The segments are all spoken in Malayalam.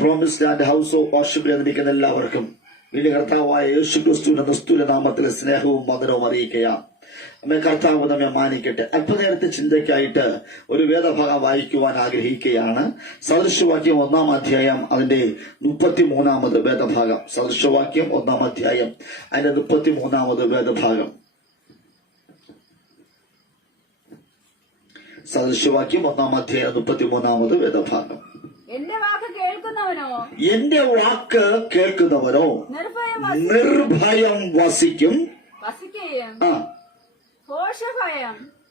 പ്രോമിസ്ഡ് ആൻഡ് ഹൗസ് ഓഫ് വർഷിപ്പിൽ നിർമ്മിക്കുന്ന എല്ലാവർക്കും വലിയ കർത്താവായ യേശുക്രിസ്തുവിന്റെ നിസ്തുല നാമത്തിലെ സ്നേഹവും മധുരവും അറിയിക്കുകയാണ്. നമ്മെ കർത്താവ് നമ്മെ മാനിക്കട്ടെ. അല്പനേരത്തെ ചിന്തയ്ക്കായിട്ട് ഒരു വേദഭാഗം വായിക്കുവാൻ ആഗ്രഹിക്കുകയാണ്. സദൃശവാക്യം 1-ാം അധ്യായം അതിന്റെ 33-ാമത് വേദഭാഗം. സദൃശവാക്യം 1-ാം അധ്യായം അതിന്റെ 33-ാമത് വേദഭാഗം. സദൃശവാക്യം 1-ാം അധ്യായം 33-ാമത് വേദഭാഗം. എന്റെ വാക്ക് കേൾക്കുന്നവനോ നിർഭയം വസിക്കും,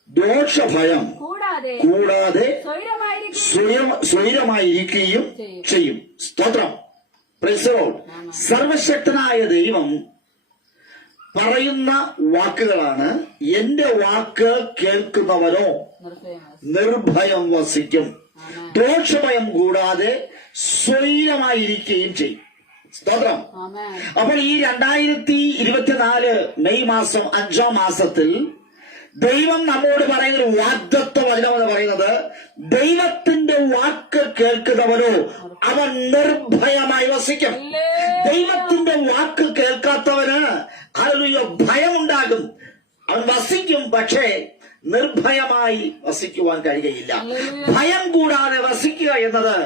ദോഷഭയം കൂടാതെ സ്വൈരമായിരിക്കുകയും ചെയ്യും. സ്തോത്രം. Praise the Lord. സർവശക്തനായ ദൈവം പറയുന്ന വാക്കുകളാണ്, എന്റെ വാക്ക് കേൾക്കുന്നവനോ നിർഭയം വസിക്കും, ദോഷഭയം കൂടാതെ സ്വൈരമായിരിക്കുകയും ചെയ്യും. സ്തോത്രം. അപ്പോൾ ഈ 2024 മെയ് മാസം 5-ാം മാസത്തിൽ ദൈവം നമ്മോട് പറയുന്ന ഒരു വാഗ്ദത്ത വചനമെന്ന് പറയുന്നത്, ദൈവത്തിന്റെ വാക്ക് കേൾക്കുന്നവരോ അവൻ നിർഭയമായി വസിക്കും. ദൈവത്തിന്റെ വാക്ക് കേൾക്കാത്തവന് അതിലൊരു ഭയമുണ്ടാകും. അവൻ വസിക്കും, പക്ഷേ നിർഭയമായി വസിക്കുവാൻ കഴിയുകയില്ല. ഭയം കൂടാതെ വസിക്കുക എന്നത്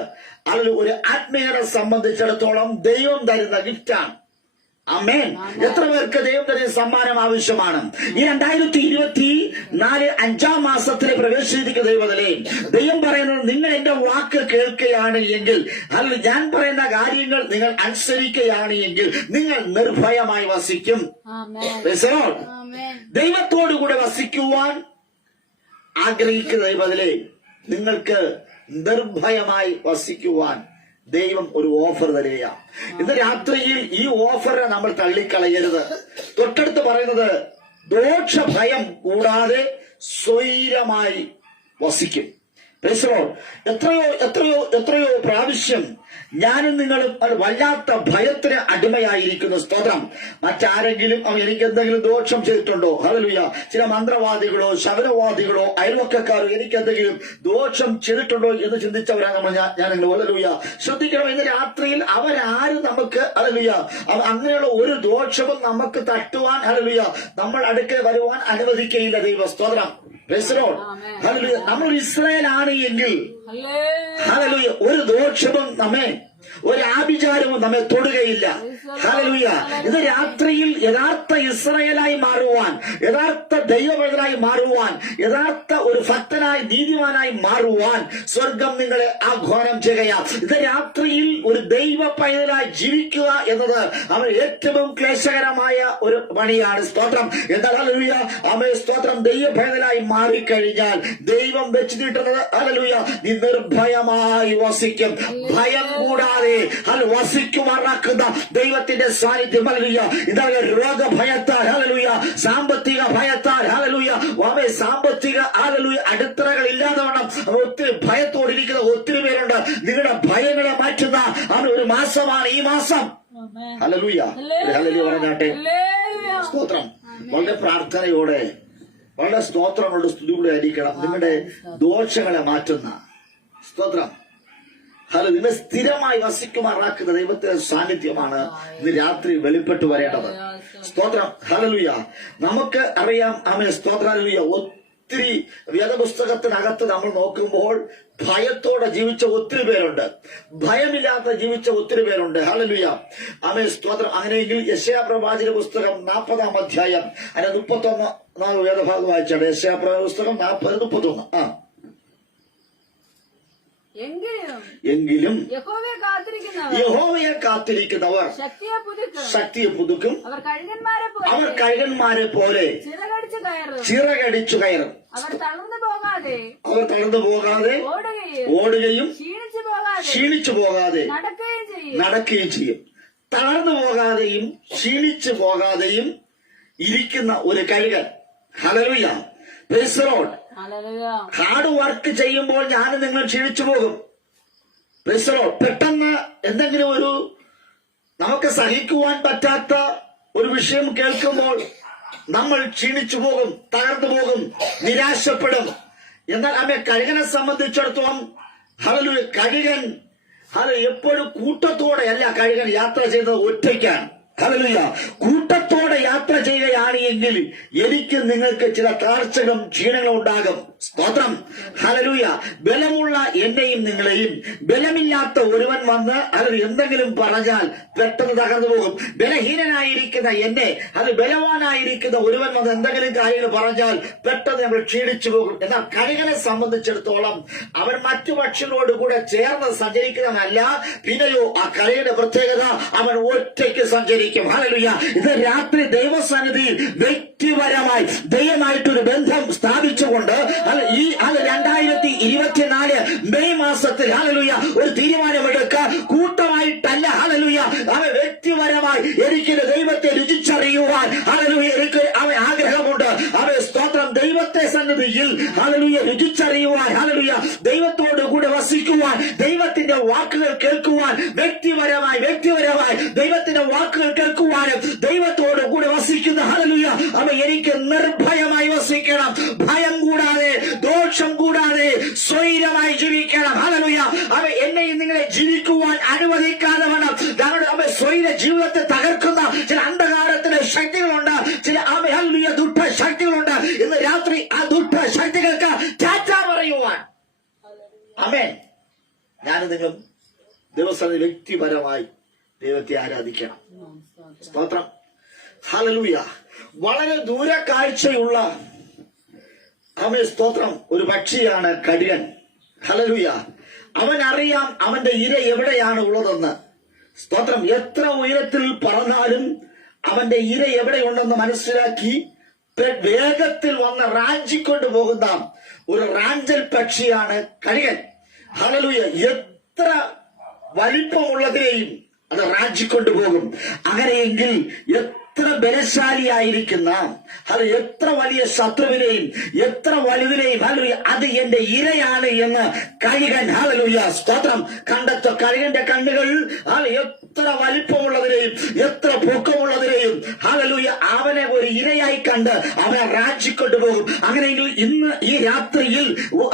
അതിൽ ഒരു ആത്മീയരെ സംബന്ധിച്ചിടത്തോളം ദൈവം തരുന്ന ഗിഫ്റ്റാണ്. ആമേൻ. എത്ര പേർക്ക് ദൈവം തരുന്ന സമ്മാനം ആവശ്യമാണ്? ഈ 2024 5-ാം മാസത്തിലെ പ്രവേശിച്ചിരിക്കുന്ന ദൈവത്തിലെ ദൈവം പറയുന്നത്, നിങ്ങൾ എന്റെ വാക്ക് കേൾക്കുകയാണ് എങ്കിൽ, അല്ലെങ്കിൽ ഞാൻ പറയുന്ന കാര്യങ്ങൾ നിങ്ങൾ അനുസരിക്കുകയാണ് എങ്കിൽ നിങ്ങൾ നിർഭയമായി വസിക്കും. ദൈവത്തോടുകൂടെ വസിക്കുവാൻ ആഗ്രഹിക്കുന്ന ദൈവത്തിലെ നിങ്ങൾക്ക് നിർഭയമായി വസിക്കുവാൻ ദൈവം ഒരു ഓഫർ തരികയാണ്. ഇന്ന് രാത്രിയിൽ ഈ ഓഫറെ നമ്മൾ തള്ളിക്കളയരുത്. തൊട്ടടുത്ത് പറയുന്നത്, ദോഷഭയം കൂടാതെ സ്വൈരമായി വസിക്കും. എത്രയോ പ്രാവശ്യം ഞാനും നിങ്ങളും വല്ലാത്ത ഭയത്തിന് അടിമയായിരിക്കുന്നു. സ്തോത്രം. മറ്റാരെങ്കിലും എനിക്ക് എന്തെങ്കിലും ദോഷം ചെയ്തിട്ടുണ്ടോ? ഹല്ലേലൂയ. ചില മന്ത്രവാദികളോ ശബരവാദികളോ അയൽവക്കക്കാരോ എനിക്ക് എന്തെങ്കിലും ദോഷം ചെയ്തിട്ടുണ്ടോ എന്ന് ചിന്തിച്ചവരാണ് ഞാൻ. ഹല്ലേലൂയ. ശ്രദ്ധിക്കണം, ഇന്ന് രാത്രിയിൽ അവരാരും നമുക്ക് ഹല്ലേലൂയ അങ്ങനെയുള്ള ഒരു ദോഷവും നമുക്ക് തട്ടുവാൻ ഹല്ലേലൂയ നമ്മൾ അടുക്കൽ വരുവാൻ അനുവദിക്കുകയില്ല ദൈവ. സ്തോത്രം. ഹല്ലേലൂയ. നമ്മൾ ഇസ്രായേലാണ് എങ്കിൽ ഹല്ലേലൂയ ഒരു ദോഷവും ഒരു ആഭിചാരവും നമ്മെ തൊടുകയില്ല. ഹല്ലേലൂയ. ഇത് രാത്രിയിൽ യഥാർത്ഥ ഇസ്രായേലായി മാറുവാൻ, യഥാർത്ഥ ദൈവഭക്തനായി മാറുവാൻ, യഥാർത്ഥ ഒരു ഭക്തനായി നീതിമാനായി മാറുവാൻ സ്വർഗം നിങ്ങളെ ആഹ്വാനം ചെയ്യുകയാണ്. ഇത് രാത്രിയിൽ ഒരു ദൈവ പൈതലായി ജീവിക്കുക എന്നത് അവൻ ഏറ്റവും ക്ലേശകരമായ ഒരു പണിയാണ്. സ്തോത്രം. എന്നാൽ ഹല്ലേലൂയ ആമേൻ സ്തോത്രം. ദൈവ പൈതലായി മാറിക്കഴിഞ്ഞാൽ ദൈവം വെച്ച് നീട്ടുന്നത് ഹല്ലേലൂയ നീ നിർഭയമായി വസിക്കും. ഭയം കൂടാതെ വസിക്കുമാറാക്കുന്ന ദൈവത്തിന്റെ സാന്നിധ്യം. ഹല്ലേലൂയ. ഇതാണ് രോഗഭയത്താൽ ഹല്ലേലൂയ, സാമ്പത്തിക ഭയത്താൽ ഹല്ലേലൂയ, സാമ്പത്തിക ഹല്ലേലൂയ അടിത്തറകൾ ഇല്ലാതെ വേണം ഒത്തിരി ഭയത്തോടിരിക്കുന്ന ഒത്തിരി പേരുണ്ട്. നിങ്ങളുടെ ഭയങ്ങളെ മാറ്റുന്ന ഒരു മാസമാണ് ഈ മാസം. ഹല്ലേലൂയ. ഹല്ലേലൂയ പറഞ്ഞാട്ടെ. സ്തോത്രം. വളരെ പ്രാർത്ഥനയോടെ, വളരെ സ്തോത്രങ്ങളുടെ സ്തുതിയോടെ ആയിരിക്കണം നിങ്ങളുടെ ദോഷങ്ങളെ മാറ്റുന്ന. സ്തോത്രം. ഹല്ലേലൂയ. നിങ്ങൾ സ്ഥിരമായി വസിക്കുമാറാക്കുന്ന ദൈവത്തിന്റെ സാന്നിധ്യമാണ് ഇന്ന് രാത്രി വെളിപ്പെട്ടു വരേണ്ടത്. സ്തോത്രം. ഹല്ലേലൂയ. നമുക്ക് അറിയാം ആമേൻ സ്തോത്രം. ഹല്ലേലൂയ. ഒത്തിരി വേദപുസ്തകത്തിനകത്ത് നമ്മൾ നോക്കുമ്പോൾ ഭയത്തോടെ ജീവിച്ച ഒത്തിരി പേരുണ്ട്, ഭയമില്ലാതെ ജീവിച്ച ഒത്തിരി പേരുണ്ട്. ഹല്ലേലൂയ. ആമേൻ സ്തോത്രം. അങ്ങനെയെങ്കിൽ യെശയ്യാ പ്രവാചക പുസ്തകം 40-ാം അധ്യായം അതിന്റെ 31 വേദഭാഗം വായിച്ചാണ്. യെശയ്യാ പ്രവാചക പുസ്തകം 40-31. എങ്കിലും യഹോവയെ കാത്തിരിക്കുന്നവർ ശക്തിയെ പുതുക്കും, അവർ കഴുകന്മാരെ പോലെ ചിറകടിച്ചു കയറും, അവർ തളർന്നു പോകാതെ ഓടുകയും ക്ഷീണിച്ചു പോകാതെ നടക്കുകയും ചെയ്യും. തളർന്നു പോകാതെയും ക്ഷീണിച്ചു പോകാതെയും ഇരിക്കുന്ന ഒരു കഴുകൻ. Hallelujah. Praise the Lord. Hard work ചെയ്യുമ്പോൾ ഞാനും നിങ്ങൾ ക്ഷീണിച്ചു പോകും. Praise the Lord. പെട്ടെന്ന് എന്തെങ്കിലും ഒരു നമുക്ക് സഹിക്കുവാൻ പറ്റാത്ത ഒരു വിഷയം കേൾക്കുമ്പോൾ നമ്മൾ ക്ഷീണിച്ചു പോകും, തകർന്നു പോകും, നിരാശപ്പെടും. എന്നാൽ അമ്മ കഴുകനെ സംബന്ധിച്ചിടത്തോളം ഹല്ലേലൂയ, കഴുകൻ എപ്പോഴും കൂട്ടത്തോടെ അല്ല കഴുകൻ യാത്ര ചെയ്യുന്നത്, ഒറ്റയ്ക്കാണ്. ഹല്ലേലൂയ. കൂട്ടത്തോടെ യാത്ര ചെയ്യുകയാണ് എങ്കിൽ എനിക്ക് നിങ്ങൾക്ക് ചില താഴ്ചകളും ക്ഷീണങ്ങളും ഉണ്ടാകും. സ്തോത്രം. ഹല്ലേലൂയ. ബലമുള്ള എന്നെയും നിങ്ങളെയും ബലമില്ലാത്ത ഒരുവൻ വന്ന് അത് എന്തെങ്കിലും പറഞ്ഞാൽ പെട്ടെന്ന് തകർന്നു പോകും. ബലഹീനനായിരിക്കുന്ന എന്നെ ബലവാനായിരിക്കുന്ന ഒരുവൻ വന്ന് എന്തെങ്കിലും കാര്യങ്ങൾ പറഞ്ഞാൽ പെട്ടെന്ന് നമ്മൾ ക്ഷീണിച്ചു പോകും. എന്നാൽ കഴുകനെ സംബന്ധിച്ചിടത്തോളം അവൻ മറ്റു പക്ഷികളോട് കൂടെ ചേർന്ന് സഞ്ചരിക്കുന്നതല്ല, പിന്നെയോ ആ കഴുകന്റെ പ്രത്യേകത അവൻ ഒറ്റയ്ക്ക് സഞ്ചരിക്കും. ഹല്ലേലൂയ. ഇത് രാത്രി ദൈവസന്നിധിയിൽ വ്യക്തിപരമായി ദൈവമായിട്ടൊരു ബന്ധം സ്ഥാപിച്ചുകൊണ്ട് ഈ 2024 മെയ് മാസത്തിൽ ഹല്ലേലൂയ ഒരു തീരുമാനമെടുക്കുക. കൂട്ടമായിട്ടല്ല, ഹല്ലേലൂയ, അവൻ വ്യക്തിപരമായി എനിക്ക് ദൈവത്തെ രുചിച്ചറിയുവാൻ ഹല്ലേലൂയ എനിക്ക് അവൻ ആഗ്രഹമുണ്ട്. അവൻ സ്തോത്രം. ദൈവത്തെ സന്നിധിയിൽ ഹല്ലേലൂയ രുചിച്ചറിയുവാൻ, ഹല്ലേലൂയ ദൈവത്തോട് കൂടെ വസിക്കുവാൻ, ദൈവത്തിന്റെ വാക്കുകൾ കേൾക്കുവാൻ, വ്യക്തിപരമായി ദൈവത്തിന്റെ വാക്കുകൾ കേൾക്കുവാനും ദൈവത്തോട് കൂടെ വസിക്കുന്ന ഹല്ലേലൂയ അവൻ എനിക്ക് നിർഭയമായി വസിക്കണം. ഭയം കൂടാതെ, ദോഷം കൂടാതെ സ്വൈരമായി ജീവിക്കണം. ഹല്ലേലൂയ. അവൻ എന്നെയും നിങ്ങളെ ജീവിക്കുവാൻ അനുവദിക്കാതെ വേണം. ഞങ്ങളുടെ അവൻ സ്വൈര ജീവിതത്തെ തകർക്കുന്ന ചില അന്ധകാരത്തിന്റെ ശക്തികളുണ്ട്, ചില ഹല്ലേലൂയ ദുഷ്ട ശക്തികളുണ്ട്. ഇന്ന് രാത്രി ആ ദുഷ്ട ശക്തികൾക്ക് ടാറ്റ പറയുവാൻ ആമേൻ ഞാനും നിങ്ങളും ദിവസം വ്യക്തിപരമായി ദൈവത്തെ ആരാധിക്കണം. സ്തോത്രം. ഹല്ലേലൂയ. വളരെ ദൂരക്കാഴ്ചയുള്ള അവൻ സ്തോത്രം ഒരു പക്ഷിയാണ് കഴുകൻ. ഹല്ലേലൂയ. അവൻ അറിയാം അവന്റെ ഇര എവിടെയാണ് ഉള്ളതെന്ന്. സ്തോത്രം. എത്ര ഉയരത്തിൽ പറന്നാലും അവന്റെ ഇര എവിടെയുണ്ടെന്ന് മനസ്സിലാക്കി വേഗത്തിൽ വന്ന് റാഞ്ചിക്കൊണ്ടു പോകുന്ന ഒരു റാഞ്ചൽ പക്ഷിയാണ് കഴുകൻ. ഹല്ലേലൂയ. എത്ര വലിപ്പമുള്ളതിനെയും അത് റാഞ്ചിക്കൊണ്ടു പോകും. അങ്ങനെയെങ്കിൽ എത്ര ബലശാലിയായിരിക്കുന്ന അത് എത്ര വലിയ ശത്രുവിനെയും എത്ര വലുതിനെയും ഹല്ലേലൂയ അത് എന്റെ ഇരയാണ് എന്ന് കഴുകൻ ഹല്ലേലൂയ സ്തോത്രം കണ്ടെത്തും. കഴുകന്റെ കണ്ണുകൾ എത്ര വലിപ്പമുള്ളതിനെയും എത്ര പൊക്കമുള്ളതിനെയും ഹല്ലേലൂയ അവനെ ഒരു ഇരയായി കണ്ട് അവനെ റാഞ്ചിക്കൊണ്ടു പോകും. അങ്ങനെയെങ്കിൽ ഇന്ന് ഈ രാത്രിയിൽ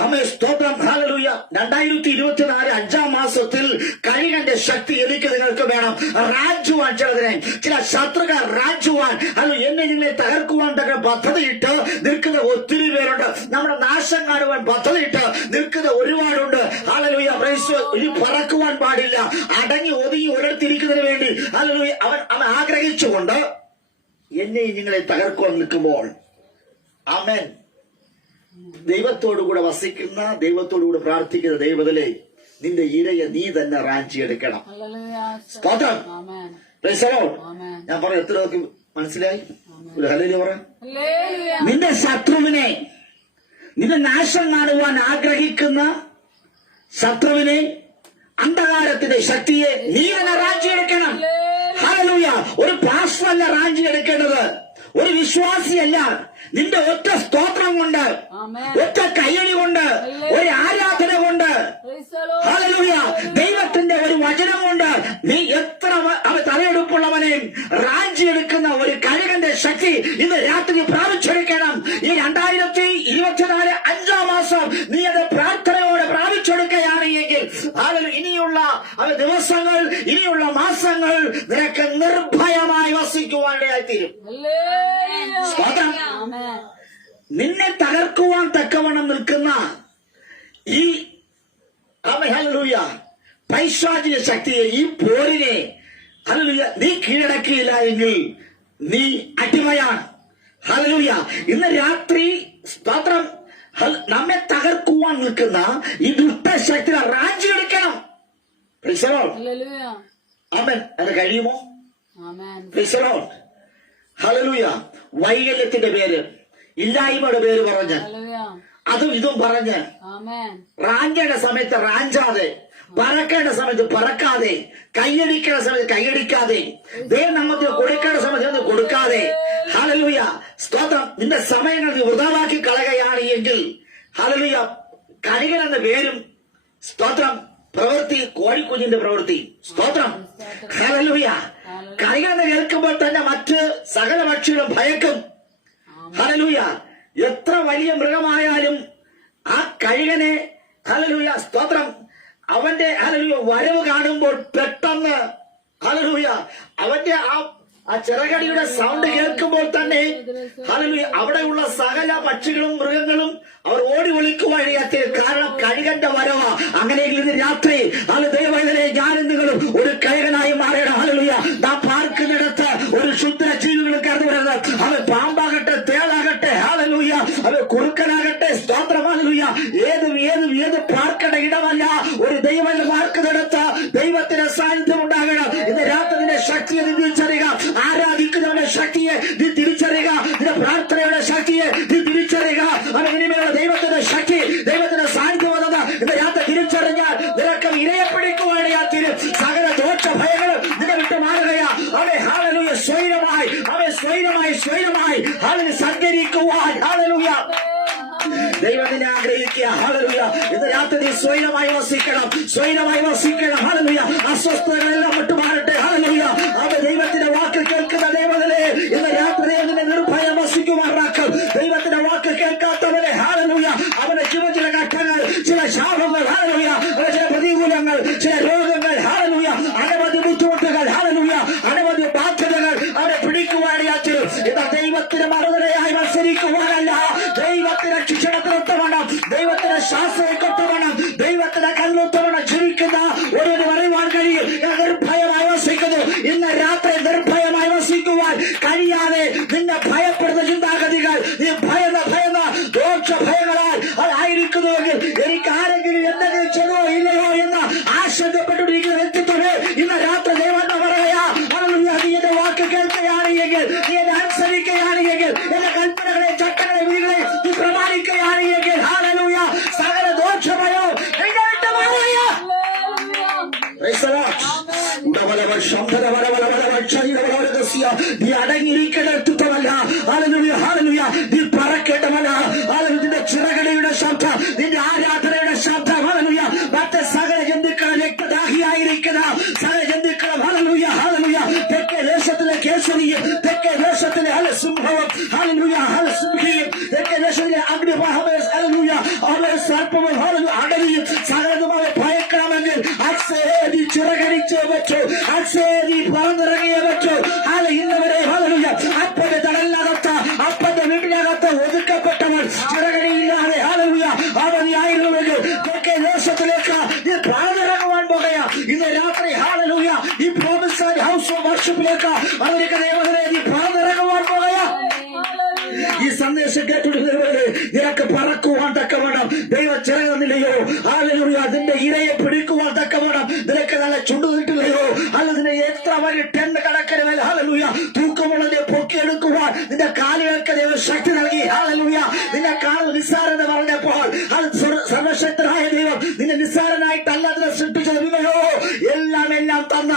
അവൻ സ്തോത്രം ഹല്ലേലൂയ 2024 5-ാം മാസത്തിൽ കഴുകന്റെ ശക്തി എനിക്ക് നിങ്ങൾക്ക് വേണം. റാഞ്ചുവാൻ ചിലതിനെ ചില ശത്രുക്കൾ റാഞ്ചുവാൻ എന്നെ നിങ്ങളെ തകർക്കുവാൻ പദ്ധതിയിട്ട് നിൽക്കുന്ന ഒത്തിരി പേരുണ്ട്. നമ്മുടെ നാശം കാണുവാൻ പദ്ധതിയിട്ട് നിൽക്കുന്ന ഒരുപാടുണ്ട്. ഹല്ലേലൂയ. ഇനി പറക്കുവാൻ പാടില്ല. അടങ്ങി ഒതുങ്ങി ഒരിടത്തിരിക്കുന്നതിന് വേണ്ടി ഹല്ലേലൂയ അവൻ ആഗ്രഹിച്ചുകൊണ്ട് എന്നെ നിങ്ങളെ തകർക്കുവാൻ നിൽക്കുമ്പോൾ ആമേൻ ദൈവത്തോടുകൂടെ വസിക്കുന്ന, ദൈവത്തോടുകൂടെ പ്രാർത്ഥിക്കുന്ന ദൈവത്തിലെ നിന്റെ ഇരയെ നീ തന്നെ റാഞ്ചിയെടുക്കണം. സ്തോത്രം. ഞാൻ പറഞ്ഞു എത്ര പേർക്ക് മനസ്സിലായി? ഒരു ഹല്ലേലൂയ പറ. നിന്റെ ശത്രുവിനെ, നിന്റെ നാശം കാണുവാൻ ആഗ്രഹിക്കുന്ന ശത്രുവിനെ, അന്ധകാരത്തിന്റെ ശക്തിയെ നീ തന്നെ റാഞ്ചിയെടുക്കണം. ഹല്ലേലൂയ. ഒരു പാസ്റ്ററല്ല റാഞ്ചിയെടുക്കേണ്ടത്, ഒരു വിശ്വാസിയല്ല. നിന്റെ ഒറ്റ സ്തോത്രം കൊണ്ട്, ഒറ്റ കയ്യടി കൊണ്ട്, ഒരു ആരാധന കൊണ്ട്, ഹല്ലേലൂയ ദൈവത്തിന്റെ ഒരു വചനം കൊണ്ട് നീ എത്ര തലയെടുപ്പുള്ളവനെയും റാഞ്ചിയെടുക്കുന്ന ഒരു കഴുകന്റെ ശക്തി ഇന്ന് രാത്രി പ്രാപിച്ചെടുക്കണം. ഈ 2024 5-ാം മാസം നീ അത് പ്രാർത്ഥനയോടെ പ്രാപിച്ചെടുക്കുകയാണ് എങ്കിൽ ഇനിയുള്ള ദിവസങ്ങൾ, ഇനിയുള്ള മാസങ്ങൾ നിനക്ക് നിർഭയമായി വസിക്കുവാനിടയായിത്തീരും. നിന്നെ തകർക്കുവാൻ തക്കവണ്ണം നിൽക്കുന്ന ഈ ഹല്ലേലൂയ പൈശാചിക ശക്തിയെ, ഈ പോരിനെ ഹല്ലേലൂയ നീ കീഴടക്കിയില്ല എങ്കിൽ നീ അടിമയാണ്. ഹല്ലേലൂയ. ഇന്ന് രാത്രി സ്തോത്രം നമ്മെ തകർക്കുവാൻ നിൽക്കുന്ന ഈ ദുഷ്ടശക്തിയെ റാഞ്ചിയെടുക്കണം. ആമേൻ. അത് കഴിയുമോ? ഹല്ലേലൂയ. വൈകല്യത്തിന്റെ പേര്, ഇല്ലായ്മയുടെ പേര് പറഞ്ഞ് അതും ഇതും പറഞ്ഞ് റാഞ്ചേണ്ട സമയത്ത് റാഞ്ചാതെ, പറക്കേണ്ട സമയത്ത് പറക്കാതെ, കൈയടിക്കേണ്ട സമയത്ത് കൈയടിക്കാതെ, ദൈവനാമത്തിൽ കൊടുക്കേണ്ട സമയത്ത് കൊടുക്കാതെ, ഹല്ലേലൂയ സ്തോത്രം നിന്റെ സമയങ്ങൾ വൃഥാവാക്കി കളയുകയാണ് എങ്കിൽ ഹല്ലേലൂയ കഴുകൻ എന്ന പേരും സ്തോത്രം പ്രവൃത്തി കോഴിക്കുഞ്ഞിന്റെ പ്രവൃത്തി സ്തോത്രം ഹല്ലേലൂയ. കഴുകൻ എന്ന് കേൾക്കുമ്പോൾ തന്നെ മറ്റ് സകല പക്ഷികളും ഭയക്കും. ഹല്ലേലൂയ. എത്ര വലിയ മൃഗമായാലും ആ കഴുകനെ ഹല്ലേലൂയ സ്തോത്രം അവന്റെ ഹല്ലേലൂയ വരവ് കാണുമ്പോൾ പെട്ടെന്ന് ഹല്ലേലൂയ അവന്റെ ആ ചിറകടിയുടെ സൗണ്ട് കേൾക്കുമ്പോൾ തന്നെ ഹല്ലേലൂയ അവിടെയുള്ള സകല പക്ഷികളും മൃഗങ്ങളും അവർ ഓടി ഒളിക്കുവാനിടയാത്തി. കാരണം കഴുകന്റെ വരവാ. അങ്ങനെയെങ്കിൽ ഇന്ന് രാത്രി ദൈവത്തിലെ ഞാനും നിങ്ങളും ഒരു കഴുകനായി മാറണം. ഹല്ലേലൂയ നാം പാർക്കുന്നിടത്ത് ഒരു ക്ഷുദ്ര ജീവികൾ കയറി വരുന്നത്, അവൻ പാമ്പാകട്ടെ, തേളാകട്ടെ, ഹല്ലേലൂയ അവൻ കുറുക്കനാകട്ടെ, സ്തോത്രം ഹല്ലേലൂയ ഏത് പാർക്കേണ്ട ഇടമല്ല. ഒരു ദൈവം പാർക്കുന്നിടത്ത് ദൈവത്തിന്റെ സാന്നിധ്യം ഉണ്ടാകണം. ഇന്ന് രാത്രിയുടെ ശക്തിയെ തിരിച്ചറിയുക, ആരാധിക്കുന്നവരുടെ ശക്തിയെ നീ തിരിച്ചറിയുക, നിന്റെ പ്രാർത്ഥനയുടെ ശക്തിയെ നീ തിരിച്ചറിയുക. ഇനിമേലുള്ള ദൈവത്തിന്റെ ശക്തി, ദൈവത്തിന്റെ സാന്നിധ്യം എന്നത് ഇന്ന് രാത്രി തിരിച്ചറിഞ്ഞാൽ നിനക്ക് ഇരയെ പിടിക്കുവാനിടയാ തീരും. സകല ദോഷ ഭയങ്ങളും നിന്നെ വിട്ടു മാറുകയാ. അവൻ ഹല്ലേലൂയ സ്വൈരമായി ഹല്ലേലൂയ സഞ്ചരിക്കുവാൻ ഹല്ലേലൂയ ദൈവത്തിനെ ആഗ്രഹിക്കുക. ഹല്ലേലൂയ ഇന്ന് രാത്രി സ്വൈരമായി വസിക്കണം. ഹല്ലേലൂയ അസ്വസ്ഥതകളെല്ലാം വിട്ടുമാറട്ടെ. ഹല്ലേലൂയ അവൻ ദൈവത്തിന്റെ വാക്ക് കേൾക്കുന്ന ദൈവത്തിലെ ഇന്ന് രാത്രി അതിനെ നിർഭയം വസിക്കുമാറാക്കും. ദൈവത്തിന്റെ വാക്ക് കേൾക്കാത്തവനെ ഹല്ലേലൂയ അവന്റെ ചില ഘട്ടങ്ങൾ, ചില ശാപങ്ങൾ, ഹല്ലേലൂയ ചില പ്രതികൂലങ്ങൾ, ചില രോഗങ്ങൾ, ഹല്ലേലൂയ അനവധി ബുദ്ധിമുട്ടുകൾ, ഹല്ലേലൂയ അനവധി ബാധ്യതകൾ അവരെ പിടിക്കുവാനിടയാച്ചു. ഇതാ ദൈവത്തിന് മറുതലയായി മത്സരിക്കുവാനല്ല, ദൈവത്തിന്റെ ശിക്ഷണത്തിനൊത്തവണ്ണം, ദൈവത്തിന്റെ ശാസ്ത്രക്കൊത്തവണ്ണം, ദൈവത്തിന്റെ കല്ലുത്തവണ്ണം ജീവിക്കുന്ന ഒരു പറയുവാൻ കഴിയും. നിർഭയമായി വസിക്കുന്നു. ഇന്ന് രാത്രി നിർഭയമായി വസിക്കുവാൻ കഴിയാതെ നിന്നെ ഭയപ്പെടുന്ന ചിന്താഗതികൾ, നീ ഭയന്ന ദോഷ ഭയങ്ങളാൽ അതായിരിക്കുന്നുവെങ്കിൽ എനിക്ക് ആരെങ്കിലും എന്തെങ്കിലും ചെയ്തോ ഇല്ലയോ എന്ന് ആശങ്കപ്പെട്ടുകൊണ്ടിരിക്കുന്ന വ്യക്തിത്വമേ ഇന്ന് രാത്രി ദൈവം പറയാ, നീ എന്റെ വാക്ക് കേൾക്കുകയാണെങ്കിൽ, നീ എന്നെ അനുസരിക്കുകയാണെങ്കിൽ, എന്റെ കൽപ്പനകളെ, ചട്ടങ്ങളെ, വിധികളെ നീ പ്രമാണിക്കുകയാണെങ്കിൽ ഹല്ലേലൂയ സകല ദോഷഭയോ നിന്നെ വിട്ട് മാറുകയാ. നീ അടങ്ങിയിരിക്കേണ്ട വ്യക്തിത്വമല്ല. ഹല്ലേലൂയ നീ പറക്കേണ്ടമല്ല. നിന്റെ ചിറകടയുടെ ശബ്ദം, നിന്റെ ആരാധനയുടെ ശബ്ദം, ഹല്ലേലൂയ മറ്റ് സകല ജന്തുക്കളും രക്തദാഹിയായിരിക്കുന്ന സകല ജന്തുക്കളും ഹല്ലേലൂയ തെക്കേ ദേശത്തിലെ കേസരിയും, തെക്കേ ദേശത്തിലെ സിംഹവും, ഹല്ലേലൂയ സിംഹിയും, തെക്കേ ദേശത്തിലെ അഗ്നിവാഹമേ, ഹല്ലേലൂയ അവരെ സർപ്പവും, ഹല്ലേലൂയ അടലിയും സകലതുമായി ഭയക്കണമെങ്കിൽ നീ ചിറകടിച്ചേ പറ്റൂ, നീ പറന്നിറങ്ങിയേ പറ്റൂ. ഇന്നവരെ ഹല്ലേലൂയ അപ്പന്റെ തടലിനകത്ത്, അപ്പന്റെ വീട്ടിനകത്ത് ഒതുക്കപ്പെട്ടവൻ ചിറകടിയില്ലാതെ ഹല്ലേലൂയ അവനായിരുന്നുവെങ്കിൽ തെക്കേ ദേശത്തിലേക്ക് നീ പറന്നിറങ്ങുവാൻ പോകുകയാ. ഇന്ന് രാത്രി ഹല്ലേലൂയ ഈ പ്രോമിസ് ഹൗസ് ഓഫ് വർഷിപ്പിലേക്ക് അവർക്ക് ദൈവത്തിനെ നീ പറന്നിറങ്ങുവാൻ പോകുകയാ. ഈ സന്ദേശം കേട്ടുകൊണ്ടിരുന്നവരെ നിനക്ക് പറക്കുവാൻ തക്കവണ്ണം ദൈവം ചിറകുന്നില്ലയോ? ഹല്ലേലൂയ നിന്റെ ഇരയെ പിടിക്കുവാൻ തക്കവണ്ണം നിനക്ക് നല്ല ചുണ്ടുകിട്ടില്ലയോ? അല്ലതിനെ എത്ര വലിയ ടെന്ന് കണക്കിന് മേൽ ഹല്ലേലൂയ തൂക്കമുള്ളതിനെ പൊക്കിയെടുക്കുവാൻ നിന്റെ കാലുകൾക്ക് ദൈവം ശക്തി നൽകി. ഹല്ലേലൂയ നിന്നെ കാണുന്ന നിസ്സാരത പറഞ്ഞപ്പോൾ സർവശക്തനായ ദൈവം നിന്നെ നിസ്സാരനായിട്ടല്ല അതിനെ സൃഷ്ടിച്ചത്. എല്ലാം തന്ന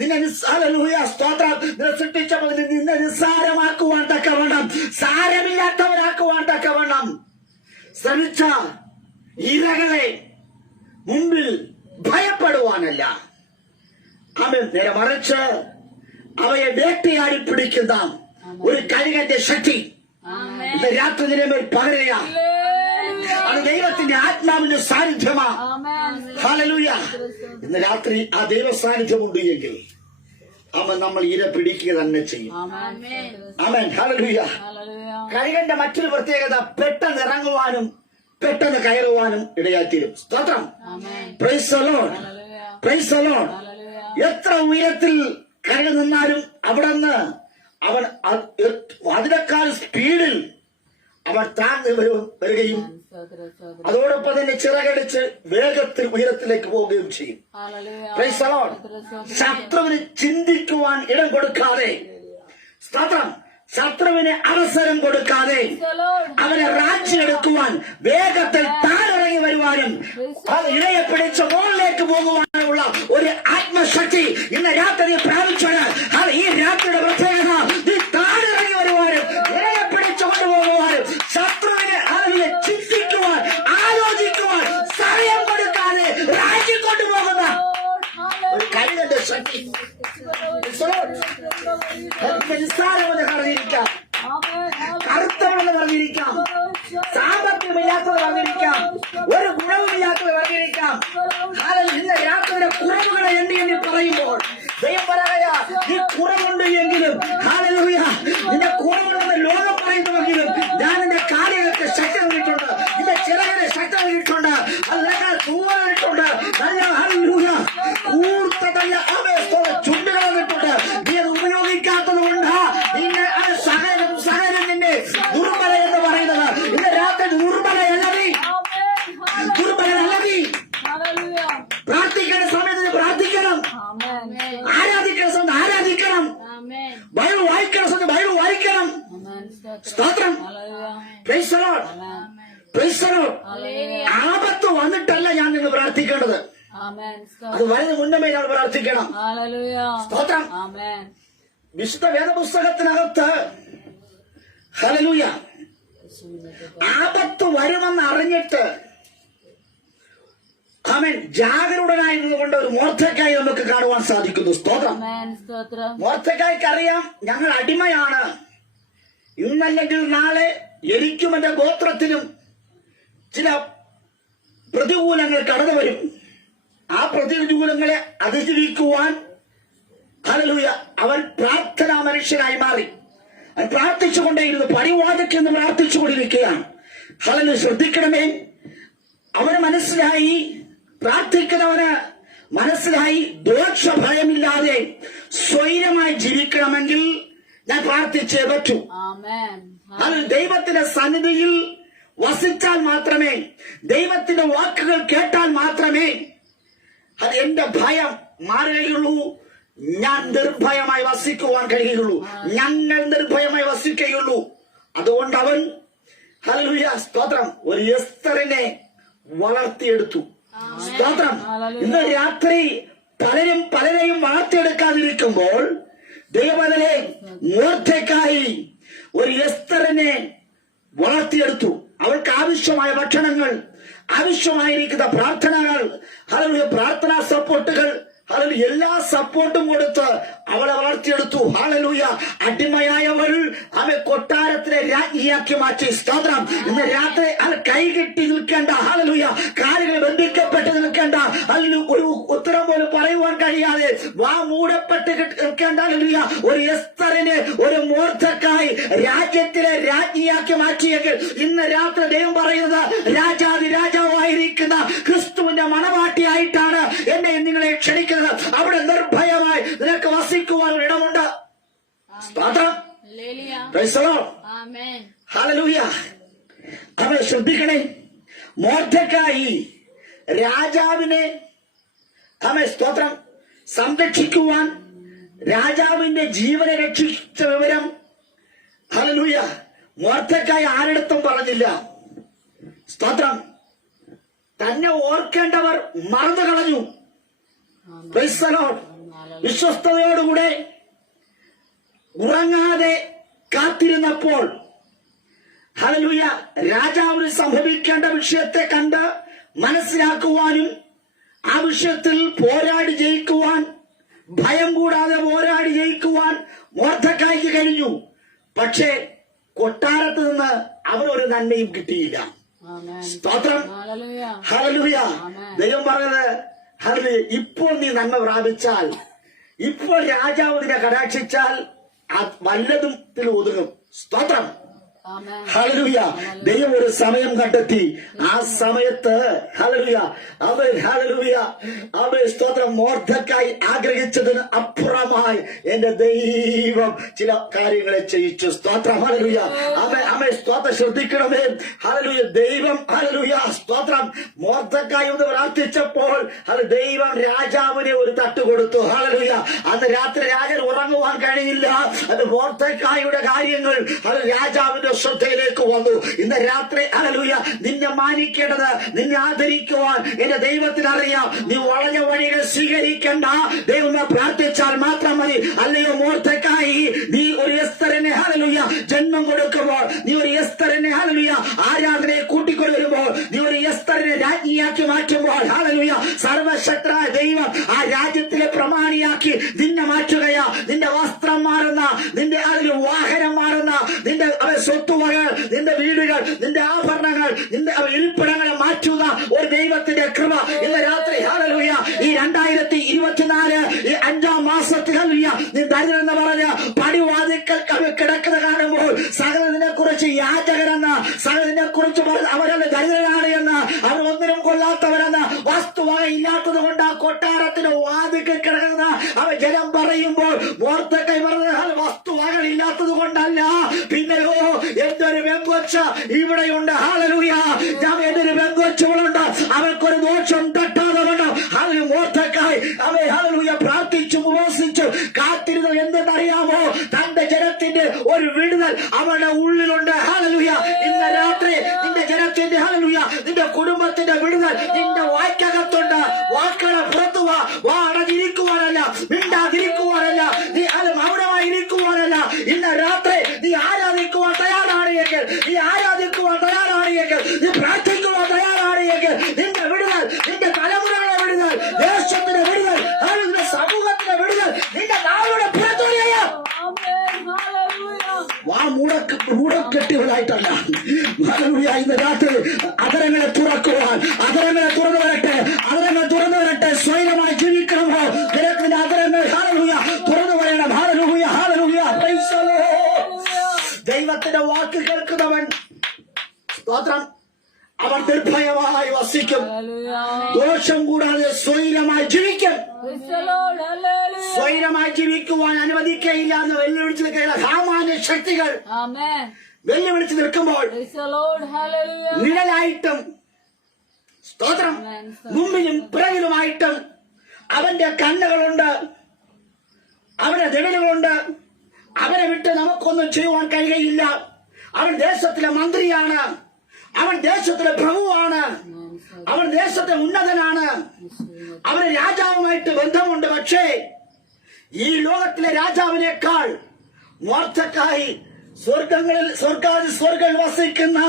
നിന്നെ ഹല്ലേലൂയ സ്തോത്രം നിന്നെ സൃഷ്ടിച്ചപ്പോൾ നിന്നെ നിസ്സാരമാക്കുവാൻ തക്കവണ്ണം, സാരമില്ലാത്തവരാക്കുവാൻ തക്കവണ്ണം ശ്രമിച്ച ഇരകളെ മുമ്പിൽ ഭയപ്പെടുവാനല്ല, അവൻ നേരെ മറിച്ച് അവയെ വേട്ടയാടി പിടിക്കുന്ന ഒരു കഴുകന്റെ ശക്തി ഇന്ന് രാത്രി നിലമേൽ പകരുക. അത് ദൈവത്തിന്റെ ആത്മാവിന്റെ സാന്നിധ്യമാ. ഹല്ലേലൂയ ഇന്ന് രാത്രി ആ ദൈവ സാന്നിധ്യമുണ്ട് എങ്കിൽ അവൻ നമ്മൾ ഇര പിടിക്കുക തന്നെ ചെയ്യും. ആമേൻ. ഹല്ലേലൂയ. കഴുകന്റെ മറ്റൊരു പ്രത്യേകത പെട്ടെന്ന് ഇറങ്ങുവാനും പെട്ടെന്ന് കയറുവാനും ഇടയായിത്തീരും. സ്തോത്രം. Praise the lord. Praise the Lord. എത്ര ഉയരത്തിൽ കഴുകൻ നിന്നാലും അവിടെ നിന്ന് അവൻ അതിനേക്കാൾ സ്പീഡിൽ അവൻ താഴ്ന്നു വരികയും അതോടൊപ്പം തന്നെ ചിറകടിച്ച് വേഗത്തിൽ ഉയരത്തിലേക്ക് പോവുകയും ചെയ്യും. Praise the lord. ശത്രുവിന് ചിന്തിക്കുവാൻ ഇടം കൊടുക്കാതെ, സ്തോത്രം, ശത്രുവിന് അവസരം കൊടുക്കാതെ അവനെ റാഞ്ചിയെടുക്കുവാൻ വേഗത്തിൽ താഴിറങ്ങി വരുവാനും ഇടയെ പിടിച്ച് മുകളിലേക്ക് പോകുവാനുള്ള ഒരു ആത്മശക്തി ഇന്ന് രാത്രി പ്രാപിച്ചാൽ ഈ രാത്രിയുടെ പ്രത്യേകത നീ താഴിറങ്ങി വരുവാനും ഇടയെ പിടിച്ചു കൊണ്ടുപോകുവാനും ശത്രുവിനെ അതിനെ ചിന്തിക്കുവാൻ ആലോചിക്കുവാൻ സമയം കൊടുക്കാതെ റാഞ്ചി കൊണ്ടുപോകുന്ന ഒരു കഴുകന്റെ ശക്തി നിസ്സാരമെന്ന് പറഞ്ഞിരിക്കാം, കറുത്തവണെന്ന് പറഞ്ഞിരിക്കാം, സാമ്പത്തികമില്ലാത്തത് ഒരു ഗുണവുമില്ലാത്തത് പറഞ്ഞിരിക്കാം. ഇന്ന് രാത്രിയുടെ കുറവുകളെ എണ്ണി എണ്ണി പറയുമ്പോൾ ദൈവം പറയാ, നീ കുറവുണ്ട് എങ്കിലും ഹല്ലേലൂയ, നിന്റെ കുറവുണ്ടെന്ന് ലോകം പറയുന്നുവെങ്കിലും ഞാൻ നിന്റെ കാലുകൾക്ക് ശക്തി നൽകിയിട്ടുണ്ട്, നിന്റെ ചിറകിന് ശക്തി നൽകിയിട്ടുണ്ട്, അത് തൂവാനിട്ടുണ്ട്, നല്ല ഹല്ലേലൂയ കൂർത്തതല്ല ചുണ്ടുകൾ വന്നിട്ടുണ്ട്. നീ അത് ഉപയോഗിക്കാത്തത് കൊണ്ട് നിന്നെ സകലം നിന്റെ ദുർബല എന്ന് പറയുന്നത്. ഇന്ന് രാത്രി ദുർബലയല്ല നീ, ദുർബലനല്ല നീ. പ്രാർത്ഥിക്കേണ്ട സമയത്ത് പ്രാർത്ഥിക്കണം, ആരാധിക്കേണ്ട സമയത്ത് ആരാധിക്കണം, ബൈബിൾ വായിക്കേണ്ട സമയത്ത് ബൈബിൾ വായിക്കണം. സ്തോത്രം. Praise the lord. Praise the Lord. ആപത്ത് വന്നിട്ടല്ല ഞാൻ നിങ്ങൾ പ്രാർത്ഥിക്കേണ്ടത്, അത് വരുന്ന മുന്നമേ ഞാൻ പ്രാർത്ഥിക്കണം. സ്തോത്രം. വിശുദ്ധ വേദപുസ്തകത്തിനകത്ത് ഹല്ലേലൂയ ആപത്ത് വരുമെന്ന് അറിഞ്ഞിട്ട് ആമേൻ ജാഗരൂകനായിരുന്നതുകൊണ്ട് ഒരു മോർദെഖായി നമുക്ക് കാണുവാൻ സാധിക്കുന്നു. സ്തോത്രം. മോർദെഖായിക്ക് അറിയാം ഞങ്ങൾ അടിമയാണ്, ഇന്നല്ലെങ്കിൽ നാളെ എനിക്കും എന്റെ ഗോത്രത്തിനും ചില പ്രതികൂലങ്ങൾ കടന്നു വരും. ആ പ്രതികൂലങ്ങളെ അതിജീവിക്കുവാൻ ഹല്ലേലൂയ അവൻ പ്രാർത്ഥനാ മനുഷ്യനായി മാറി. അവൻ പ്രാർത്ഥിച്ചുകൊണ്ടേയിരുന്നു, പടിവാതിൽക്കെന്ന് പ്രാർത്ഥിച്ചുകൊണ്ടിരിക്കുകയാണ്. ഹല്ലേലൂയ. ശ്രദ്ധിക്കണമേ, അവന് മനസ്സിലായി, പ്രാർത്ഥിക്കുന്നവന് മനസ്സിലായി, ദോഷഭയമില്ലാതെ സ്വൈരമായി ജീവിക്കണമെങ്കിൽ ഞാൻ പ്രാർത്ഥിച്ചേ പറ്റൂ. അത് ദൈവത്തിന്റെ സന്നിധിയിൽ വസിച്ചാൽ മാത്രമേ, ദൈവത്തിന്റെ വാക്കുകൾ കേട്ടാൽ മാത്രമേ അത് എന്റെ ഭയം മാറുകയുള്ളൂ, ഞാൻ നിർഭയമായി വസിക്കുവാൻ കഴിയുകയുള്ളൂ, ഞങ്ങൾ നിർഭയമായി വസിക്കുകയുള്ളൂ. അതുകൊണ്ട് അവൻ ഹല്ലേലൂയ സ്തോത്രം ഒരു എസ്തറിനെ വളർത്തിയെടുത്തു. സ്തോത്രം. ഇന്ന് രാത്രി പലരെയും വളർത്തിയെടുക്കാതിരിക്കുമ്പോൾ ദൈവമേ മോർദെഖായി ഒരു എസ്തറിനെ വളർത്തിയെടുത്തു. അവൾക്ക് ആവശ്യമായ ഭക്ഷണങ്ങൾ, ആവശ്യമായിരിക്കുന്ന പ്രാർത്ഥനകൾ, ഹല്ലേലൂയ പ്രാർത്ഥനാ സപ്പോർട്ടുകൾ, ഹല്ലേലൂയ എല്ലാ സപ്പോർട്ടും കൊടുത്ത് അവളെ വളർത്തിയെടുത്തു. ഹല്ലേലൂയ. അടിമയായവൾ അവളെ കൊട്ടാരത്തിലെ രാജ്ഞിയാക്കി മാറ്റി. സ്തോത്രം. ഇന്ന് രാത്രി അവൾ കൈകെട്ടി നിൽക്കേണ്ട, ഹല്ലേലൂയ കാലുകൾ ബന്ധിക്കപ്പെട്ട് നിൽക്കേണ്ട, ഹല്ലേലൂയ ഒരു ഉത്തരം പോലും പറയുവാൻ കഴിയാതെ വാ മൂടപ്പെട്ട് നിൽക്കേണ്ട, ഹല്ലേലൂയ ഒരു എസ്തറിനെ ഒരു മോർദെഖായി രാജ്യത്തിലെ രാജ്ഞിയാക്കി മാറ്റിയെങ്കിൽ ഇന്ന് രാത്രി ദൈവം പറയുന്നത് രാജാവായിരിക്കുന്ന ക്രിസ്തുവിന്റെ മണവാട്ടിയായിട്ടാണ് എന്നെ നിങ്ങളെ ക്ഷണിക്കുന്നത്. അവിടെ നിർഭയമായി നിനക്ക് വസിക്കുവാൻ ഇടമുണ്ട്. സ്തോത്രം. Praise the lord. ഹല്ലേലൂയ. അവൻ ശ്രദ്ധിക്കണേ, മോർദെഖായി രാജാവിനെ അവൻ സ്തോത്രം സംരക്ഷിക്കുവാൻ, രാജാവിന്റെ ജീവനെ രക്ഷിച്ച വിവരം ഹല്ലേലൂയ മോർദെഖായി ആരിടത്തും പറഞ്ഞില്ല. സ്തോത്രം. തന്നെ ഓർക്കേണ്ടവർ മറന്നു കളഞ്ഞു. Price the Lord. വിശ്വസ്തയോടുകൂടെ ഉറങ്ങാതെ കാത്തിരുന്നപ്പോൾ ഹല്ലേലൂയ രാജാവിന് സംഭവിക്കേണ്ട വിഷയത്തെ കണ്ട് മനസ്സിലാക്കുവാനും ആ വിഷയത്തിൽ പോരാടി ജയിക്കുവാൻ, ഭയം കൂടാതെ പോരാടി ജയിക്കുവാൻ മോർദെഖായിക്ക് കഴിഞ്ഞു. പക്ഷേ കൊട്ടാരത്ത് നിന്ന് അവനൊരു നന്മയും കിട്ടിയില്ല. സ്തോത്രം. ഹല്ലേലൂയ. ദൈവം പറഞ്ഞത് ഹല്ലേലൂയ ഇപ്പോൾ നീ നന്മ പ്രാപിച്ചാൽ, ഇപ്പോൾ രാജാവ് നിന്നെ കടാക്ഷിച്ചാൽ വല്ലതും ഒതുങ്ങും. സ്തോത്രം. ഹല്ലേലൂയ. ദൈവം ഒരു സമയം കണ്ടെത്തി. ആ സമയത്ത് ഹല്ലേലൂയ അവൻ സ്തോത്രം മോർദെഖായി ആഗ്രഹിച്ചതിന് അപ്പുറമായി എന്റെ ദൈവം ചില കാര്യങ്ങളെ ചെയ്യിച്ചു. സ്തോത്രം. ഹല്ലേലൂയ. അവൻ സ്തോത്രം. ശ്രദ്ധിക്കണമേ. ഹല്ലേലൂയ. ദൈവം ഹല്ലേലൂയ സ്തോത്രം മോർദെഖായി ഒന്ന് പ്രാർത്ഥിച്ചപ്പോൾ ദൈവം രാജാവിനെ ഒരു തട്ട് കൊടുത്തു. ഹല്ലേലൂയ. അന്ന് രാത്രി രാജൻ ഉറങ്ങുവാൻ കഴിയില്ല. അത് മോർദെഖായിയുടെ കാര്യങ്ങൾ അത് രാജാവിന്റെ ശ്രദ്ധയിലേക്ക് വന്നു. ഇന്ന് രാത്രി ഹല്ലേലൂയ നിന്നെ മാനിക്കേണ്ടത്, നിന്നെ ആദരിക്കുവാൻ എന്റെ ദൈവത്തിനറിയാം. നീ വളഞ്ഞ വഴികൾ സ്വീകരിക്കേണ്ട, ദൈവമേ പ്രാർത്ഥിച്ചാൽ മാത്രം മതി. അല്ലയോ മോർദെഖായി, നീ ഒരു എസ്തറിനെ ഹല്ലേലൂയ ജന്മം കൊടുക്കുമ്പോൾ, നീ ഒരു എസ്തറിനെ ഹല്ലേലൂയ ആരാധനയെ കൂട്ടിക്കൊണ്ടുവരുമ്പോൾ, നീ ഒരു എസ്തറിനെ രാജ്ഞിയാക്കി മാറ്റുമ്പോൾ ഹല്ലേലൂയ സർവശക്തനായ ദൈവം ആ രാജ്യത്തിലെ പ്രമാണിയാക്കി നിന്നെ മാറ്റുകയാ. നിന്റെ വസ്ത്രം മാറുന്ന, നിന്റെ അതിൽ വാഹനം മാറുന്ന, നിന്റെ സ്വത്തുവകൾ, നിന്റെ വീടുകൾ, നിന്റെ ആഭരണങ്ങൾ, നിന്റെ ഇരിപ്പിടങ്ങളെ മാറ്റി മാറ്റുക ഒരു ദൈവത്തിന്റെ കൃപ ഇന്ന് രാത്രി. ഹല്ലേലൂയ. ഈ 2024 ഈ 5-ാം മാസത്തിൽ ഹല്ലേലൂയ നീ ദരിദ്രനെന്ന് പറഞ്ഞ് പടിവാതിക്കൽ കിടക്കുന്ന കാണുമ്പോൾ സകലതിനെ കുറിച്ച് യാചകരെന്ന്, സകലതിനെ കുറിച്ച് അവരത് ദരിദ്രനാണ് എന്ന്, അവർ ഒന്നിനും കൊള്ളാത്തവരെന്ന്, വസ്തുവക ഇല്ലാത്തത് കൊണ്ട് ആ കൊട്ടാരത്തിന് വാതിക്കൽ കിടക്കുന്ന അവർ ജനം പറയുമ്പോൾ മോർദെഖായി പറഞ്ഞത് വസ്തുവകൾ ഇല്ലാത്തത് കൊണ്ടല്ല, പിന്നെയോ എന്തൊരു പെങ്കൊച്ച് ഇവിടെയുണ്ട്. ഹല്ലേലൂയ. എന്തൊരു പെങ്കൊച്ചുകളുണ്ട്, അവർക്കൊരു ദോഷം തട്ടാതെ കൊണ്ട് മോർദെഖായി അവൻ ഹല്ലേലൂയ പ്രാർത്ഥിച്ചു ഉപവസിച്ചു കാത്തിരുന്നു. എന്തെന്നറിയാമോ? തന്റെ ജനത്തിന്റെ ഒരു വിടുതൽ അവരുടെ ഉള്ളിലുണ്ട്. ഹല്ലേലൂയ. ഇന്ന് രാത്രി നിന്റെ ജനത്തിന്റെ ഹല്ലേലൂയ നിന്റെ കുടുംബത്തിന്റെ വിടുതൽ നിന്റെ വായ്ക്കകത്തുണ്ട്. വാക്കുകളെ പുറത്തു വാ അടഞ്ഞിരിക്കുവാനല്ല, മിണ്ടാതിരിക്കുവാനല്ല, നീ അത് മൗനമായി ഇരിക്കുവാനല്ല. ഇന്ന് രാത്രി നീ ആരാധിക്കുവാൻ തയ്യാറാണ് എങ്കിൽ, നീ ആരാധിക്കുവാൻ തയ്യാറാണ് എങ്കിൽ, നീ പ്രാർത്ഥിക്കുവാൻ തയ്യാറാണ് എങ്കിൽ, നിന്റെ വിടുതൽ, നിന്റെ തലമുറയുടെ വിടുതൽ, ദേശത്തിന്റെ വിടുതൽ, നിന്റെ സമൂഹത്തിന്റെ വിടുതൽ നിന്റെ നാളുടെ പുറത്തുകയോ വാ മൂടക്കെട്ടികളായിട്ടല്ല. ഇന്ന് രാത്രി അതരങ്ങളെ തുറക്കുവാൻ, അതരങ്ങളെ തുറന്നു വരട്ടെ, അതരങ്ങൾ തുറന്നു വരട്ടെ. സ്വൈരമായി ജീവിക്കണമോ? നിനക്കിന്റെ അതരങ്ങൾ ഹല്ലേലൂയ തുറന്നു വരണം. Hallelujah, hallelujah. Praise the Lord. ദൈവത്തിന്റെ വാക്ക് കേൾക്കുന്നവൻ സ്തോത്രം, അവൻ നിർഭയമായി വസിക്കും, ദോഷം കൂടാതെ സ്വൈരമായി ജീവിക്കും. സ്വൈരമായി ജീവിക്കുവാൻ അനുവദിക്കയില്ല എന്ന് വെല്ലുവിളിച്ച് നിൽക്കുന്ന സാമാന്യ ശക്തികൾ വെല്ലുവിളിച്ച് നിൽക്കുമ്പോൾ നിഴലായിട്ടും സ്തോത്രം മുമ്പിലും പിറകിലുമായിട്ടും അവന്റെ കണ്ണുകളുണ്ട്, അവന്റെ ദിനങ്ങളുണ്ട്. അവനെ വിട്ട് നമുക്കൊന്നും ചെയ്യുവാൻ കഴിയുകയില്ല. അവൻ ദേശത്തിലെ മന്ത്രിയാണ്, അവൻ ദേശത്തിലെ പ്രഭുവാണ്, അവൻ ദേശത്തെ ഉന്നതനാണ്, അവന് രാജാവുമായിട്ട് ബന്ധമുണ്ട്. പക്ഷേ ഈ ലോകത്തിലെ രാജാവിനേക്കാൾ മോർദെഖായി സ്വർഗത്തിൽ വസിക്കുന്ന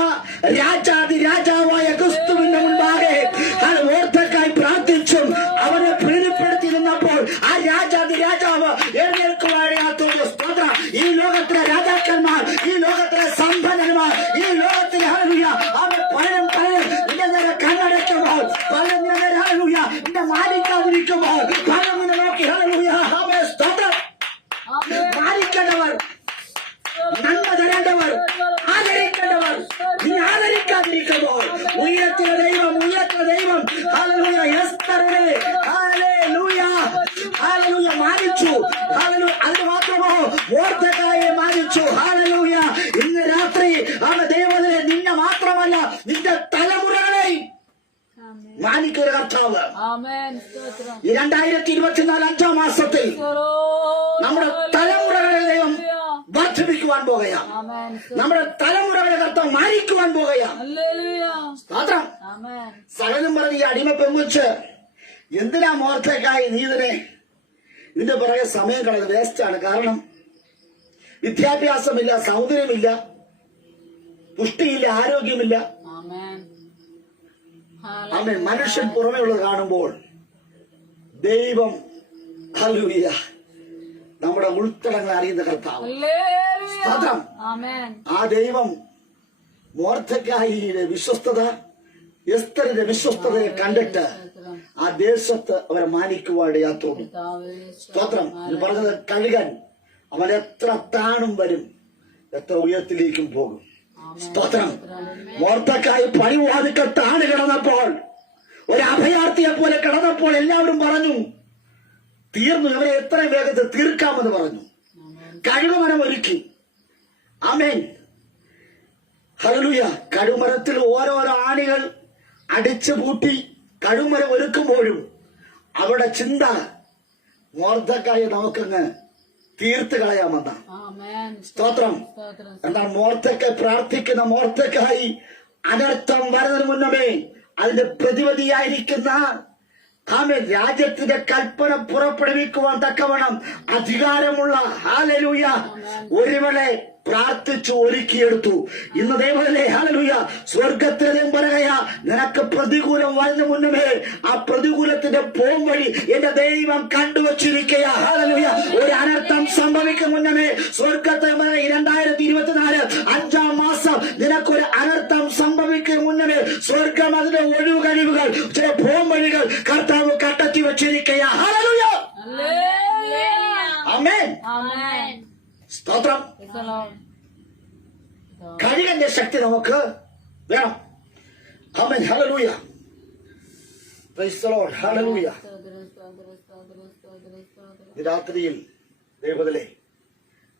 രാജാതി രാജാവായ ക്രിസ്തുവിന്റെ മുൻപാകെ മോർദെഖായി പ്രാർത്ഥിച്ചും അവനെ പ്രീതിപ്പെടുത്തി നിന്നപ്പോൾ ആ രാജാതി രാജാവ് എഴുന്നേൽക്കുവാനാത്തോട് സ്തോത്രം. ഈ ലോകത്തിലെ രാജാക്കന്മാർ, ഈ ലോകത്തിലെ സമ്പന്നന്മാർ, ഈ ലോകത്തിലെ ഹല്ലേലൂയ അവർ പലരും നിന്റെ നേരെ കണ്ണടയ്ക്കുമ്പോൾ, പലരും നിന്റെ നേരെ ഹല്ലേലൂയ നിന്നെ മാനിക്കാതിരിക്കുമ്പോൾ, പലരും നിന്നെ നോക്കി ഹല്ലേലൂയ സ്തോത്രം മാനിക്കേണ്ടവർ, നന്മ തരേണ്ടവർ, ആദരിക്കേണ്ടവർ നീ ആദരിക്കാതിരിക്കുമ്പോൾ ഉയരത്തിലെ ദൈവം, ഉയരത്തിലെ ദൈവം ഹല്ലേലൂയ എസ്തറിനെ ഹല്ലേലൂയ ഹല്ലേലൂയ മാനിച്ചു. ഹല്ലേലൂയ. അത് മാത്രമോ മോർദെഖായിയെ മാനിച്ചു. ഹല്ലേലൂയ. ഇന്ന് രാത്രി അവന്റെ ദൈവത്തിലെ നിന്നെ മാത്രമല്ല നിന്റെ തലമുറകളെ മാനിക്കുന്ന കർത്താവ് ഈ 2024 5-ാം മാസത്തിൽ നമ്മുടെ തലമുറകളെ ദൈവം വർദ്ധിപ്പിക്കുവാൻ പോകുകയാണ്. നമ്മുടെ തലമുറകളെ കർത്താവ് മാനിക്കുവാൻ പോകുകയാണ്. സ്തോത്രം. സകലം പറഞ്ഞ് ഈ അടിമ പെങ്കൊച്ച് എന്തിനാ മോർദെഖായി നീ ഇതിന്റെ പുറകെ സമയം കളയുന്നത്? വേസ്റ്റാണ്. കാരണം വിദ്യാഭ്യാസമില്ല, സൗന്ദര്യമില്ല, പുഷ്ടിയില്ല, ആരോഗ്യമില്ല. ആമേൻ. മനുഷ്യൻ പുറമേ ഉള്ളത് കാണുമ്പോൾ ദൈവം ഹല്ലേലൂയ നമ്മുടെ ഉൾത്തടങ്ങൾ അറിയുന്ന കർത്താവ് സ്തോത്രം. ആ ദൈവം മോർദെഖായിയുടെ വിശ്വസ്തത, എസ്തറിന്റെ വിശ്വസ്തതയെ കണ്ടിട്ട് ആ ദേശത്ത് അവരെ മാനിക്കുവാൻ തോന്നി. സ്തോത്രം. പറഞ്ഞത് കഴുകൻ അവൻ എത്ര താണും വരും, എത്ര ഉയരത്തിലേക്കും പോകും. സ്തോത്രം. മോർദെഖായി പടിവാതിക്കൽ താണ് കിടന്നപ്പോൾ, ഒരു അഭയാർത്ഥിയെ പോലെ കിടന്നപ്പോൾ എല്ലാവരും പറഞ്ഞു തീർന്നു, ഇവരെ എത്രയും വേഗത്തിൽ തീർക്കാമെന്ന് പറഞ്ഞു. കഴുകുമരം ഒരുക്കി. ആമേൻ. ഹല്ലേലൂയ. കഴുമരത്തിൽ ഓരോരോ ആണികൾ അടിച്ചു പൂട്ടി കഴുമരം ഒരുക്കുമ്പോഴും അവിടെ ചിന്ത മോർദെഖായി നമുക്കങ്ങ് തീർത്ത് കളയാമെന്ന. സ്തോത്രം. എന്നാൽ മോർദെഖായി പ്രാർത്ഥിക്കുന്ന മോർദെഖായി അനർത്ഥം വരുന്നതിന് മുന്നമേ അതിന്റെ പ്രതിവിധിയായിരിക്കുന്ന ആമേൻ രാജ്യത്തിന്റെ കൽപ്പന പുറപ്പെടുവിക്കുവാൻ തക്കവണ്ണം അധികാരമുള്ള ഹല്ലേലൂയ ഒരുവളെ പ്രാർത്ഥിച്ചു ഒരുക്കിയെടുത്തു. ഇന്ന് ദൈവമല്ലേ ഹല്ലേലൂയ സ്വർഗത്തിലെ പറയുക നിനക്ക് പ്രതികൂലം വരുന്ന മുന്നമേ ആ പ്രതികൂലത്തിന്റെ പോം വഴി എന്റെ ദൈവം കണ്ടുവച്ചിരിക്കുക. ഹല്ലേലൂയ. ഒരു അനർത്ഥം സംഭവിക്കും മുന്നമേ സ്വർഗത്തെ 2024 5-ാം മാസം നിനക്കൊരു അനർത്ഥം സംഭവിക്കും മുന്നമേ സ്വർഗം അതിന്റെ ഒഴിവുകഴിവുകൾ, ചില പോം വഴികൾ കർത്താവ് കണ്ടെത്തി വച്ചിരിക്കുക. ഹല്ലേലൂയ. ആമേൻ. സ്തോത്രം. കഴുകന്റെ ശക്തി നമുക്ക് വേണം. ആമേൻ. ഹല്ലേലൂയ. Praise the lord. ഹല്ലേലൂയ. രാത്രിയിൽ ദൈവത്തിലെ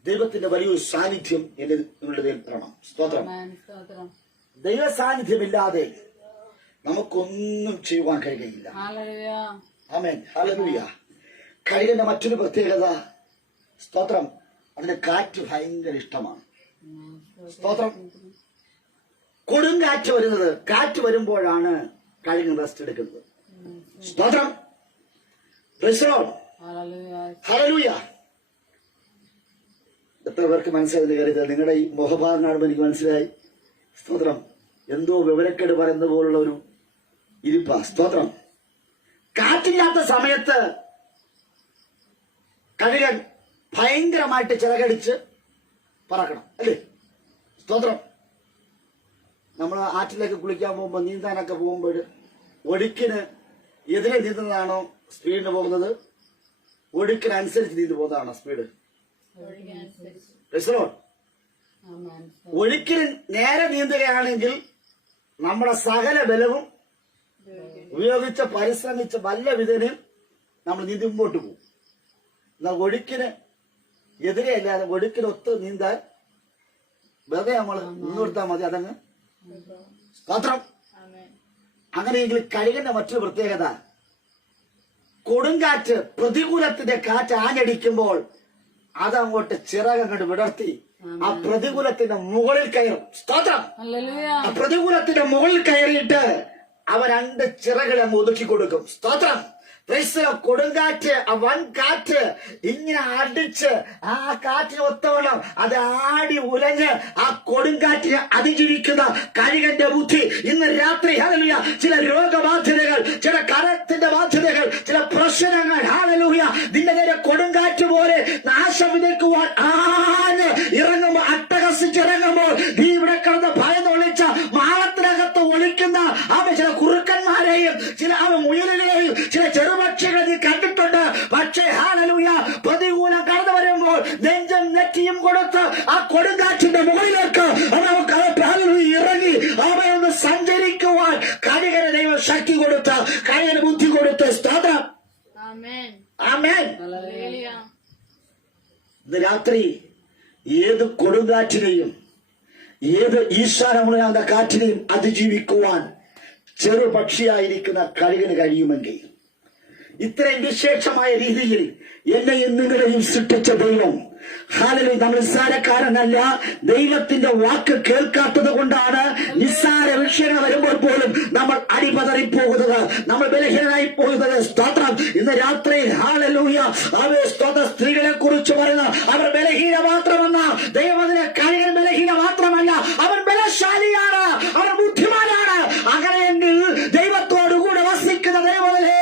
ദൈവത്തിന്റെ വലിയൊരു സാന്നിധ്യം എന്റെ നിങ്ങളുടെ മേൽ തരണം. സ്തോത്രം. ദൈവ സാന്നിധ്യമില്ലാതെ നമുക്കൊന്നും ചെയ്യുവാൻ കഴിയുകയില്ല. ആമേൻ. ഹല്ലേലൂയ. കഴുകന്റെ മറ്റൊരു പ്രത്യേകത, സ്തോത്രം, അതിന്റെ കാറ്റ് ഭയങ്കര ഇഷ്ടമാണ്. സ്തോത്രം. കൊടുങ്കാറ്റ് വരുന്നത്, കാറ്റ് വരുമ്പോഴാണ് കഴുകൻ റെസ്റ്റ് എടുക്കുന്നത്. സ്തോത്രം. Praise the lord. ഹല്ലേലൂയ. എത്ര പേർക്ക് മനസ്സിലായി കരുത്? നിങ്ങളുടെ ഈ മുഖഭാവം കാണുമ്പോൾ എനിക്ക് മനസ്സിലായി. സ്തോത്രം. എന്തോ വിവരക്കേട് പറയുന്ന പോലുള്ള ഒരു ഇരിപ്പാ. സ്തോത്രം. കാറ്റില്ലാത്ത സമയത്ത് കഴുകൻ ഭയങ്കരമായിട്ട് ചിറകടിച്ച് പറക്കണം, അല്ലേ? സ്തോത്രം. നമ്മൾ ആറ്റിലേക്ക് കുളിക്കാൻ പോകുമ്പോൾ, നീന്താനൊക്കെ പോകുമ്പോൾ ഒഴുക്കിന് എതിരെ നീന്തുന്നതാണോ സ്പീഡിന് പോകുന്നത്? ഒഴുക്കിനനുസരിച്ച് നീന്തു പോകുന്നതാണോ സ്പീഡ്? ഒഴുക്കിന് നേരെ നീന്തുകയാണെങ്കിൽ നമ്മുടെ സകല ബലവും ഉപയോഗിച്ച് പരിശ്രമിച്ച് വല്ല വിധനും നമ്മൾ നീന്തി മുമ്പോട്ട് പോകും. എന്നാൽ ഒഴുക്കിന് എതിരെ അല്ലാതെ ഒഴുക്കിനൊത്ത് നീന്താൻ വെറുതെ നമ്മൾ നിന്നെടുത്താൽ മതി, അതങ്ങ്. സ്തോത്രം. അങ്ങനെയെങ്കിൽ കഴുകന്റെ മറ്റൊരു പ്രത്യേകത, കൊടുങ്കാറ്റ്, പ്രതികൂലത്തിന്റെ കാറ്റ് ആഞ്ഞടിക്കുമ്പോൾ അതങ്ങോട്ട് ചിറകങ്ങോട്ട് വിടർത്തി ആ പ്രതികൂലത്തിന്റെ മുകളിൽ കയറും. സ്തോത്രം. ആ പ്രതികൂലത്തിന്റെ മുകളിൽ കയറിയിട്ട് അവ 2 ചിറകളെ ഒതുക്കി കൊടുക്കും. സ്തോത്രം. കൊടുങ്കാറ്റ്, ആ വൻ കാറ്റ് ഇങ്ങനെ അടിച്ച് ആ കാറ്റിന് ഒത്തവണ്ണം അത് ആടി ഉലഞ്ഞ് ആ കൊടുങ്കാറ്റിനെ അതിജീവിക്കുന്ന കഴുകന്റെ ബുദ്ധി ഇന്ന് രാത്രി, ഹല്ലേലൂയ, ചില രോഗബാധ്യതകൾ, ചില കരത്തിന്റെ ബാധ്യതകൾ, ചില പ്രശ്നങ്ങൾ, ഹല്ലേലൂയ, നിന്റെ നേരെ കൊടുങ്കാറ്റ് പോലെ നാശം വിതയ്ക്കുവാൻ ആഞ്ഞ് ഇറങ്ങുമ്പോൾ, അട്ടഹസിച്ചിറങ്ങുമ്പോൾ, നീ ഇവിടെ കിടന്ന് ഭയന്നൊളിച്ച മാളത്തിനകത്ത് ഒളിക്കുന്ന ചില കുറുക്കന്മാരെയും ചില മുയലുകളെയും ചില ചെറുപക്ഷികളെ നീ കണ്ടിട്ടുണ്ട്. പക്ഷേ ഹല്ലേലൂയ, പ്രതികൂലം കടന്നു വരുമ്പോൾ നെഞ്ചും നെറ്റിയും കൊടുത്ത് ആ കൊടുങ്കാറ്റിന്റെ മുകളിലേക്ക് ഇറങ്ങി അവയൊന്ന് സഞ്ചരിക്കുവാൻ കഴുകന് ദൈവം ശക്തി കൊടുത്ത, കഴുകന് ബുദ്ധി കൊടുത്ത്. സ്തോത്രം. ആമേൻ. ഇന്ന് രാത്രി ഏത് കൊടുങ്കാറ്റിനെയും ഏത് ഈശാനമുള്ള കാറ്റിനെയും അതിജീവിക്കുവാൻ ചെറുപക്ഷിയായിരിക്കുന്ന കഴുകന് കഴിയുമെങ്കിൽ, ഇത്രയും വിശേഷമായ രീതിയിൽ എന്നെയും നിങ്ങളെയും സൃഷ്ടിച്ച ദൈവം, ഹല്ലേലൂയ, നമ്മൾ നിസ്സാരക്കാരനല്ല. ദൈവത്തിന്റെ വാക്ക് കേൾക്കാത്തത് കൊണ്ടാണ് നിസ്സാര വിഷയങ്ങൾ വരുമ്പോൾ പോലും നമ്മൾ അടിപതറിപ്പോകുന്നത്, നമ്മൾ ബലഹീനരായി പോകുന്നത്. സ്തോത്രം. ഇന്ന് രാത്രിയിൽ ഹല്ലേലൂയ, സ്തോത്ര, സ്ത്രീകളെ കുറിച്ച് പറയുന്ന അവർ ബലഹീന മാത്രമെന്ന ദൈവത്തിലെ കഴുകൻ ബലഹീന മാത്രമല്ല, അവൻ ബലശാലിയാണ്, അവൻ ബുദ്ധിമാനാണ്. അങ്ങനെയെങ്കിൽ ദൈവത്തോടുകൂടെ വസിക്കുന്ന ദൈവത്തിലെ,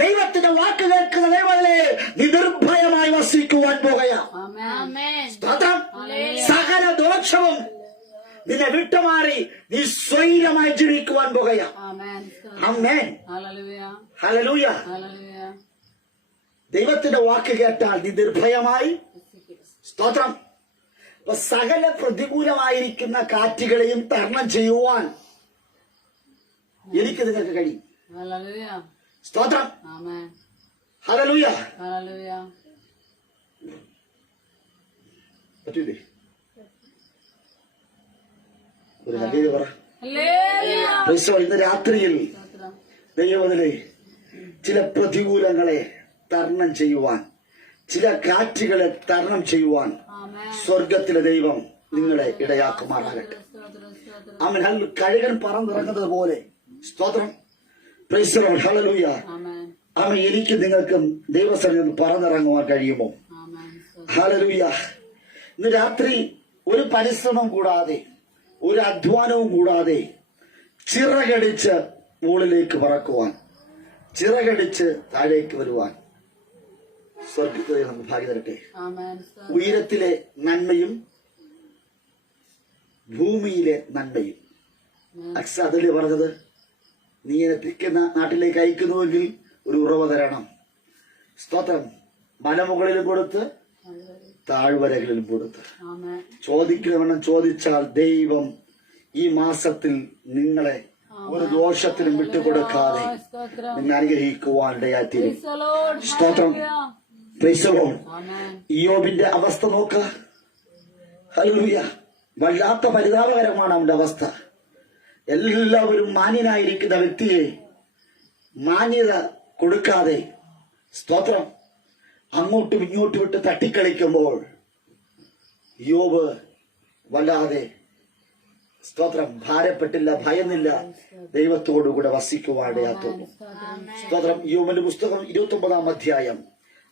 ദൈവത്തിന്റെ വാക്ക് കേൾക്കുന്ന ദൈവത്തിലെ നീ നിർഭയമായി വസിക്കുവാൻ പോകുകയാ. സ്തോത്രം. സകല ദോഷവും നിന്നെ വിട്ടുമാറി നീ സ്വൈരമായി ജീവിക്കുവാൻ പോകുകയാ. ആമേൻ. ഹല്ലേലൂയ. ദൈവത്തിന്റെ വാക്ക് കേട്ടാൽ നീ നിർഭയമായി. സ്തോത്രം. സകല പ്രതികൂലമായിരിക്കുന്ന കാറ്റുകളെയും തരണം ചെയ്യുവാൻ എനിക്ക് നിങ്ങൾക്ക് കഴിയും. സ്തോത്രം. ഹല്ലേലൂയ. പറ്റൂലേ? ഒരു ഹല്ലേലൂയ പറ. ഇന്ന് രാത്രിയിൽ ദൈവത്തിലെ ചില പ്രതികൂലങ്ങളെ തരണം ചെയ്യുവാൻ, ചില കാറ്റുകളെ തരണം ചെയ്യുവാൻ സ്വർഗത്തിലെ ദൈവം നിങ്ങളെ ഇടയാക്കുമാറാകട്ടെ. ആമേൻ. കഴുകൻ പറന്നിറങ്ങുന്നത് പോലെ. സ്തോത്രം. Praise the lord. ഹല്ലേലൂയ. ആമേൻ. എനിക്ക് നിങ്ങൾക്കും ദൈവസന്നിധിയിൽ പറന്നിറങ്ങുവാൻ കഴിയുമോ? ഹല്ലേലൂയ. ഇന്ന് രാത്രി ഒരു പരിശ്രമം കൂടാതെ, ഒരു അധ്വാനവും കൂടാതെ ചിറകടിച്ച് മുകളിലേക്ക് പറക്കുവാൻ, ചിറകടിച്ച് താഴേക്ക് വരുവാൻ സ്വർഗത്തിൽ നമുക്ക് ഭാഗ്യം തരട്ടെ. ഉയരത്തിലെ നന്മയും ഭൂമിയിലെ നന്മയും. അതല്ലേ പറഞ്ഞത്, നീ എന്നെ തിക്കുന്ന നാട്ടിലേക്ക് അയക്കുന്നുവെങ്കിൽ ഒരു ഉറവ തരണം. സ്തോത്രം. മലമുകളിലും കൊടുത്ത് താഴ്വരകളിലും കൊടുത്ത്. ചോദിക്കുന്നവണ്ണം ചോദിച്ചാൽ ദൈവം ഈ മാസത്തിൽ നിങ്ങളെ ഒരു ദോഷത്തിനും വിട്ടുകൊടുക്കാതെ നിങ്ങൾ അനുഗ്രഹിക്കുവാൻ ഇടയായിത്തീരും. സ്തോത്രം. Praise the Lord. ഇയ്യോബിന്റെ അവസ്ഥ നോക്കുക. ഹല്ലേലൂയ. വല്ലാത്ത പരിതാപകരമാണ് അവന്റെ അവസ്ഥ. എല്ലാവരും മാന്യനായിരിക്കുന്ന വ്യക്തിയെ മാന്യത കൊടുക്കാതെ, സ്തോത്രം, അങ്ങോട്ടും ഇങ്ങോട്ടും വിട്ട് തട്ടിക്കളിക്കുമ്പോൾ യോബ് വല്ലാതെ, സ്തോത്രം, ഭാരപ്പെട്ടില്ല, ഭയന്നില്ല, ദൈവത്തോടുകൂടെ വസിക്കുവാനിടയാത്തു. സ്തോത്രം. യോബിന്റെ പുസ്തകം 29-ാം അധ്യായം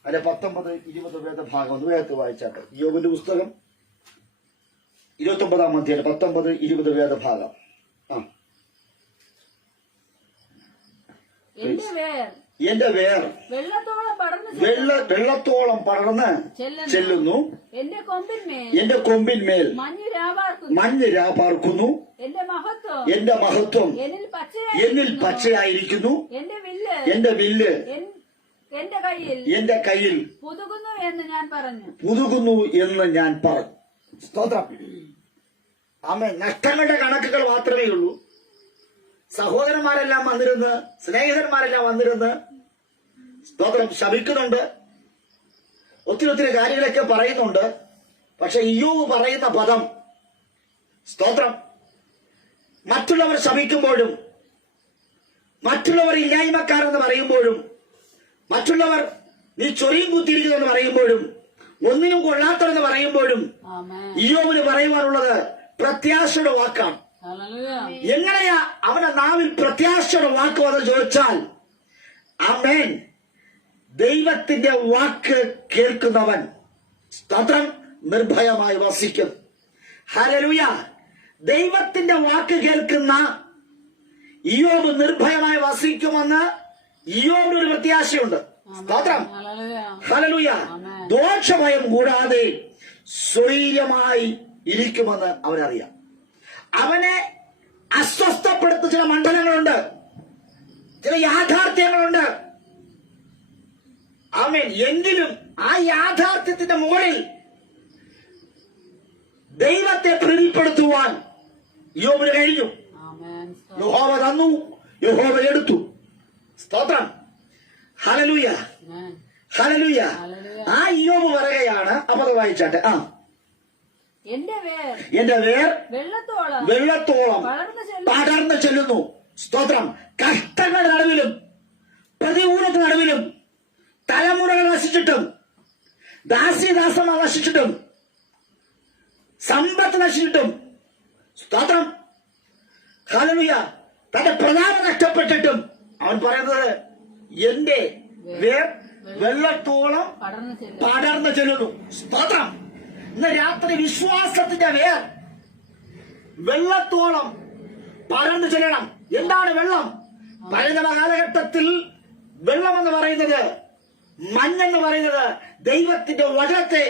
അതിലെ 19-20 വേദഭാഗം ഒന്ന് വേഗത്തിൽ വായിച്ചാട്ടെ. യോബിന്റെ പുസ്തകം 29-ാം അധ്യായം 19-20 വേദഭാഗം. എന്റെ വേർ വെള്ളത്തോളം പടർന്ന് ചെല്ലുന്നു, എന്റെ കൊമ്പിന്മേൽ മഞ്ഞ് രാപാർക്കുന്നു, എന്റെ മഹത്വം എന്നിൽ പച്ചയായിരിക്കുന്നു, എന്റെ വില്ല് എന്റെ കയ്യിൽ പുതുകുന്നു എന്ന് ഞാൻ പറഞ്ഞു. സ്തോത്രം. ആമേൻ. നഷ്ടങ്ങളുടെ കണക്കുകൾ മാത്രമേ ഉള്ളൂ. സഹോദരന്മാരെല്ലാം വന്നിരുന്ന്, സ്നേഹിതന്മാരെല്ലാം വന്നിരുന്ന്, സ്തോത്രം, ശപിക്കുന്നുണ്ട്, ഒത്തിരി കാര്യങ്ങളൊക്കെ പറയുന്നുണ്ട്. പക്ഷെ ഇയ്യോബ് പറയുന്ന പദം, സ്തോത്രം, മറ്റുള്ളവർ ശപിക്കുമ്പോഴും, മറ്റുള്ളവർ ഇല്ലായ്മക്കാരെന്ന് പറയുമ്പോഴും, മറ്റുള്ളവർ നീ ചൊറിയും കുത്തിയിരിക്കുന്നെന്ന് പറയുമ്പോഴും, ഒന്നിനും കൊള്ളാത്തവെന്ന് പറയുമ്പോഴും ഇയ്യോബിന് പറയുവാനുള്ളത് പ്രത്യാശയുടെ വാക്കാണ്. എങ്ങനെയാ അവന്റെ നാവിൽ പ്രത്യാശയുടെ വാക്ക് വന്ന് ചോദിച്ചാൽ, ആമേൻ, ദൈവത്തിന്റെ വാക്ക് കേൾക്കുന്നവൻ, സ്തോത്രം, നിർഭയമായി വസിക്കും. ഹല്ലേലൂയ. ദൈവത്തിന്റെ വാക്ക് കേൾക്കുന്ന ഇയ്യോബ് നിർഭയമായി വസിക്കുമെന്ന് ഇയ്യോബിനൊരു പ്രത്യാശയുണ്ട്. സ്തോത്രം. ഹല്ലേലൂയ. ദോഷഭയം കൂടാതെ സ്വൈര്യമായി ഇരിക്കുമെന്ന് അവനറിയാം. അവനെ അസ്വസ്ഥപ്പെടുത്തുന്ന ചില മണ്ഡലങ്ങളുണ്ട്, ചില യാഥാർത്ഥ്യങ്ങളുണ്ട്. ആമേൻ. എങ്കിലും ആ യാഥാർത്ഥ്യത്തിന്റെ മുകളിൽ ദൈവത്തെ പ്രീതിപ്പെടുത്തുവാൻ യോബിന് കഴിഞ്ഞു. യഹോവ തന്നു, യഹോവ എടുത്തു. സ്തോത്രം. ഹല്ലേലൂയ. ഹല്ലേലൂയ. ആ യോബ് പറയുകയാണ്. അപ്പൊ അത് വായിച്ചാട്ടെ. എന്റെ വേർ വെള്ളത്തോളം പടർന്നു ചെല്ലുന്നു. സ്തോത്രം. കഷ്ടങ്ങളുടെ നടുവിലും പ്രതികൂലത്തിന് നടുവിലും തലമുറകൾ നശിച്ചിട്ടും ദാസ്യദാസന്മാർ നശിച്ചിട്ടും സമ്പത്ത് നശിച്ചിട്ടും, സ്തോത്രം, ഹല്ലേലൂയ, തന്റെ പ്രതാപം നഷ്ടപ്പെട്ടിട്ടും അവൻ പറയുന്നത് എന്റെ വേർ വെള്ളത്തോളം പടർന്നു ചെല്ലുന്നു. സ്തോത്രം. ഇന്ന് രാത്രി വിശ്വാസത്തിന്റെ വേർ വെള്ളത്തോളം പടർന്നു ചെല്ലണം. എന്താണ് വെള്ളം? പഴയ കാലഘട്ടത്തിൽ വെള്ളമെന്ന് പറയുന്നത്, മഞ്ഞെന്ന് പറയുന്നത് ദൈവത്തിന്റെ വചനത്തെ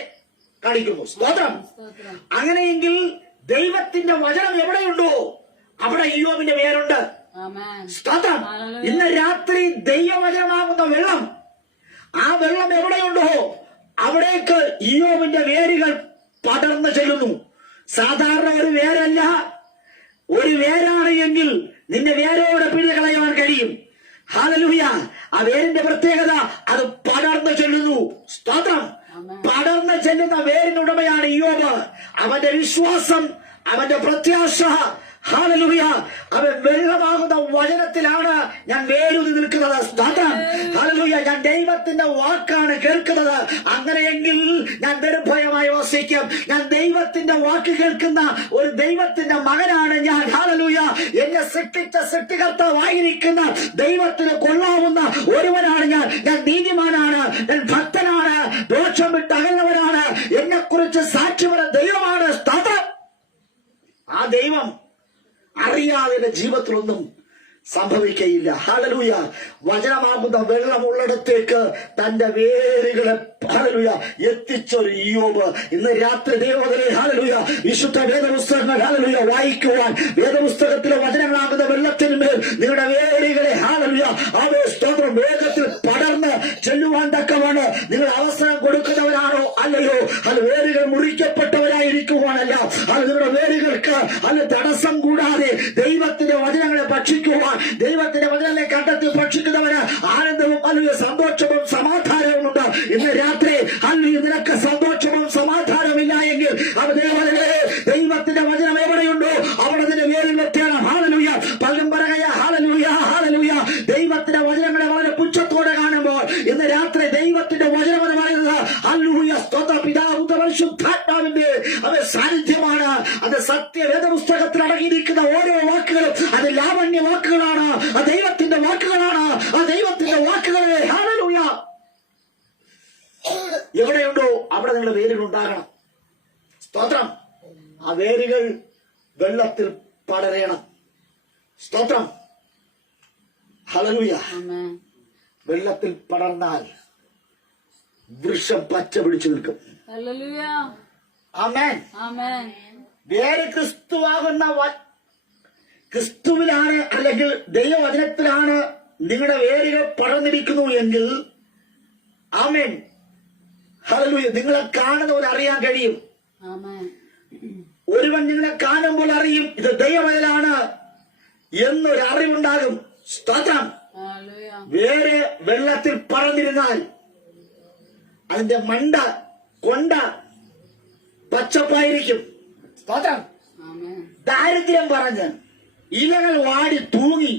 കാണിക്കുന്നു. സ്തോത്രം. അങ്ങനെയെങ്കിൽ ദൈവത്തിന്റെ വചനം എവിടെയുണ്ടോ അവിടെ ഇയ്യോബിന്റെ വേരുണ്ട്. സ്തോത്രം. ഇന്ന് രാത്രി ദൈവവചനമാകുന്ന വെള്ളം, ആ വെള്ളം എവിടെയുണ്ടോ അവിടേക്ക് ഇയ്യോബിന്റെ വേരുകൾ പടർന്നു ചെല്ലുന്നു. സാധാരണ ഒരു വേരല്ല, ഒരു വേരാണ് എങ്കിൽ നിന്റെ വേരോടെ പിടികളയാൻ കഴിയും. ഹല്ലേലൂയ. ആ വേരിന്റെ പ്രത്യേകത അത് പടർന്നു ചെല്ലുന്നു. സ്തോത്രം. പടർന്നു ചെല്ലുന്ന വേരിനുടമയാണ് ഇയ്യോബ്. അവന്റെ വിശ്വാസം, അവന്റെ പ്രത്യാശ, ഹല്ലേലൂയ, അവൻ വെള്ളമാകുന്ന വചനത്തിലാണ് ഞാൻ വേരൂന്നി നിൽക്കുന്നത്. സ്തോത്രം. ഹല്ലേലൂയ. ഞാൻ ദൈവത്തിന്റെ വാക്കാണ് കേൾക്കുന്നത്. അങ്ങനെയെങ്കിൽ ഞാൻ നിർഭയമായി വസിക്കും. ഞാൻ ദൈവത്തിന്റെ വാക്ക് കേൾക്കുന്ന ഒരു ദൈവത്തിന്റെ മകനാണ് ഞാൻ. ഹല്ലേലൂയ. എന്നെ സൃഷ്ടിച്ച സൃഷ്ടികർത്താവായിരിക്കുന്ന ദൈവത്തിന് കൊള്ളാവുന്ന ഒരുവനാണ് ഞാൻ. ഞാൻ നീതിമാനാണ്, ഞാൻ ഭക്തനാണ്, ദോഷം വിട്ട് അകന്നവനാണ്. എന്നെ കുറിച്ച് സാക്ഷി പറയുന്ന ദൈവമാണ്. സ്തോത്രം. ആ ദൈവം, അറിയാതെ എന്റെ ജീവിതത്തിലൊന്നും സംഭവിക്കയില്ല. ഹല്ലേലൂയ. വചനമാകുന്ന വെള്ളമുള്ളിടത്തേക്ക് തന്റെ വേരുകളെ ഹല്ലേലൂയ എത്തിച്ചൊരു ഇയ്യോബ് ഇന്ന് രാത്രി ദൈവത്തിലെ ഹല്ലേലൂയ വിശുദ്ധ വേദപുസ്തകങ്ങൾ ഹല്ലേലൂയ വായിക്കുവാൻ, വേദപുസ്തകത്തിലെ വചനങ്ങളാകുന്ന വെള്ളത്തിന്മേൽ നിങ്ങളുടെ വേരുകളെ ഹല്ലേലൂയ അവയെ സ്തോത്രം വേഗത്തിൽ പടർന്ന് ചെല്ലുവാൻ തക്കമാണ് നിങ്ങൾ അവസരം കൊടുക്കുന്നവരാണോ? അല്ലയോ? അത് വേരുകൾ മുറിക്കപ്പെട്ടവരായിരിക്കുവാനല്ല, അത് നിങ്ങളുടെ വേരുകൾക്ക് അത് തടസ്സം കൂടാതെ ദൈവത്തിന്റെ വചനങ്ങളെ ഭക്ഷിക്കുവാൻ, ദൈവത്തിന്റെ വചനങ്ങളെ കണ്ടെത്തി ഭക്ഷിക്കുന്നവന് ആനന്ദവും അല്ലെങ്കിൽ സന്തോഷവും സമാധാനവും ഉണ്ട്. ഇന്ന് രാത്രി അല്ലെങ്കിൽ നിനക്ക് സന്തോഷവും സമാധാനമില്ല എങ്കിൽ ദൈവത്തിന്റെ വചനം എവിടെയുണ്ടോ അവിടെ നിന്റെ വേരുകളെത്തിയാണ്. ഹാലലൂയ. പലരും പറയുക ഹാലലൂയ ഹാലലൂയ. ദൈവത്തിന്റെ വചനങ്ങളെ വളരെ പുച്ഛത്തോടെ കാണുമ്പോൾ ഇന്ന് രാത്രി ദൈവത്തിന്റെ വചനം എന്ന് പറയുന്നത് ഹല്ലേലൂയ സ്തോത്ര പിതാവ് പരിശുദ്ധാത്മാവിന്റെ അത് സാന്നിധ്യമാണ്. അത് സത്യവേദ പുസ്തകത്തിൽ അടങ്ങിയിരിക്കുന്ന ഓരോ വാക്കുകളും അത് ലാവണ്യ വാക്കുകളാണ്, അത് ദൈവത്തിന്റെ വാക്കുകളാണ്, ആ ദൈവത്തിന്റെ വാക്കുകളെ ഹല്ലേലൂയ എവിടെയുണ്ടോ അവിടെ നിങ്ങളുടെ വേരുകൾ ഉണ്ടാകണം. സ്തോത്രം. ആ വേരുകൾ വെള്ളത്തിൽ പടരണം. സ്തോത്രം. ഹല്ലേലൂയ. വെള്ളത്തിൽ പടർന്നാൽ വൃക്ഷം പച്ച പിടിച്ചു നിൽക്കും. ആമേൻ. വേര് ക്രിസ്തുവാകുന്ന ക്രിസ്തുവിലാണ് അല്ലെങ്കിൽ ദൈവവചനത്തിലാണ് നിങ്ങളുടെ വേരുകൾ പടർന്നിരിക്കുന്നു എങ്കിൽ ആമേൻ ഹല്ലേലൂയ നിങ്ങളെ കാണുന്നവർ അറിയാൻ കഴിയും. ഒരുവൻ നിങ്ങളെ കാണുമ്പോൾ അറിയും ഇത് ദൈവവചനമാണ് എന്നൊരു അറിവുണ്ടാകും. സ്തോത്രം. വേര് വെള്ളത്തിൽ പടർന്നിരുന്നാൽ അതിന്റെ മണ്ട കൊണ്ട പച്ചപ്പായിരിക്കും. സ്തോത്രം. ദാരിദ്ര്യം പറഞ്ഞ് ഇലകൾ വാടി തൂങ്ങി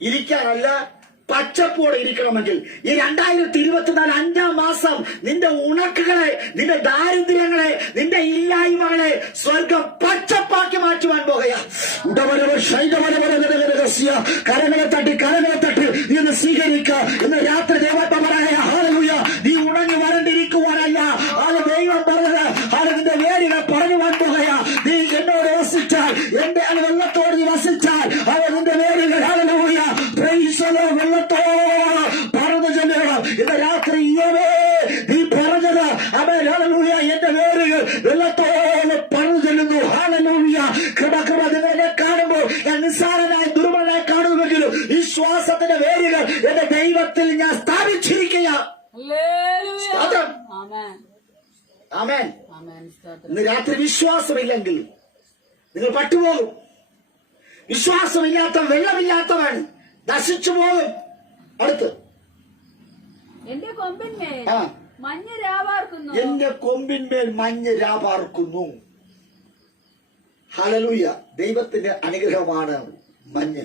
ഇരിക്കാനല്ല, പച്ചപ്പോടെ ഇരിക്കണമെങ്കിൽ ഈ 2024 5-ാം മാസം നിന്റെ ഉണക്കുകളെ, നിന്റെ ദാരിദ്ര്യങ്ങളെ, നിന്റെ ഇല്ലായ്മകളെ സ്വർഗം പച്ചപ്പാക്കി മാറ്റുവാൻ പോകുകയാ. കരങ്ങളെ തട്ടി നീ ഒന്ന് സ്വീകരിക്കുക. ഇന്ന് രാത്രി ദൈവത്തെ പറയാ ഹല്ലേലൂയ. നീ ഉണങ്ങി വരണ്ടിരിക്കുവാനല്ല, അത് ദൈവം പറഞ്ഞത്. അത് നിന്റെ വേരുകൾ പറഞ്ഞുവാൻ പോകുകയാ. നീ എന്നോട് വസിച്ചാൽ, എന്റെ വെള്ളത്തോട് നീ വസിച്ചാൽ അത് നിന്റെ വേരുകൾ ഹല്ലേലൂയ വെള്ളത്തോളം പറഞ്ഞു ചെല്ലണം. ഇന്ന് രാത്രി നീ പറഞ്ഞത് അവൻ ഹല്ലേലൂയ എന്റെ വേരുകൾ വെള്ളത്തോളം പറഞ്ഞു ചെല്ലുന്നു. ഹല്ലേലൂയ. കൃപ നിങ്ങളെ കാണുമ്പോൾ ഞാൻ നിസ്സാരനായി ദുർബലനായി കാണുമെങ്കിലും വിശ്വാസത്തിന്റെ വേരുകൾ എന്റെ ദൈവത്തിൽ ഞാൻ സ്ഥാപിച്ചിരിക്കുക. ആമേൻ. ഇന്ന് രാത്രി വിശ്വാസമില്ലെങ്കിൽ നിങ്ങൾ പട്ടുപോകും. വിശ്വാസമില്ലാത്ത വെള്ളമില്ലാത്തവൻ നശിച്ചു പോകും. അടുത്ത് എന്റെ കൊമ്പിന്മേൽ മഞ്ഞ് രാപാർക്കുന്നു. എന്റെ കൊമ്പിന്മേൽ മഞ്ഞ് രാപാർക്കുന്നു. ഹല്ലേലൂയ. ദൈവത്തിന്റെ അനുഗ്രഹമാണ് മഞ്ഞ്.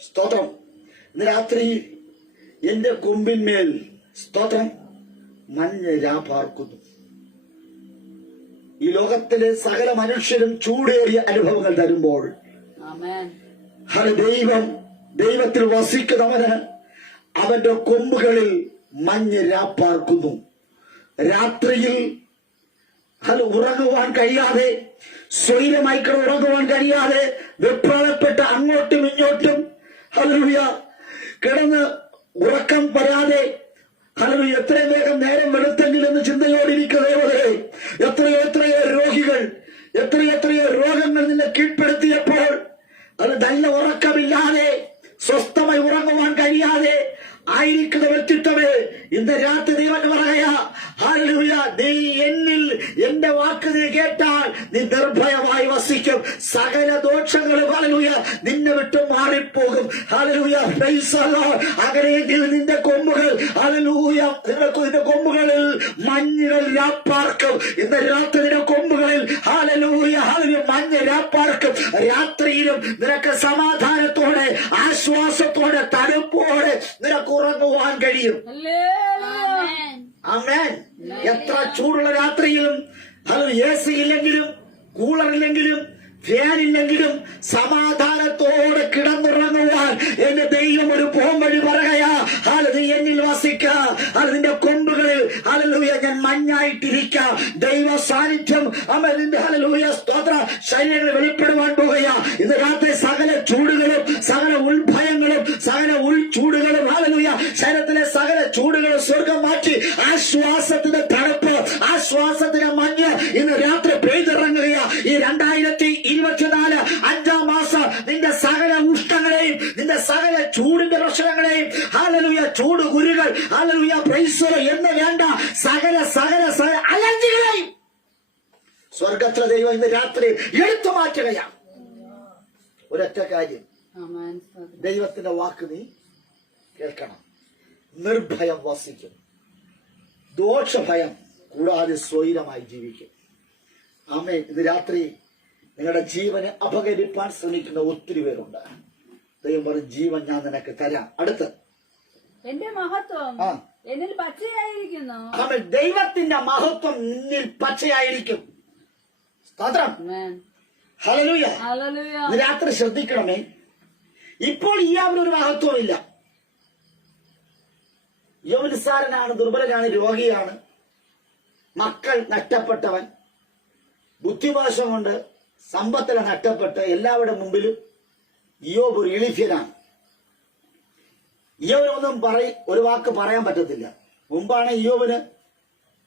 സ്തോത്രം. ഇന്ന് രാത്രി എന്റെ കൊമ്പിന്മേൽ സ്തോത്രം മഞ്ഞ് രാപാർക്കുന്നു. ഈ ലോകത്തിലെ സകല മനുഷ്യരും ചൂടേറിയ അനുഭവങ്ങൾ തരുമ്പോൾ ദൈവത്തിൽ വസിക്കുന്നവന് അവന്റെ കൊമ്പുകളിൽ മഞ്ഞ് രാപ്പാർക്കുന്നു. രാത്രിയിൽ ഉറങ്ങുവാൻ കഴിയാതെ, സ്വൈരമായി ഉറങ്ങുവാൻ കഴിയാതെ വെപ്രാളപ്പെട്ട് അങ്ങോട്ടും ഇങ്ങോട്ടും ഹല്ലേലൂയ കിടന്ന് ഉറക്കം വരാതെ ഹല്ലേലൂയ എത്രയും വേഗം നേരം വെളുത്തെങ്കിൽ എന്ന് ചിന്തയോടിരിക്കുന്നതേ എത്രയോ രോഗികൾ, എത്രയോ രോഗങ്ങൾ നിന്നെ കീഴ്പ്പെടുത്തിയപ്പോൾ അത് നല്ല ഉറക്കമില്ലാതെ സ്വസ്ഥമായി ഉറങ്ങുവാൻ കഴിയാതെ ആയിരിക്കുന്ന വ്യക്തിത്വമേ ഇന്ന് രാത്രി ദൈവം പറയാ ഹല്ലേലൂയ. നീ എന്നിൽ എന്റെ വാക്ക് നീ കേട്ടാൽ നീ നിർഭയമായി വസിക്കും. സകല ദോഷങ്ങളും ഹല്ലേലൂയ നിന്നെ വിട്ട് മാറിപ്പോകും. ഹല്ലേലൂയ. Praise the Lord. അങ്ങനെയെങ്കിൽ നിന്റെ കൊമ്പുകൾ ഹല്ലേലൂയ നിന്റെ കൊമ്പുകളിൽ മഞ്ഞുകൾ രാപ്പാർക്കും. ഇന്ന് രാത്രി നിന്റെ കൊമ്പുകളിൽ ഹല്ലേലൂയ മഞ്ഞ് രാപ്പാർക്കും. രാത്രിയിലും നിനക്ക് സമാധാനത്തോടെ, ആശ്വാസത്തോടെ, തണുപ്പോടെ നിനക്ക് ഉറങ്ങുവാൻ കഴിയും. ആമേൻ. എത്ര ചൂടുള്ള രാത്രിയിലും AC ഇല്ലെങ്കിലും കൂളറില്ലെങ്കിലും ഫാനില്ലെങ്കിലും സമാധാനത്തോടെ കിടന്നുറങ്ങുവാൻ എന്റെ ദൈവം ഒരു പോംവഴി പറയുകയാ. നീ എന്നിൽ വസിക്ക. നിന്റെ കൊമ്പുകളിൽ ഹല്ലേലൂയ ഞാൻ മഞ്ഞായിട്ടിരിക്കാം. ദൈവ സാന്നിധ്യം ആമേൻ. നിന്റെ ഹല്ലേലൂയ സ്തോത്ര ശരീരങ്ങൾ വെളിപ്പെടുവാൻ പോകുകയാ. ഇന്ന് രാത്രി സകല ചൂടുകളും സകല ഉൾഭയങ്ങളും സകല ഉൾചൂടുകളും ഹല്ലേലൂയ ശരീരത്തിലെ സകല ചൂടുകളും സ്വർഗം മാറ്റി ആശ്വാസത്തിന്റെ തണുപ്പ്, ആശ്വാസത്തിന്റെ മഞ്ഞ് ഇന്ന് രാത്രി പെയ്തിറങ്ങുകയാ. ഈ 2024 5-ാം മാസം നിന്റെ സകല ഉഷ്ണങ്ങളെയും നിന്റെ സകല ചൂടിന്റെ പ്രശ്നങ്ങളെയും ഹല്ലേലൂയ ചൂട് കുരുകൾ ഹല്ലേലൂയ പ്രൈസ് എന്ന് വേണ്ട സകല സകല സകല അലർജികളെയും സ്വർഗത്തിലെ ദൈവം ഇന്ന് രാത്രി എടുത്തു മാറ്റുകയാണ്. ഒരൊറ്റ കാര്യം, ആമേൻ. സ്തോത്രം. ദൈവത്തിന്റെ വാക്ക് നീ കേൾക്കണം. നിർഭയം വസിക്കും, ദോഷഭയം കൂടാതെ സ്വൈരമായി ജീവിക്കും. ആമേൻ. ഇത് രാത്രി നിങ്ങളുടെ ജീവനെ അപകരിപ്പാൻ ശ്രമിക്കുന്ന ഒത്തിരി പേരുണ്ട്. ദൈവം പറയും, ജീവൻ ഞാൻ നിനക്ക് തരാം. അടുത്ത് എന്റെ മഹത്വം ആ. എന്നിൽ പച്ചയായിരിക്കുന്നു. ആമേൻ. ദൈവത്തിന്റെ മഹത്വം നിന്നിൽ പച്ചയായിരിക്കും. സ്തോത്രം. ആമേൻ. ഹല്ലേലൂയ. ഹല്ലേലൂയ. ഇന്ന് രാത്രി ശ്രദ്ധിക്കണമേ. ഇപ്പോൾ യോബിനൊരു മഹത്വമില്ല. യോബ് നിസ്സാരനാണ്, ദുർബലനാണ്, രോഗിയാണ്, മക്കൾ നഷ്ടപ്പെട്ടവൻ, ബുദ്ധിമോശം കൊണ്ട് സമ്പത്തിലെ നഷ്ടപ്പെട്ട് എല്ലാവരുടെ മുമ്പിലും യോബ് ഒരു ഇളിഭ്യനാണ്. യോബിനൊന്നും ഒരു വാക്ക് പറയാൻ പറ്റത്തില്ല. മുമ്പാണ് യോബിന്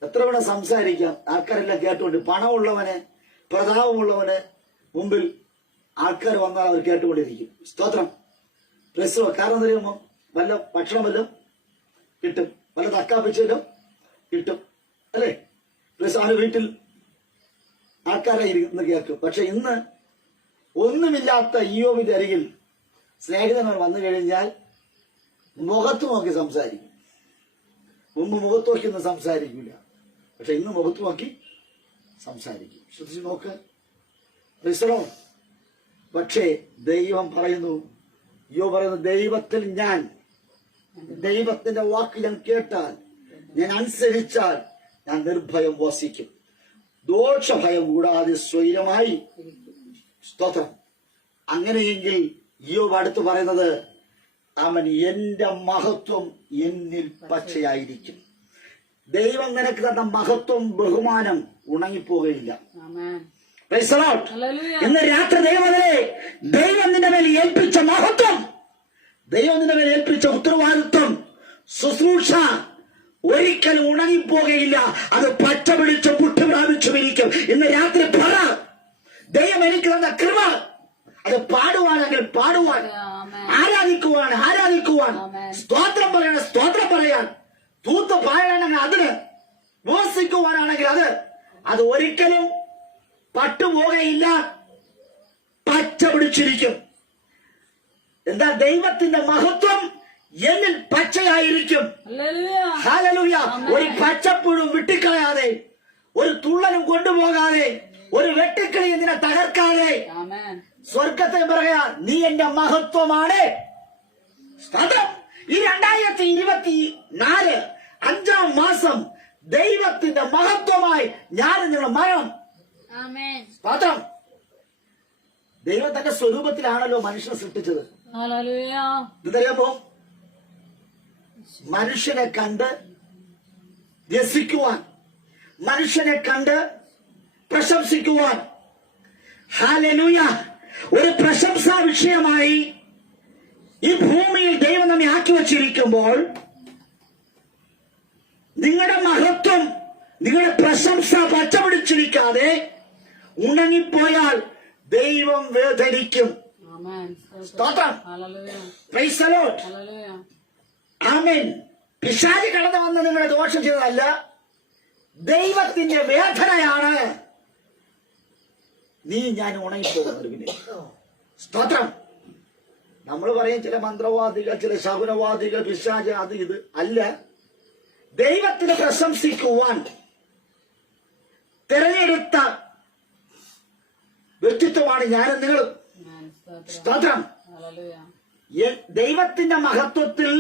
എത്ര വേണം സംസാരിക്കാം, ആൾക്കാരെല്ലാം കേട്ടുകൊണ്ട്. പണമുള്ളവന് പ്രതാപമുള്ളവന് മുമ്പിൽ ആൾക്കാർ വന്നാൽ അവർ കേട്ടുകൊണ്ടിരിക്കും. സ്തോത്രം. പ്രസവ കാരണം തരുമ്പോ വല്ല ഭക്ഷണം വല്ലതും കിട്ടും, വല്ല തക്കാപ്പിച്ചല്ലോ കിട്ടും, അല്ലേ? പ്രസവ വീട്ടിൽ ആൾക്കാരെ ഇരുന്ന് കേൾക്കും. പക്ഷെ ഇന്ന് ഒന്നുമില്ലാത്ത ഇയ്യോബിന്റെ അരികിൽ സ്നേഹിതന്മാർ വന്നു കഴിഞ്ഞാൽ മുഖത്ത് നോക്കി സംസാരിക്കും. മുമ്പ് മുഖത്ത് നോക്കി ഒന്നും സംസാരിക്കില്ല, പക്ഷെ ഇന്ന് മുഖത്ത് നോക്കി സംസാരിക്കും. ശ്രദ്ധിച്ചു നോക്ക്. റിസറോ. പക്ഷേ ദൈവം പറയുന്നു, ദൈവത്തിൽ ഞാൻ ദൈവത്തിന്റെ വാക്ക് ഞാൻ കേട്ടാൽ, ഞാൻ അനുസരിച്ചാൽ ഞാൻ നിർഭയം വസിക്കും, ദോഷഭയം കൂടാതെ സ്വൈരമായി. സ്തോത്രം. അങ്ങനെയെങ്കിൽ യോബ് അടുത്ത് പറയുന്നത്, അവൻ എന്റെ മഹത്വം എന്നിൽ പച്ചയായിരിക്കും. ദൈവം നിനക്ക് തന്ന മഹത്വം ബഹുമാനം ഉണങ്ങിപ്പോകുകയില്ല. ആമേൻ. Praise the Lord. ഹല്ലേലൂയ. ഇന്ന് രാത്രി ദൈവം നിന്റെ മേൽ ഏൽപ്പിച്ച മഹത്വം, ദൈവം നിന്റെ മേൽ ഏൽപ്പിച്ച ഉത്തരവാദിത്വം, ശുശ്രൂഷ ഒരിക്കലും ഉണങ്ങിപ്പോകുകയില്ല. അത് പച്ച പിടിച്ച് പുട്ടി പ്രാപിച്ചുമിരിക്കും. ഇന്ന് രാത്രി പറ, ദൈവം എനിക്ക് തന്ന കൃപ അത് പാടുവാണെങ്കിൽ പാടുവാൻ, ആമേൻ. ആരാധിക്കുവാൻ, ആമേൻ. സ്തോത്രം പറയണം, സ്തോത്രം പറയാൻ, തൂത്ത് പാടാണെങ്കിൽ അതിന്, മോസിക്കുവാനാണെങ്കിൽ അത് ഒരിക്കലും പട്ടുപോകയില്ല, പച്ച പിടിച്ചിരിക്കും. എന്താ? ദൈവത്തിന്റെ മഹത്വം എന്നിൽ പച്ചയായിരിക്കും. ഹല്ലേലൂയ. ഹല്ലേലൂയ. ആമേൻ. ഒരു പച്ചപ്പുഴും വിട്ടിക്കളയാതെ, ഒരു തുള്ളനും കൊണ്ടുപോകാതെ, ഒരു വെട്ടിക്കിളി ഇതിനെ തകർക്കാതെ ആമേൻ. സ്വർഗത്തെ പറയാ, നീ എന്റെ മഹത്വമാണ്. സ്തോത്രം. ഈ 2024 5-ാം മാസം ദൈവത്തിന്റെ മഹത്വമായി ഞാൻ നിങ്ങളുടെ മരം. ആമേൻ. സ്തോത്രം. ദൈവം തന്റെ സ്വരൂപത്തിലാണല്ലോ മനുഷ്യനെ സൃഷ്ടിച്ചത്. ഹല്ലേലൂയ. ഇതറിയാമോ? മനുഷ്യനെ കണ്ട് രസിക്കുവാൻ, മനുഷ്യനെ കണ്ട് പ്രശംസിക്കുവാൻ. ഹല്ലേലൂയ. ഒരു പ്രശംസാ വിഷയമായി ഈ ഭൂമിയിൽ ദൈവം നമ്മെ ആക്കി വച്ചിരിക്കുമ്പോൾ, നിങ്ങളുടെ മഹത്വം, നിങ്ങളുടെ പ്രശംസ പച്ചപിടിച്ചിരിക്കാതെ ഉണങ്ങിപ്പോയാൽ ദൈവം വേദനിക്കും. ആമേൻ. സ്തോത്രം. ഹല്ലേലൂയ. Praise the lord. ഹല്ലേലൂയ. ആമേൻ. പിശാചി കടന്നു വന്ന് നിങ്ങളെ ദോഷം ചെയ്തതല്ല, ദൈവത്തിന്റെ വേദനയാണ് നീ ഞാൻ ഉണങ്ങിപ്പോകുന്നത്. പിന്നെ സ്തോത്രം. നമ്മൾ പറയും ചില മന്ത്രവാദികൾ, ചില ശകുനവാദികൾ, പിശാച്, അത് ഇത് അല്ല. ദൈവത്തിന് പ്രശംസിക്കുവാൻ തിരഞ്ഞെടുത്ത വ്യക്തിത്വമാണ് ഞാനും നിങ്ങളും. ആമേൻ. സ്തോത്രം. സ്തോത്രം. ഹല്ലേലൂയ. ദൈവത്തിന്റെ മഹത്വത്തിൽ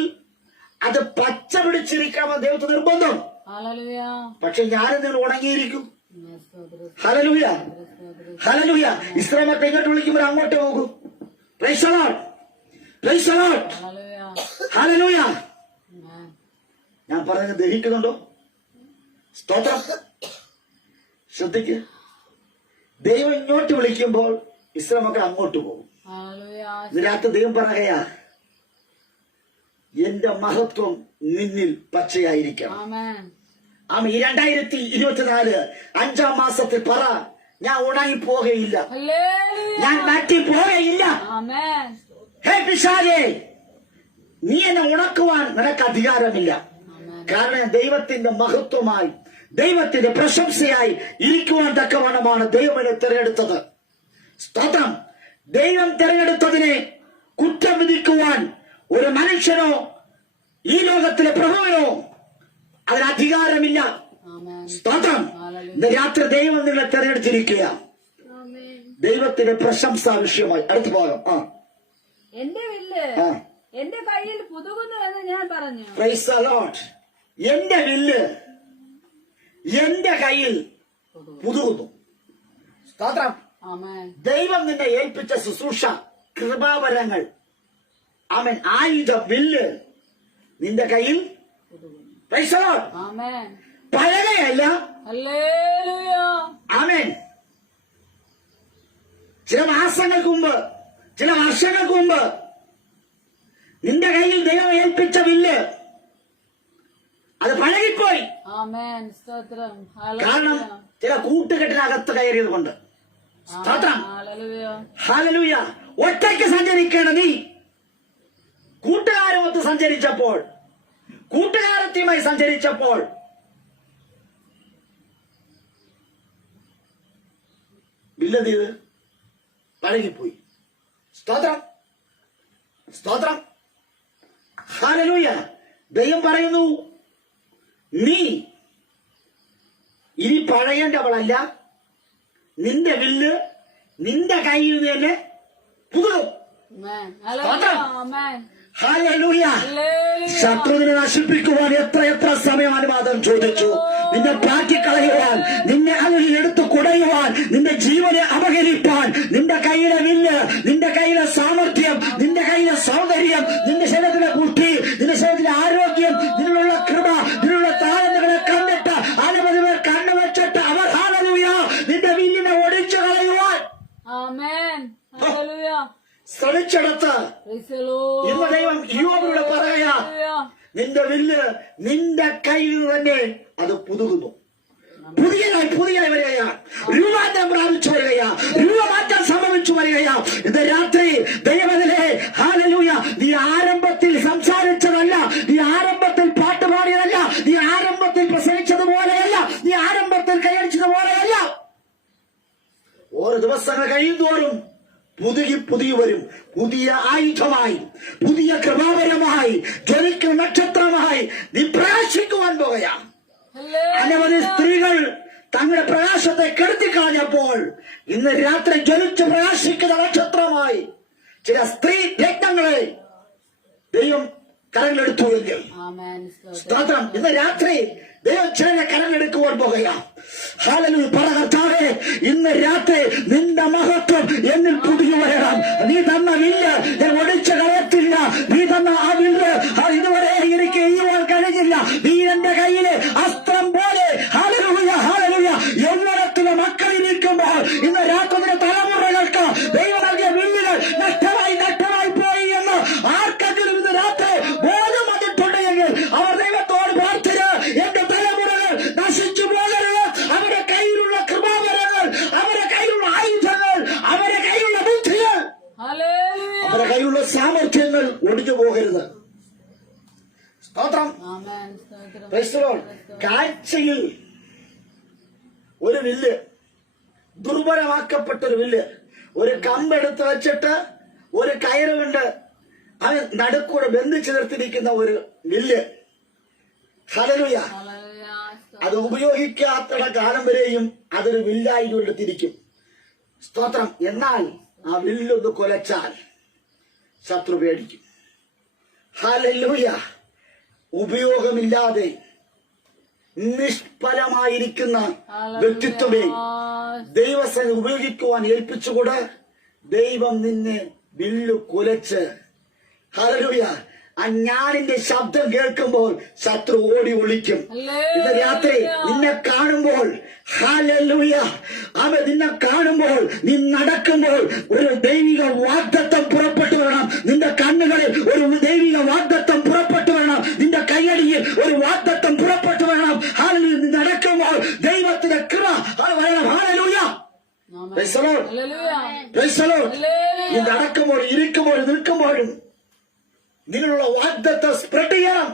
അത് പച്ച പിടിച്ചിരിക്കാമെന്ന് ദൈവത്തിന് നിർബന്ധം. ഹല്ലേലൂയ. പക്ഷെ ഞാനും നിങ്ങൾ ഉണങ്ങിയിരിക്കും. ആമേൻ. സ്തോത്രം. ഹല്ലേലൂയ. സ്തോത്രം. ഹല്ലേലൂയ. ഇസ്രായേൽ മക്കൾ ഇങ്ങോട്ട് വിളിക്കുമ്പോൾ അങ്ങോട്ട് പോകും. Praise the lord. Praise the lord. ഹല്ലേലൂയ. ഹല്ലേലൂയ. ആമേൻ. ഞാൻ പറഞ്ഞത് ദഹിക്കുന്നുണ്ടോ? സ്തോത്രം. ശ്രദ്ധിക്ക്. ദൈവം ഇങ്ങോട്ട് വിളിക്കുമ്പോൾ ഇസ്രായേൽ മക്കൾ അങ്ങോട്ട് പോകും. Hallelujah. ഇതിനകത്ത് ദൈവം പറയാ, എന്റെ മഹത്വം നിന്നിൽ പച്ചയായിരിക്കണം. Amen. ഈ 2024 5-ാം മാസത്തിൽ പറ, ഞാൻ ഉണങ്ങി പോകയില്ല, Hallelujah. ഞാൻ മാറ്റി പോകയില്ല. Amen. ഹേ പിശാചേ, നീ എന്നെ ഉണക്കുവാൻ നിനക്ക് അധികാരമില്ല. Amen. കാരണം ദൈവത്തിന്റെ മഹത്വമായി, ദൈവത്തിന്റെ പ്രശംസയായി ഇരിക്കുവാൻ തക്കവണ്ണമാണ് ദൈവം എന്നെ തിരഞ്ഞെടുത്തത്. സ്തോത്രം. ദൈവം തിരഞ്ഞെടുത്തതിനെ കുറ്റം വിധിക്കുവാൻ ഒരു മനുഷ്യനോ ഈ ലോകത്തിലെ പ്രഭുവിനോ അതിന് അധികാരമില്ല. Amen. സ്തോത്രം. ഇന്ന് രാത്രി ദൈവം നിങ്ങളെ തിരഞ്ഞെടുത്തിരിക്കുക. Amen. ദൈവത്തിന്റെ പ്രശംസാ വിഷയമായി അടുത്ത ഭാഗം. എന്റെ വില്ല് ആ എന്റെ കയ്യിൽ പുതുകുന്നു എന്ന് ഞാൻ പറഞ്ഞു. Price the Lord. എന്റെ വില്ല് എന്റെ കയ്യിൽ പുതുകുന്നു. സ്തോത്രം. Amen. ദൈവം നിന്നെ ഏൽപ്പിച്ച ശുശ്രൂഷ, കൃപാവരങ്ങൾ, അവൻ ആയുധ വില്ല് നിന്റെ കയ്യിൽ price the Lord. Amen. പഴകയല്ല. Hallelujah. ആമേൻ. ചില മാസങ്ങൾക്ക് മുമ്പ്, ചില വർഷങ്ങൾക്ക് മുമ്പ് നിന്റെ കയ്യിൽ ദൈവം ഏൽപ്പിച്ച വില്ല് അത് പഴകിപ്പോയി. Amen. സ്തോത്രം. കാരണം Hallelujah. ചില കൂട്ടുകെട്ടിനകത്ത് കയറിയത് കൊണ്ട്. സ്തോത്രം. Hallelujah. ഹല്ലേലൂയ. ഒറ്റയ്ക്ക് സഞ്ചരിക്കണം നീ. കൂട്ടുകാരുമൊത്ത് സഞ്ചരിച്ചപ്പോൾ, കൂട്ടുകാരത്തിയുമായി സഞ്ചരിച്ചപ്പോൾ വില്ലത് പഴകിപ്പോയി. സ്തോത്രം. സ്തോത്രം. ഹല്ലേലൂയ. ദൈവം പറയുന്നു, നീ ഇനി പഴയേണ്ടവളല്ല, നിന്റെ വില്ല് നിന്റെ കയ്യിൽ നിന്ന് തന്നെ പുതുക്കും. Amen. Hallelujah. Amen. Hallelujah. Hallelujah. ശത്രുവിനെ നശിപ്പിക്കുവാൻ എത്ര സമയം അനുവാദം ചോദിച്ചു. നിന്നെ പാറ്റിക്കളയുവാൻ, നിന്നെ അതിൽ എടുത്തു കുടയുവാൻ, നിന്റെ ജീവനെ അപഹരിപ്പാൻ. നിന്റെ കയ്യിലെ വില്ല്, നിന്റെ കയ്യിലെ സാമർഥ്യം, നിന്റെ കയ്യിലെ സൗന്ദര്യം, നിന്റെ ശരീരത്തിലെ ബുദ്ധി, നിന്റെ ശരീരത്തിലെ ആരോഗ്യം, നിന്നുള്ള കൃപ, നിന്നുള്ള താഴ്ന്നുകളെ കണ്ടിട്ട് അനവധി പേർ കണ്ണുവെച്ചിട്ട് അവർ ഹല്ലേലൂയ നിന്റെ വില്ലിനെ ഒടിച്ചു കളയുവാൻ Amen. Hallelujah. ശ്രമിച്ചെടുത്ത് Praise the Lord. ഇന്ന് ദൈവം യോബിനോട് പറയാ, Hallelujah. നിന്റെ വില്ല് നിന്റെ കയ്യിൽ നിന്ന് തന്നെ അത് പുതുകുന്നു. പുതിയതായി വരികയാ, രൂപാന്തരം പ്രാപിച്ചു വരികയാ, രൂപമാറ്റം സംഭവിച്ചു വരികയാ. ഇന്ന് രാത്രി ദൈവത്തിലെ ഹല്ലേലൂയ, നീ ആരംഭത്തിൽ സംസാരിച്ചതല്ല, നീ ആരംഭത്തിൽ പാട്ടുപാടിയതല്ല, നീ ആരംഭത്തിൽ പ്രസംഗിച്ചതുപോലെയല്ല, നീ ആരംഭത്തിൽ കൈയടിച്ചതുപോലെയല്ല. ഓരോ ദിവസങ്ങൾ കഴിയുന്തോറും പുതുകി വരും. പുതിയ ആയുധമായി, പുതിയ കൃപാവരമായി, ജ്വലിക്കുന്ന നക്ഷത്രമായി നീ പ്രകാശിക്കുവാൻ പോകുകയാ. അനവധി സ്ത്രീകൾ തങ്ങളുടെ പ്രകാശത്തെ കെടുത്തിക്കളഞ്ഞപ്പോൾ ഇന്ന് രാത്രി ജ്വലിച്ച് പ്രകാശിക്കുന്ന നക്ഷത്രമായി ചില സ്ത്രീ രത്നങ്ങളെ ദൈവം കരങ്ങളെടുത്തു എങ്കിൽ, Amen. സ്തോത്രം, ഇന്ന് രാത്രി ദൈവം ചിലരെ കരങ്ങളെടുക്കുവാൻ പോകുക. ഹല്ലേലൂയ. പറ കർത്താവേ, ഇന്ന് രാത്രി നിന്റെ മഹത്വം എന്നിൽ പുതിയ വരണം. നീ തന്ന വില്ല് ഞാൻ ഒടിച്ചു കളയത്തില്ല. നീ തന്ന ആ വില്ല് ഇതുവരെ എനിക്ക് ചെയ്യുവാൻ കഴിഞ്ഞില്ല. നീ എന്റെ കയ്യിലെ അസ്ത്രം പോലെ ഹല്ലേലൂയ ഹല്ലേലൂയ യൗവനത്തിലെ മക്കളിരിക്കുമ്പോൾ ഇന്ന് രാത്രി തലമുറകൾക്ക് ദൈവം നൽകിയ വില്ലുകൾ നഷ്ടമായി പോയി എന്ന് ആർക്കെങ്കിലും ഇന്ന് രാത്രി ബോധം വന്നിട്ടുണ്ടെങ്കിൽ അവർ ദൈവത്തോട് പ്രാർത്ഥന, എന്റെ തലമുറകൾ നശിച്ചു പോകരുത്. അവരുടെ കയ്യിലുള്ള കൃപാവരങ്ങൾ, അവരുടെ കയ്യിലുള്ള ആയുധങ്ങൾ, അവരുടെ കയ്യിലുള്ള ബുദ്ധികൾ, Hallelujah. അവരുടെ കയ്യിലുള്ള സാമർഥ്യങ്ങൾ ഒടിഞ്ഞു പോകരുത്. സ്തോത്രം. Amen. സ്തോത്രം. Praise the Lord. കാഴ്ചയിൽ ഒരു വില്ല്, ദുർബലമാക്കപ്പെട്ടൊരു വില്ല്, ഒരു കമ്പെടുത്ത് വെച്ചിട്ട് ഒരു കയറുകൊണ്ട് അത് നടുക്കൂടെ ബന്ധിച്ചു നിർത്തിയിരിക്കുന്ന ഒരു വില്ല്. ഹല്ലേലൂയ. Hallelujah. അത് ഉപയോഗിക്കാത്ത കാലം വരെയും അതൊരു വില്ലായിട്ട് തിരിക്കും. സ്തോത്രം. എന്നാൽ ആ വില്ലൊന്ന് കൊലച്ചാൽ ശത്രു പേടിക്കും. ഹല്ലേലൂയ. ഉപയോഗമില്ലാതെ നിഷ്ഫലമായിരിക്കുന്ന വ്യക്തിത്വമേ ദൈവസേന ഉപയോഗിക്കുവാൻ ഏൽപ്പിച്ചുകൂടെ. ദൈവം നിന്നെ വില്ലു കുലച്ച് ഹല്ലേലൂയ ആ ഞാനിന്റെ ശബ്ദം കേൾക്കുമ്പോൾ ശത്രു ഓടി ഒളിക്കും. ഇന്ന് രാത്രി നിന്നെ കാണുമ്പോൾ ഹല്ലേലൂയ, അവൻ നിന്നെ കാണുമ്പോൾ നീ നടക്കുമ്പോൾ ഒരു ദൈവിക വാഗ്ദത്തം പുറപ്പെട്ടു വരണം. നിന്റെ കണ്ണുകളിൽ ഒരു ദൈവിക വാഗ്ദത്തം പുറപ്പെട്ടു വരണം. നിന്റെ കൈയടിയിൽ ഒരു വാഗ്ദത്തം പുറപ്പെട്ടു വരണം. ഹല്ലേലൂയ, നീ നടക്കുമ്പോൾ ദൈവത്തിന്റെ കൃപ വരണം. Hallelujah, praise the lord, praise the Lord. നീ നടക്കുമ്പോൾ, ഇരിക്കുമ്പോൾ, നിൽക്കുമ്പോഴും നിന്നുള്ള വാഗ്ദത്തം സ്പ്രെഡ് ചെയ്യണം.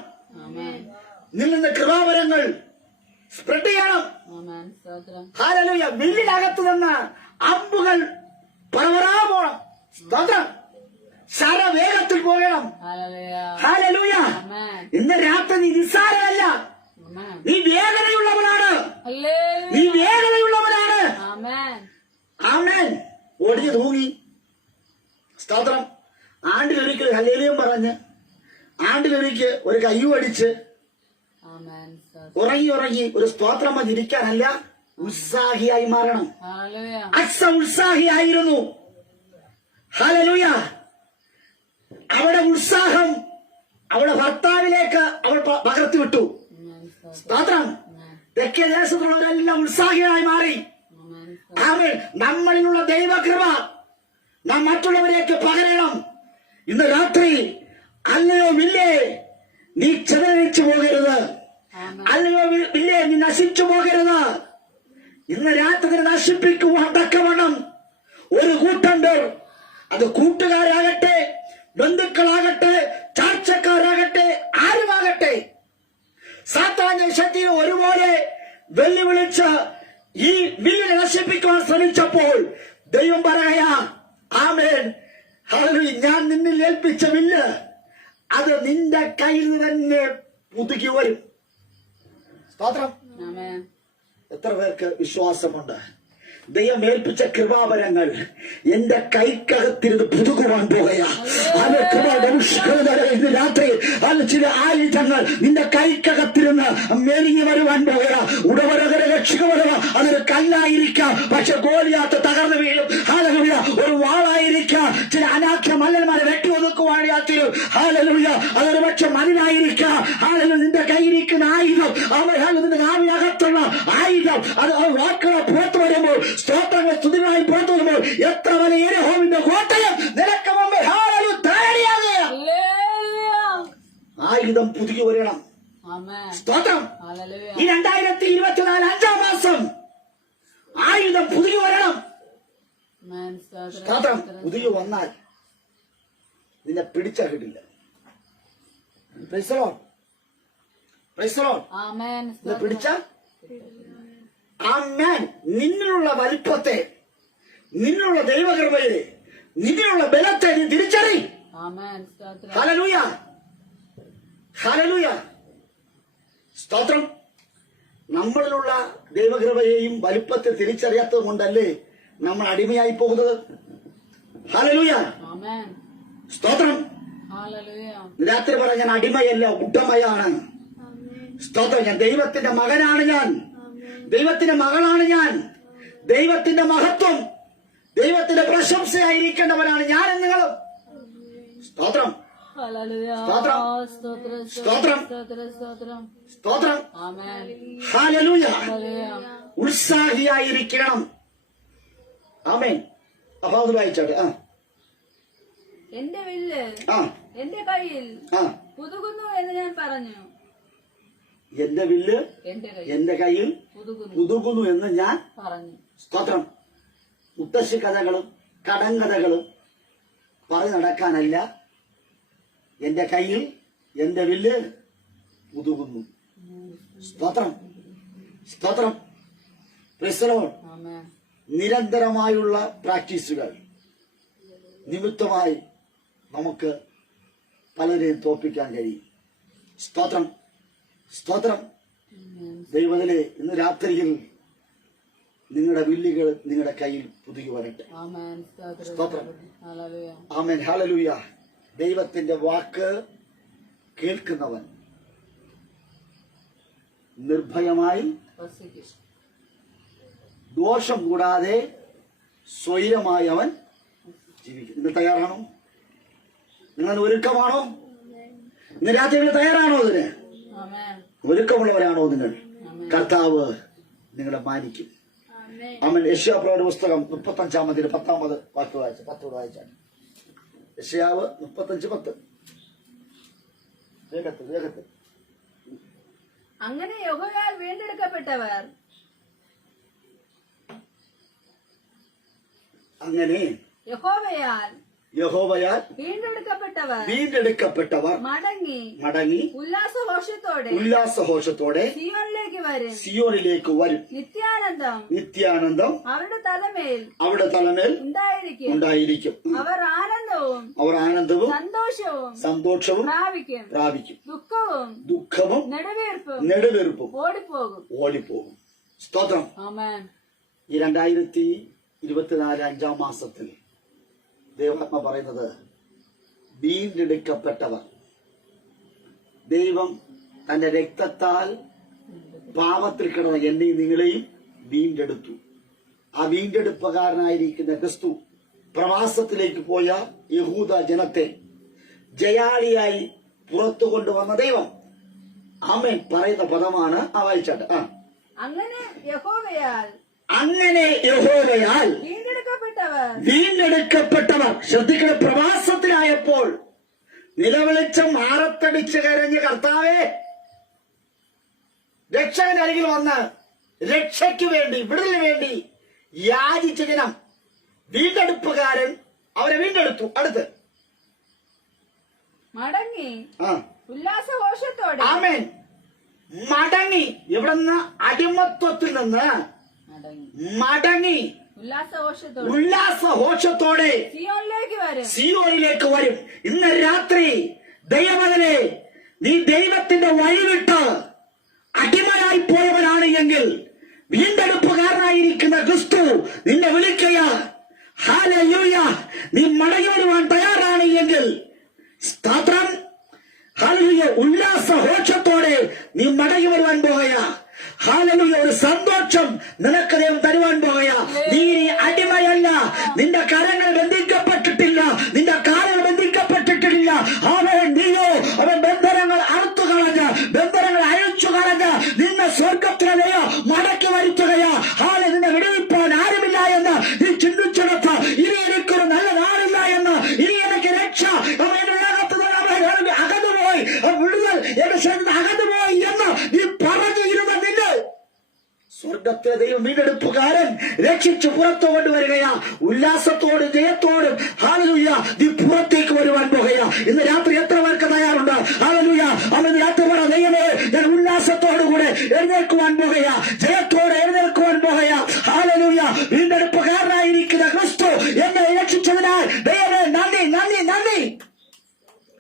നിങ്ങളുടെ കൃപാവരങ്ങൾ സ്പ്രെഡ് ചെയ്യണം. ഹല്ലേലൂയ. വില്ലിനകത്ത് നിന്ന് അമ്പുകൾ പറവറാ പോണം. സ്തോത്രം. ശരവേഗത്തിൽ പോകണം. ഹല്ലേലൂയ. ഇന്ന് രാത്രി നീ നിസ്സാരമല്ല, നീ വേഗതയുള്ളവനാണ്, നീ വേഗതയുള്ളവനാണ്. ആമേൻ. ഓടിഞ്ഞു തൂങ്ങി. സ്തോത്രം. ആണ്ടിലൊരിക്കൽ ഹല്ലേലൂയം പറഞ്ഞ് ആണ്ടിലൊരിക്കൽ ഒരു കയ്യും അടിച്ച് ഉറങ്ങി ഒരു സ്തോത്രം വന്നിരിക്കാനല്ല, ഉത്സാഹിയായി മാറണം. ഉത്സാഹിയായിരുന്നു. ഹല്ലേലൂയ. അവിടെ ഉത്സാഹം അവളുടെ ഭർത്താവിലേക്ക് അവൾ പകർത്തി വിട്ടു. സ്തോത്രം. തെക്കേ ദേശത്തുള്ളവരെല്ലാം ഉത്സാഹിയായി മാറി. ആമേൻ. നമ്മളിലുള്ള ദൈവകൃപ നാം മറ്റുള്ളവരേക്ക് പകരണം. ഇന്ന് രാത്രി അല്ലയോ വില്ലേ, നീ ചിതറിച്ചു പോകരുത്. അല്ലയോ വില്ലേ, നീ നശിച്ചു പോകരുത്. ഇന്ന് രാത്രി നശിപ്പിക്കുവാൻ തക്കവണ്ണം ഒരു കൂട്ടം പേർ, അത് കൂട്ടുകാരാകട്ടെ, ബന്ധുക്കളാകട്ടെ, ചാർച്ചക്കാരാകട്ടെ, ആരുമാകട്ടെ, സാത്താന്യ ശക്തിയെ ഒരുപോലെ വെല്ലുവിളിച്ച് ഈ വില്ലിനെ നശിപ്പിക്കുവാൻ ശ്രമിച്ചപ്പോൾ ദൈവം പറയാ, ആമേൻ, ഹല്ലേലൂയ, ഞാൻ നിന്നിൽ ഏൽപ്പിച്ച വില്ല് അത് നിന്റെ കയ്യിൽ നിന്ന് തന്നെ പുതുക്കി വരും. സ്തോത്രം. എത്ര പേർക്ക് വിശ്വാസമുണ്ട്? ദൈവം ഏൽപ്പിച്ച കൃപാവരങ്ങൾ എന്റെ കൈക്കകത്തിരുന്ന് പുതുക്കുവാൻ പോകുകയാ. ഇന്ന് രാത്രി ചില ആയുധങ്ങൾ നിന്റെ കൈക്കകത്തിരുന്ന് മെരുങ്ങി വരുവാൻ പോകുക. ഉടവരകര രക്ഷിക്കപ്പെടുക. അതൊരു കല്ലായിരിക്കാം, പക്ഷെ ഗോലിയാത്ത് തകർന്നു വീഴും. ഹല്ലേലൂയ. ഒരു വാളായിരിക്കാം, ചില അനാഖ്യ മല്ലന്മാരെ വെട്ടി ഒതുക്കുവാനാത്തിരും. ഹല്ലേലൂയ. അതൊരു പക്ഷെ മതിലായിരിക്കാം. ഹല്ലേലൂയ. നിന്റെ കയ്യിരിക്കുന്ന ആയുധം, നിന്റെ നാവിനകത്തുള്ള ആയുധം, അത് വാക്കുകളെ പുറത്തു വരുമ്പോൾ, സ്തോത്രങ്ങൾ സ്തുതികളായി പുറത്തു വരുമ്പോൾ, എത്ര വലിയ യഹോവയുടെ കോട്ടയം നിനക്ക് മുമ്പ് ആയുധം പുതുക്കി വരണം. സ്തോത്രം. ഈ 2024 5-ാം മാസം ആയുധം പുതുക്കി വരണം. സ്തോത്രം. പുതുക്കി വന്നാൽ നിന്നെ പിടിച്ചാൽ കിട്ടില്ല. Price the lord, praise the Lord. പിടിച്ചാൽ ആമേൻ. നിന്നിലുള്ള വലിപ്പത്തെ, നിന്നിലുള്ള ദൈവകൃപയെ, നിന്നിലുള്ള ബലത്തെ നീ തിരിച്ചറി. Hallelujah, hallelujah. സ്തോത്രം. നമ്മളിലുള്ള ദൈവകൃപയെയും വലിപ്പത്തെ തിരിച്ചറിയാത്തത് കൊണ്ടല്ലേ നമ്മൾ അടിമയായി പോകുന്നത്. ഹല്ലേലൂയ, സ്തോത്രം. രാത്രി പറഞ്ഞ ഞാൻ അടിമയല്ല, ഉടമയാണ്. സ്തോത്രം. ഞാൻ ദൈവത്തിന്റെ മകനാണ്, ഞാൻ ദൈവത്തിന്റെ മകളാണ്, ഞാൻ ദൈവത്തിന്റെ മഹത്വം, ദൈവത്തിന്റെ പ്രശംസയായിരിക്കേണ്ടവനാണ് ഞാൻ നിങ്ങളും. സ്തോത്രം, സ്തോത്രം, സ്തോത്രം, സ്തോത്രം. ഹല്ലേലൂയ. ഉത്സാഹിയായിരിക്കണം. ആമേൻ. അപ്പൊ അത് വായിച്ചോട്ടെ. എന്റെ വില്ല് എന്റെ കയ്യിൽ പുതുകുന്നു എന്ന് ഞാൻ പറഞ്ഞു. എന്റെ വില്ല് എന്റെ കയ്യിൽ പുതുകുന്നു എന്ന് ഞാൻ പറഞ്ഞു. സ്തോത്രം. മുത്തശ്ശി കഥകളും കടങ്കഥകളും പറഞ്ഞു നടക്കാനല്ല, എന്റെ കയ്യിൽ എന്റെ വില്ല് പുതുകുന്നു. സ്തോത്രം, സ്തോത്രം. Praise the lord. നിരന്തരമായുള്ള പ്രാക്ടീസുകൾ നിമിത്തമായി നമുക്ക് പലരെയും തോൽപ്പിക്കാൻ കഴിയും. സ്തോത്രം, സ്തോത്രം. ദൈവത്തിലെ ഇന്ന് രാത്രിയിൽ നിങ്ങളുടെ വില്ലുകൾ നിങ്ങളുടെ കയ്യിൽ പുതുക്കി വരട്ടെ. സ്തോത്രം. ആമേൻ. ഹല്ലേലൂയ. ദൈവത്തിന്റെ വാക്ക് കേൾക്കുന്നവൻ നിർഭയമായി ദോഷം കൂടാതെ സ്വൈരമായി അവൻ ജീവിക്കും. നിങ്ങൾ തയ്യാറാണോ? നിങ്ങൾ ഒരുക്കമാണോ? ഇന്ന് രാത്രി നിങ്ങൾ തയ്യാറാണോ അതിന്? ആമേൻ. ഒരുക്കമുള്ളവരാണോ നിങ്ങൾ? ആമേൻ. കർത്താവ് നിങ്ങളെ മാനിക്കും. ആമേൻ. അവൻ യെശയ്യാപ്രവചന പുസ്തകം 35 10 വാക്യം വായിച്ചു. 10 വായിച്ചാണ്. യെശയ്യാവ് 35:10. വേഗത്തിൽ. അങ്ങനെ യഹോവയാൽ വീണ്ടെടുക്കപ്പെട്ടവർ അങ്ങനെ യഹോവയാൽ വീണ്ടെടുക്കപ്പെട്ടവർ മടങ്ങി ഉല്ലാസഘോഷത്തോടെ സിയോനിലേക്ക് വരും. നിത്യാനന്ദം അവരുടെ തലമേൽ ഉണ്ടായിരിക്കും. അവർ ആനന്ദവും സന്തോഷവും പ്രാപിക്കും. ദുഃഖവും നെടുവീർപ്പും ഓടിപ്പോകും. സ്തോത്രം. ഈ 2024 5-ാം മാസത്തിൽ ദൈവാത്മ പറയുന്നത്, വീണ്ടെടുക്കപ്പെട്ടവർ ദൈവം തന്റെ രക്തത്താൽ പാപത്തിൽ കിടന്ന എന്നെയും നിങ്ങളെയും വീണ്ടെടുത്തു. ആ വീണ്ടെടുപ്പുകാരനായിരിക്കുന്ന ക്രിസ്തു പ്രവാസത്തിലേക്ക് പോയ യഹൂദ ജനത്തെ ജയാളിയായി പുറത്തു കൊണ്ടുവന്ന ദൈവം. ആമേൻ പറയുന്ന പദമാണ് ആ വായിച്ചാട്ട്. അങ്ങനെ യഹോവയാൽ വീണ്ടെടുക്കപ്പെട്ടവർ. ശ്രദ്ധിക്കണം, പ്രവാസത്തിലായപ്പോൾ നിലവിളിച്ച മാറത്തടിച്ച് കരഞ്ഞ് കർത്താവേ രക്ഷകനരികിൽ വന്ന് രക്ഷയ്ക്ക് വേണ്ടി വിടുതലിന് വേണ്ടി യാചിച്ച ജനം, വീണ്ടെടുപ്പുകാരൻ അവരെ വീണ്ടെടുത്തു. അടുത്ത് മടങ്ങി ഉല്ലാസഘോഷത്തോടെ. ആമേൻ. മടങ്ങി. എവിടെന്ന്? അടിമത്വത്തിൽ നിന്ന് മടങ്ങി ഉല്ലാസഘോഷത്തോടെ സിയോനിലേക്ക് വരും. ഇന്ന് രാത്രി ദൈവമകനെ, നീ ദൈവത്തിന്റെ വഴിവിട്ട് അടിമയായി പോയവനാണ് എങ്കിൽ വീണ്ടെടുപ്പുകാരനായിരിക്കുന്ന ക്രിസ്തു നിന്നെ വിളിക്കുക. ഹല്ലേലൂയ. നീ മടങ്ങി വരുവാൻ തയ്യാറാണ് എങ്കിൽ സ്തോത്രം. ഹല്ലേലൂയ. ഉല്ലാസഘോഷത്തോടെ നീ മടങ്ങി വരുവാൻ പോകുക. ഹല്ലേലൂയ. ഒരു സന്തോഷം നിനക്ക് ദൈവം തരുവാൻ പോകുക. നീ അടിമയല്ല. നിന്റെ കരങ്ങൾ ബന്ധിക്കപ്പെട്ടിട്ടില്ല, നിന്റെ കാലുകൾ ബന്ധിക്കപ്പെട്ടിട്ടില്ല. നീയോ അവൻ ബന്ധനങ്ങൾ അറുത്തു കളഞ്ഞ്, ബന്ധനങ്ങൾ അയച്ചു കളഞ്ഞ് നിന്നെ സ്വർഗത്തിലെ ദൈവം മടക്കി വരുത്തുകയാ. നിന്നെ വിടുവിപ്പാൻ ആരുമില്ല എന്ന് നീ ചിന്തിച്ചെടുത്ത്, ഇനി എനിക്കൊരു നല്ല നാളില്ല എന്ന്, ഇനി എനിക്ക് രക്ഷ അകന്നുപോയി, വിടുതൽ എന്റെ ശരീരത്തിൽ അകന്നുപോയി എന്ന് നീ പറഞ്ഞിരുന്ന നിന്നെ സ്വർഗത്തിലെ ദൈവം വീണ്ടെടുപ്പുകാരൻ രക്ഷിച്ചു പുറത്തു കൊണ്ടുവരികയാ. ഉല്ലാസത്തോടും ജയത്തോടും ഹല്ലേലൂയ നീ പുറത്തേക്ക് വരുവാൻ പോകുകയാ. ഇന്ന് രാത്രി എത്ര പേർക്ക് തയ്യാറുണ്ട്? ഹല്ലേലൂയ. അവൻ രാത്രി പറ, ദൈവമേ ഞാൻ ഉല്ലാസത്തോടുകൂടെ എഴുന്നേൽക്കുവാൻ പോകുകയാ, ജയത്തോടെ എഴുന്നേൽക്കുവാൻ പോകുകയാ. ഹല്ലേലൂയ. വീണ്ടെടുപ്പുകാരനായിരിക്കുന്ന ക്രിസ്തു എന്നെ രക്ഷിച്ചതിനാൽ ദൈവമേ നന്ദി, നന്ദി, നന്ദി.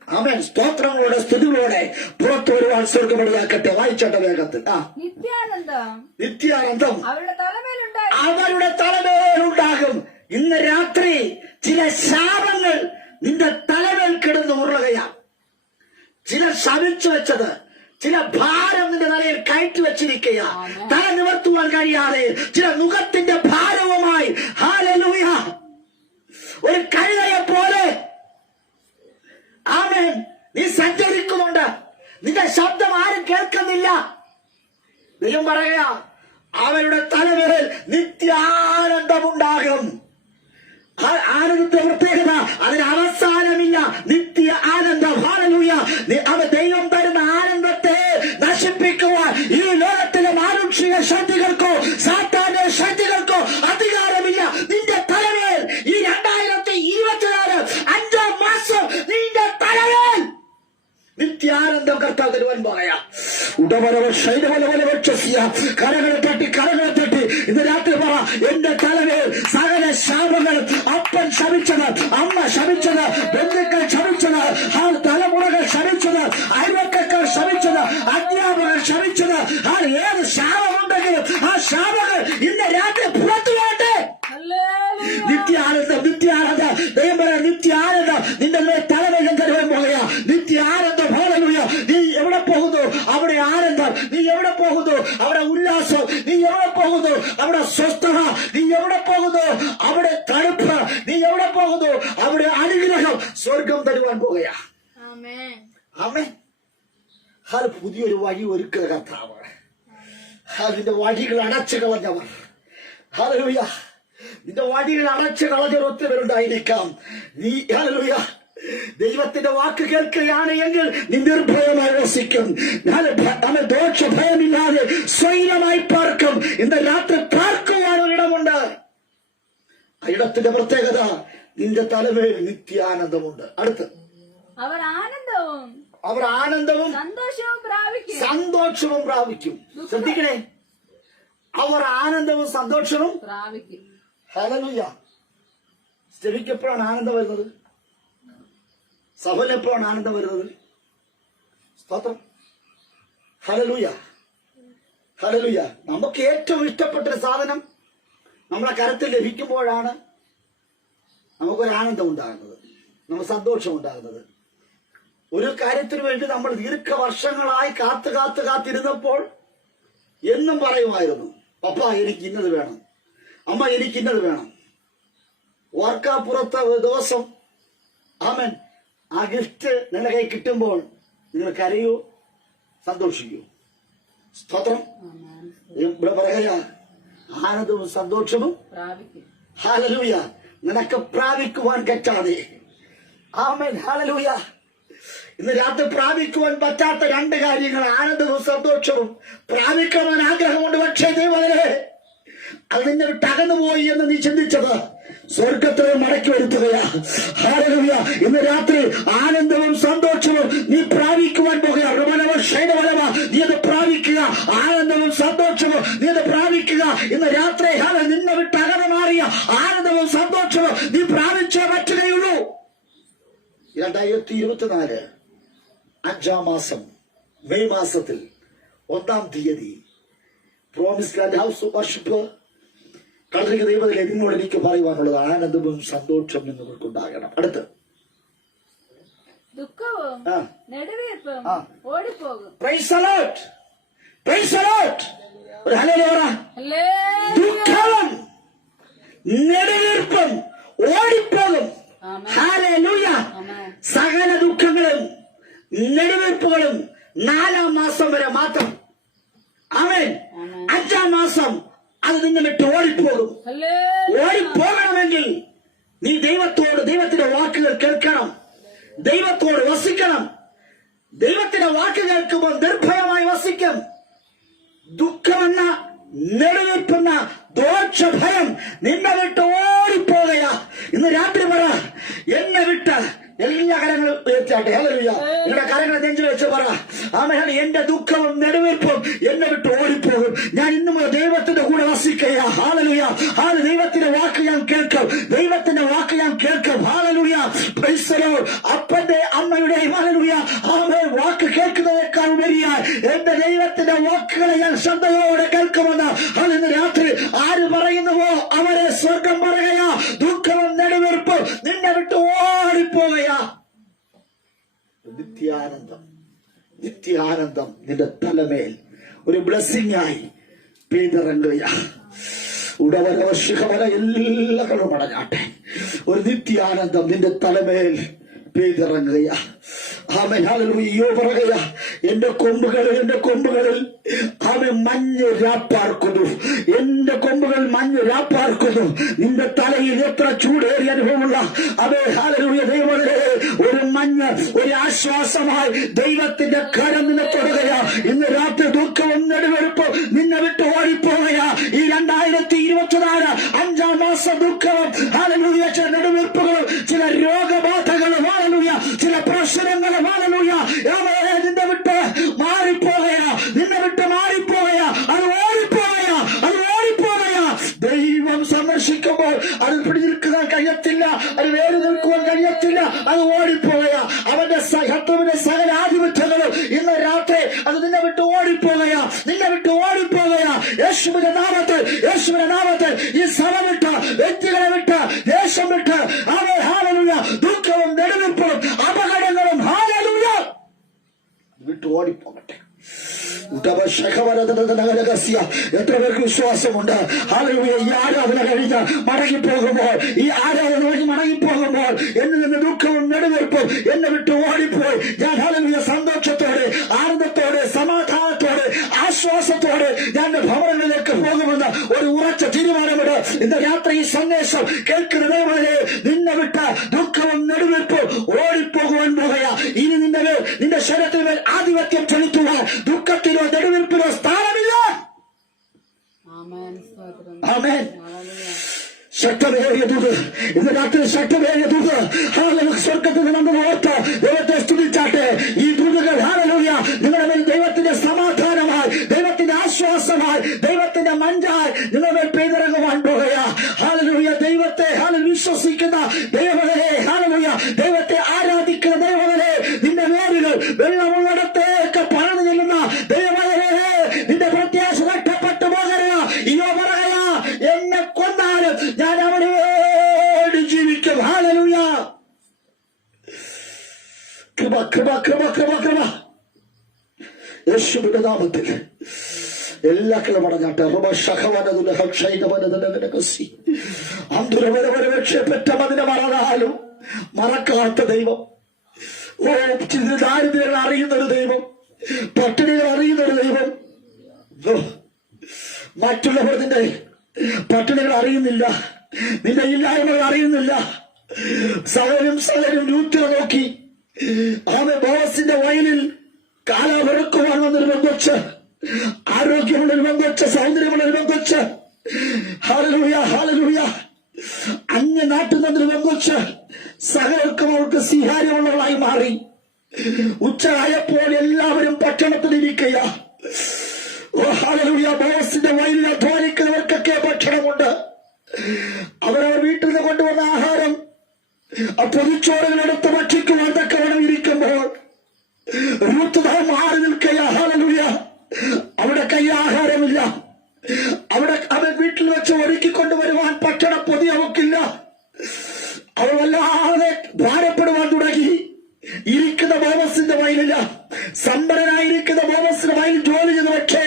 ആമേൻ. സ്തോത്രങ്ങളോടെ സ്തുതികളോടെ പുറത്തു വരുവാൻ സ്വർഗമിടയാക്കട്ടെ. വായിച്ചോട്ടെ വേഗത്തിൽ. നിത്യാനന്ദം അവരുടെ തലമേലുണ്ടാകും. ഇന്ന് രാത്രി ചില ശാപങ്ങൾ നിന്റെ തലമേൽ കിടന്ന് ഉരുളുകയാണ്. ചില ശമിച്ചു വെച്ചത്, ചില ഭാരം നിന്റെ തലയിൽ കയറ്റി വെച്ചിരിക്കുക. തല നിവർത്തുവാൻ കഴിയാതെ ചില മുഖത്തിന്റെ ഭാരവുമായി ഹല്ലേലൂയ ഒരു കഴുതയെ പോലെ ആമേൻ നീ സഞ്ചരിക്കുന്നുണ്ട്. നിന്റെ ശബ്ദം ആരും കേൾക്കുന്നില്ല. ദൈവം പറയുക, അവരുടെ തലമേൽ നിത്യാനന്ദമുണ്ടാകും. ആനന്ദത്തിന്റെ പ്രത്യേകത, അതിന് അവസാനമില്ല. നിത്യ ആനന്ദം. ഹല്ലേലൂയ. അവൻ ദൈവം തരുന്ന ആനന്ദത്തെ നശിപ്പിക്കുവാൻ ഈ ലോകത്തിലെ മാനുഷിക ശക്തികൾക്കോ സാത്താന്റെ ശക്തികൾക്കോ അധികാരമില്ല. നിന്റെ തലമേൽ ഈ 2024 5-ാം മാസം നിന്റെ തലമേൽ നിത്യാനന്ദം കർത്താവ് തരുവാൻ പറയാ. ഉടമരവ ശൈലവലവലവക്ഷസ്യ. കരകളെ തട്ടി ഇന്ന് രാത്രി പറ, എന്റെ തലമേൽ സകല ശാപങ്ങൾ, അപ്പൻ ശമിച്ചത്, അമ്മ ശമിച്ചത്, ബന്ധുക്കൾ ശമിച്ചത്, തലമുറകൾ ശമിച്ചത്, അയൽവക്കക്കാർ ശമിച്ചത്, അധ്യാപകർ ശമിച്ചത്, ഏത് ശാപമുണ്ടെങ്കിലും ആ ശാപങ്ങൾ ഇന്ന് രാത്രി പുറത്തു പോട്ടെ. നിത്യാനന്ദം, നിത്യാനന്ദം. ദൈവം പറയാം, നിത്യാനന്ദം നിന്റെ തലവേദം തരുവാൻ പോകുക. നിത്യാനന്ദം. ഹല്ലേലൂയ. നീ എവിടെ പോകുന്നു അവിടെ ആനന്ദം, നീ എവിടെ പോകുന്നു അവിടെ ഉല്ലാസം, നീ എവിടെ പോകുന്നു അവിടെ സ്വസ്ഥത, നീ എവിടെ പോകുന്നു അവിടെ തണുപ്പ്, നീ എവിടെ പോകുന്നു അവിടെ അനുഗ്രഹം സ്വർഗം തരുവാൻ പോകുക. ആമേൻ. അത് പുതിയൊരു വഴി ഒരുക്കുക കർത്താവ്. അതിന്റെ വഴികൾ അടച്ചു കളഞ്ഞവർ, ഹല്ലേലൂയ, നിന്റെ വഴികൾ അടച്ചു കളഞ്ഞവർ ഒത്തിരി പേരുണ്ടായിരിക്കാം. നീ ഹല്ലേലൂയ ദൈവത്തിന്റെ വാക്ക് കേൾക്കുകയാണ് എങ്കിൽ നീ നിർഭയമായി വസിക്കും. ദോഷഭയമില്ലാതെ സ്വൈരമായി പാർക്കും. ഇന്ന് രാത്രി പാർക്കുവാൻ ഒരിടമുണ്ട്. ആ ഇടത്തിന്റെ പ്രത്യേകത, നിന്റെ തലമേൽ നിത്യാനന്ദമുണ്ട്. അടുത്ത് അവർ ആനന്ദവും സന്തോഷവും പ്രാപിക്കും. ശ്രദ്ധിക്കണേ, അവർ ആനന്ദവും സന്തോഷവും പ്രാപിക്കും. ഹല്ലേലൂയ. സ്റ്റെവിക്കെപ്പോഴാണ് ആനന്ദം വരുന്നത്? സഭയിലെപ്പോഴാണ് ആനന്ദം വരുന്നത്? സ്തോത്രം, ഹല്ലേലൂയ, ഹല്ലേലൂയ. നമുക്ക് ഏറ്റവും ഇഷ്ടപ്പെട്ടൊരു സാധനം നമ്മളെ കരത്തിൽ ലഭിക്കുമ്പോഴാണ് നമുക്കൊരു ആനന്ദം ഉണ്ടാകുന്നത്, നമുക്ക് സന്തോഷം ഉണ്ടാകുന്നത്. ഒരു കാര്യത്തിനു വേണ്ടി നമ്മൾ ദീർഘവർഷങ്ങളായി കാത്തിരുന്നപ്പോൾ എന്നും പറയുമായിരുന്നു, പപ്പ എനിക്ക് ഇന്നത് വേണം, അമ്മ എനിക്ക് ഇന്നത് വേണം. ഓർക്കാപ്പുറത്തെ ഒരു ദിവസം ആമേൻ ആ ഗിഫ്റ്റ് നിങ്ങളുടെ കൈ കിട്ടുമ്പോൾ നിങ്ങൾ കരയൂ, സന്തോഷിക്കൂ. സ്തോത്രം. ഇവിടെ പറയാ ആനന്ദവും സന്തോഷവും ഹല്ലേലൂയ നിനക്ക് പ്രാപിക്കുവാൻ പറ്റാതെ. ആമേൻ, ഹല്ലേലൂയ. ഇന്ന് രാത്രി പ്രാപിക്കുവാൻ പറ്റാത്ത രണ്ട് കാര്യങ്ങൾ, ആനന്ദവും സന്തോഷവും. പ്രാപിക്കുവാൻ ആഗ്രഹമുണ്ട്, പക്ഷേ ദൈവമേ അത് നിന്നെ വിട്ട് അകന്നുപോയി എന്ന് നീ ചിന്തിച്ചത് സ്വർഗത്തെ മടക്കി വരുത്തുകയാ. ഹല്ലേലൂയ. ഇന്ന് രാത്രി ആനന്ദവും സന്തോഷവും നീ പ്രാപിക്കുവാൻ പോകുക. നീ അത് പ്രാപിക്കുക. ആനന്ദവും സന്തോഷവും നീ അത് പ്രാപിക്കുക. ഇന്ന് രാത്രി നിന്നെ വിട്ട് അകന്നു മാറിയ ആനന്ദവും സന്തോഷവും നീ പ്രാപിച്ചേ പറ്റുകയുള്ളൂ. 2024 5-ാം മാസം മെയ് മാസത്തിൽ 1-ാം തീയതി പ്രോമിസ് ലാൻഡ് ഹൗസ് വർഷിപ്പ് കളറിക്ക് ദൈവത്തിലെ നിന്നോട് എനിക്ക് പറയുവാനുള്ളത് ആനന്ദവും സന്തോഷവും നിങ്ങൾക്കുണ്ടാകണം. അടുത്ത് ദുഃഖവും നെടുവീർപ്പും ഓടിപ്പോകും. Praise the lord, praise the lord. ഒരു ഹല്ലേലൂയ. ദുഃഖവും നെടുവീർപ്പും ഓടിപ്പോകും. ഹല്ലേലൂയ. സകല ദുഃഖങ്ങളും നെടുവീർപ്പുകളും 4-ാം മാസം വരെ മാത്രം. ആമേൻ. 5-ാം മാസം അത് നിങ്ങൾ വിട്ട് ഓടിപ്പോകും. ഓടിപ്പോകണമെങ്കിൽ നീ ദൈവത്തിന്റെ വാക്കുകൾ കേൾക്കണം, ദൈവത്തോട് വസിക്കണം. ദൈവത്തിന്റെ വാക്ക് കേൾക്കുമ്പോൾ നിർഭയമായി വസിക്കും. ദുഃഖമെന്ന നെടുവീർപ്പെന്ന ദോഷഭയം നിന്നെ വിട്ട് ഓടിപ്പോകയാ. ഇന്ന് രാത്രി പറ, എന്നെ വിട്ട് എല്ലാ കരങ്ങളും ഉയർച്ചാട്ടെ. ഹല്ലേലൂയ. നിങ്ങളുടെ കരങ്ങൾ നെഞ്ചിൽ വെച്ച് പറ, ആമേൻ, എന്റെ ദുഃഖവും നെടുവീർപ്പും എന്നെ വിട്ട് ഓടിപ്പോകും. ഞാൻ ഇന്നു മുതൽ ദൈവത്തിന്റെ കൂടെ വസിക്കയാ. ഹല്ലേലൂയ. ദൈവത്തിന്റെ വാക്ക് ഞാൻ കേൾക്കും, ദൈവത്തിന്റെ വാക്ക് ഞാൻ കേൾക്കും. ഹല്ലേലൂയ. Praise the Lord. അപ്പന്റെ അമ്മയുടെയും ഹല്ലേലൂയ ആമേൻ വാക്ക് കേൾക്കുന്നതിനേക്കാൾ ഉപരിയായി എന്റെ ദൈവത്തിന്റെ വാക്കുകളെ ഞാൻ ശ്രദ്ധയോടെ കേൾക്കുമെന്ന് ഇന്ന് രാത്രി ആര് പറയുന്നുവോ അവരെ സ്വർഗം പറയുകയാ. ദുഃഖവും നെടുവീർപ്പും നിന്നെ വിട്ട് ഓടിപ്പോകയാ. നിത്യാനന്ദം, നിത്യാനന്ദം നിന്റെ തലമേൽ ഒരു ബ്ലെസ്സിംഗ് ആയി പെയ്തിറങ്ങുകയാ. ഉടവരവശിഖമല എല്ലാവരും അടഞ്ഞാട്ടെ. ഒരു നിത്യാനന്ദം നിന്റെ തലമേൽ പെയ്തിറങ്ങുകയാ. ആമേൻ, ഹല്ലേലൂയ. പറയുക, എന്റെ കൊമ്പുകളിൽ ആമേൻ മഞ്ഞ് രാപ്പാർക്കുന്നു. എന്റെ കൊമ്പുകൾ മഞ്ഞ് രാപ്പാർക്കുന്നു. നിന്റെ തലയിൽ എത്ര ചൂടേറിയ അനുഭവമുള്ള അവേ ഹല്ലേലൂയ ദൈവമേ, ഒരു മഞ്ഞ്, ഒരു ആശ്വാസമായി ദൈവത്തിന്റെ കരം നിന്നെ തൊടുകയാ. ഇന്ന് രാത്രി ദുഃഖവും നെടുവീർപ്പും നിന്നെ വിട്ട് ഓടിപ്പോകയാ. ഈ 2024 5-ാം മാസം ദുഃഖവും ഹല്ലേലൂയ ചില നെടുവീർപ്പുകളും ചില രോഗബാധകളും ഹല്ലേലൂയ ചില പ്രശ്നങ്ങളും ഹല്ലേലൂയ നിന്നെ വിട്ട് മാറിപ്പോകയാ. നിന്നെ വിട്ട് മാറിപ്പോകയാ. അത് ഓടിപ്പോകയാ. അത് ഓടിപ്പോകയാ. ദൈവം സന്ദർശിക്കുമ്പോൾ അത് പിടിനിൽക്കാൻ കഴിയത്തില്ല, അത് വേறு നിൽക്കുവാൻ കഴിയത്തില്ല. അത് ഓടിപ്പോകയാ. അവന്റെ ശത്രുവിന്റെ സകല ആധിപത്യങ്ങളും ഇന്ന് രാത്രി അത് നിന്നെ വിട്ട് ഓടിപ്പോകയാ. നിന്നെ വിട്ട് ഓടിപ്പോകയാ. യേശുവിന്റെ നാമത്തിൽ, യേശുവിന്റെ നാമത്തിൽ ഈ സഭ വിട്ട്, വ്യക്തികളെ വിട്ട്, ദേശം വിട്ട് അവൻ ഹല്ലേലൂയ ദുഃഖവും നെടുവീർപ്പും അപകടങ്ങളും ഹല്ലേലൂയ വിട്ട് ഓടിപ്പോകട്ടെ. എത്ര പേർക്ക് വിശ്വാസമുണ്ട്? ഹല്ലേലൂയ. ഈ ആരാധന കഴിഞ്ഞ് മടങ്ങിപ്പോകുമ്പോൾ, ഈ ആരാധന കഴിഞ്ഞ് മടങ്ങിപ്പോകുമ്പോൾ എന്നിൽ നിന്ന് ദുഃഖവും നെടുവീർപ്പും എന്നെ വിട്ട് ഓടിപ്പോയി. ഞാൻ ഹല്ലേലൂയ സന്തോഷത്തോടെ ആനന്ദത്തോടെ ഇന്ന് രാത്രി ഈ സന്ദേശം കേൾക്കുന്ന ദൈവമേ, നിന്നെ വിട്ട ദുഃഖവും നെടുവെപ്പും ഓടിപ്പോകുവാൻ പോകുക. ഇനി നിന്റെ ശരീരത്തിന് മേൽ ആധിപത്യം ചെലുത്തുവാൻ ദുഃഖത്തിനോ നെടുവെപ്പിനോ സ്ഥാനമില്ല. ആമേൻ. ശക്തമേറിയ ദൂത് ഇന്ന് രാത്രി, ശക്തമേറിയ ദൂത്. സ്വർഗത്തിൽ നിന്ന് ഓർത്ത് ദൈവത്തെ സ്തുതിച്ചാട്ടെ. ഈ ദൂതുകൾ ഹല്ലേലൂയ നിങ്ങളുടെ മേൽ ദൈവത്തിന്റെ സമാധാനമായി, ദൈവത്തിന്റെ ആശ്വാസമായി, ദൈവത്തിന്റെ മഞ്ചായി നിങ്ങളുടെ മേൽ പെയ്തിറങ്ങുവാൻ പോകുക. ഹല്ലേലൂയ. ദൈവത്തെ വിശ്വസിക്കുന്ന ദൈവമേ, ഹല്ലേലൂയ, ദൈവത്തെ ആരാധിക്കുന്ന ദൈവമേ, നിന്റെ വേരുകൾ വെള്ളമുള്ളിടത്തേക്ക് പടർന്നു ചെല്ലുന്ന ദൈവമേ, നിന്റെ പ്രത്യാശ നഷ്ടപ്പെട്ടു പോകരുത്. ഇയോ പറയാ, എന്നെ കൊന്നാലും ഞാൻ അവിടെ ജീവിക്കും. ഹല്ലേലൂയ. കൃപ കൃപ കൃപ കൃപ കൃപ യേശുവിന്റെ നാമത്തിൽ എല്ലാ കിളമടങ്ങാട്ടെ. പെറ്റമതിനെ മറന്നാലും മറക്കാത്ത ദൈവം, ദാരിദ്ര്യങ്ങൾ അറിയുന്നൊരു ദൈവം, പട്ടിണികൾ അറിയുന്നൊരു ദൈവം. മറ്റുള്ളവർ നിന്റെ പട്ടിണികൾ അറിയുന്നില്ല, നിന്റെ ഇല്ലായ്മകൾ അറിയുന്നില്ല. സകലരും യൂത്തിനെ നോക്കി അവൻ ബോവസിന്റെ വയലിൽ കാലാവെറുക്കുവാൻ വന്നൊരു പെങ്കൊച്ച്, ആരോഗ്യമുള്ളൊരു പെങ്കൊച്ച്, സൗന്ദര്യമുള്ളൊരു പെങ്കൊച്ച്, ഹല്ലേലൂയ ഹല്ലേലൂയ, അന്യ നാട്ടിൽ നിന്നൊരു പെങ്കൊച്ച് സകലർക്കും അവൾക്ക് സ്വീകാര്യമുള്ളവളായി മാറി. ഉച്ചയായപ്പോൾ എല്ലാവരും പട്ടണത്തിലിരിക്കുക. ഹല്ലേലൂയ. ബോവസിന്റെ വയലിൽ അധ്വാനിക്കുന്നവർക്കൊക്കെ ഭക്ഷണമുണ്ട്. അവരവർ വീട്ടിൽ നിന്ന് കൊണ്ടുവന്ന ആഹാരം പൊതിച്ചോറുകളെടുത്ത് ഭക്ഷിക്കുവാൻ തക്കവണ്ണം ഇരിക്കുമ്പോൾ റൂത്ത് മാറി നിൽക്കുക. ഹല്ലേലൂയ. അവിടെ കൈ ആഹാരമില്ല. അവിടെ അവൻ വീട്ടിൽ വെച്ച് ഒരുക്കിക്കൊണ്ടുവരുവാൻ ഭക്ഷണ പൊതി അവക്കില്ല. അവൾ വല്ലാതെ ഭാരപ്പെടുവാൻ തുടങ്ങി. ഇരിക്കുന്ന ബോവസിന്റെ വയലില്ല, സമ്പന്നനായിരിക്കുന്ന ബോവസിന്റെ വയലിൽ ജോലി ചെയ്തു. പക്ഷേ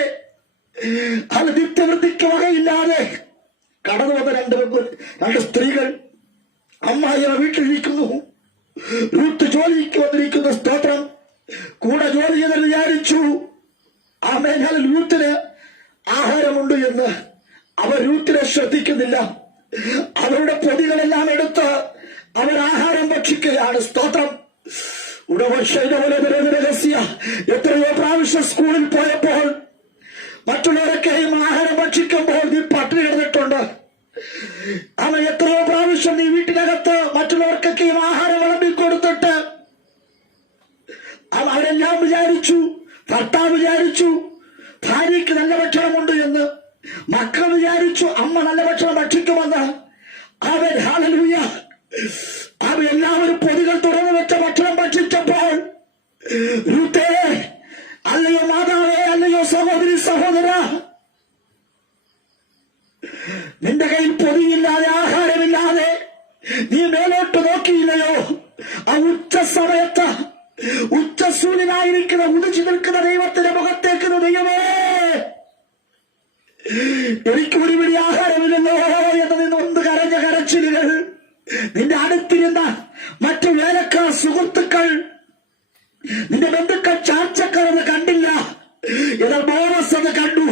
അത് നിത്യവൃത്തിക്ക് വകയില്ലാതെ കടന്നു വന്ന രണ്ട് സ്ത്രീകൾ അമ്മായിയെ വീട്ടിലിരിക്കുന്നു. റൂത്ത് ജോലിക്ക് വന്നിരിക്കുന്ന സ്തോത്രം. കൂടെ ജോലി ചെയ്തെന്ന് വിചാരിച്ചു ആമേൻ. റൂത്തിന് ആഹാരമുണ്ട് എന്ന് അവർ റൂത്തിനെ ശ്രദ്ധിക്കുന്നില്ല. അവരുടെ പൊതികളെല്ലാം എടുത്ത് അവർ ആഹാരം ഭക്ഷിക്കുകയാണ്. സ്തോത്രം. രഹസ്യ എത്രയോ പ്രാവശ്യം സ്കൂളിൽ പോയപ്പോൾ മറ്റുള്ളവരൊക്കെയും ആഹാരം ഭക്ഷിക്കുമ്പോൾ നീ പട്ടിണി കിടന്നിട്ടുണ്ട്. അവൻ എത്രയോ പ്രാവശ്യം നീ വീട്ടിനകത്ത് മറ്റുള്ളവർക്കൊക്കെയും ആഹാരം വിളമ്പി കൊടുത്തിട്ട് അവരെല്ലാം വിചാരിച്ചു, ഭർത്താവ് വിചാരിച്ചു ഭാര്യയ്ക്ക് നല്ല ഭക്ഷണമുണ്ട് എന്ന്, മക്കൾ വിചാരിച്ചു അമ്മ നല്ല ഭക്ഷണം ഭക്ഷിക്കുമെന്ന്. അവൻ ഹല്ലേലൂയ അവരെല്ലാവരും പൊതികൾ തുറന്നു വെച്ച ഭക്ഷണം ഭക്ഷിച്ചപ്പോൾ റൂത്തേ, അല്ലയോ മാതാവേ, അല്ലയോ സഹോദരി സഹോദര, നിന്റെ കയ്യിൽ പൊതിയില്ലാതെ ആഹാരമില്ലാതെ നീ മേലോട്ട് നോക്കിയില്ലയോ? ആ ഉച്ച സമയത്ത് ഉച്ചസൂര്യനായിരിക്കുന്ന ഉദിച്ചു നിൽക്കുന്ന ദൈവത്തിന്റെ മുഖത്തേക്ക് ദൈവമേ, എനിക്ക് ഒരു പിടി ആഹാരമില്ലല്ലോ എന്ന് നിന്നൊന്ന് കരഞ്ഞ കരച്ചിലുകൾ നിന്റെ അടുത്തിരുന്ന മറ്റു വേലക്കാർ, സുഹൃത്തുക്കൾ, നിന്റെ ബന്ധുക്കൾ, ചാർച്ചക്കാരെന്ന് കണ്ടില്ല. എന്നാൽ ബോവസ് അത് കണ്ടു.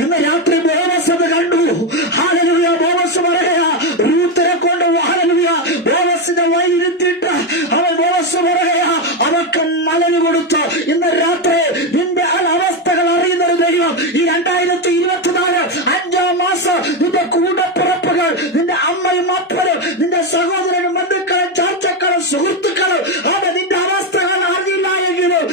ഇന്ന് രാത്രി ബോവസ് അത് കണ്ടു. ഹല്ലേലൂയ. ബോവസ് പറയാ, റൂത്തിനെ കൊണ്ട് ഹല്ലേലൂയ ബോവസിന്റെ വയലിരുത്തിയിട്ട് അവൻ ബോവസ് പറയാ അവർക്ക് മലന് കൊടുത്തു. ഇന്ന് രാത്രി നിന്റെ അവസ്ഥകൾ അറിയുന്നൊരു ദൈവം ഈ 2024 5-ാം മാസം നിന്റെ കൂടപ്പിറപ്പുകൾ, നിന്റെ അമ്മയും അപ്പനും, നിന്റെ സഹോദരനും ബന്ധുക്കളും ചാർച്ചക്കളും സുഹൃത്തുക്കളും അവ നിന്റെ അവസ്ഥകൾ അറിയില്ല എങ്കിലും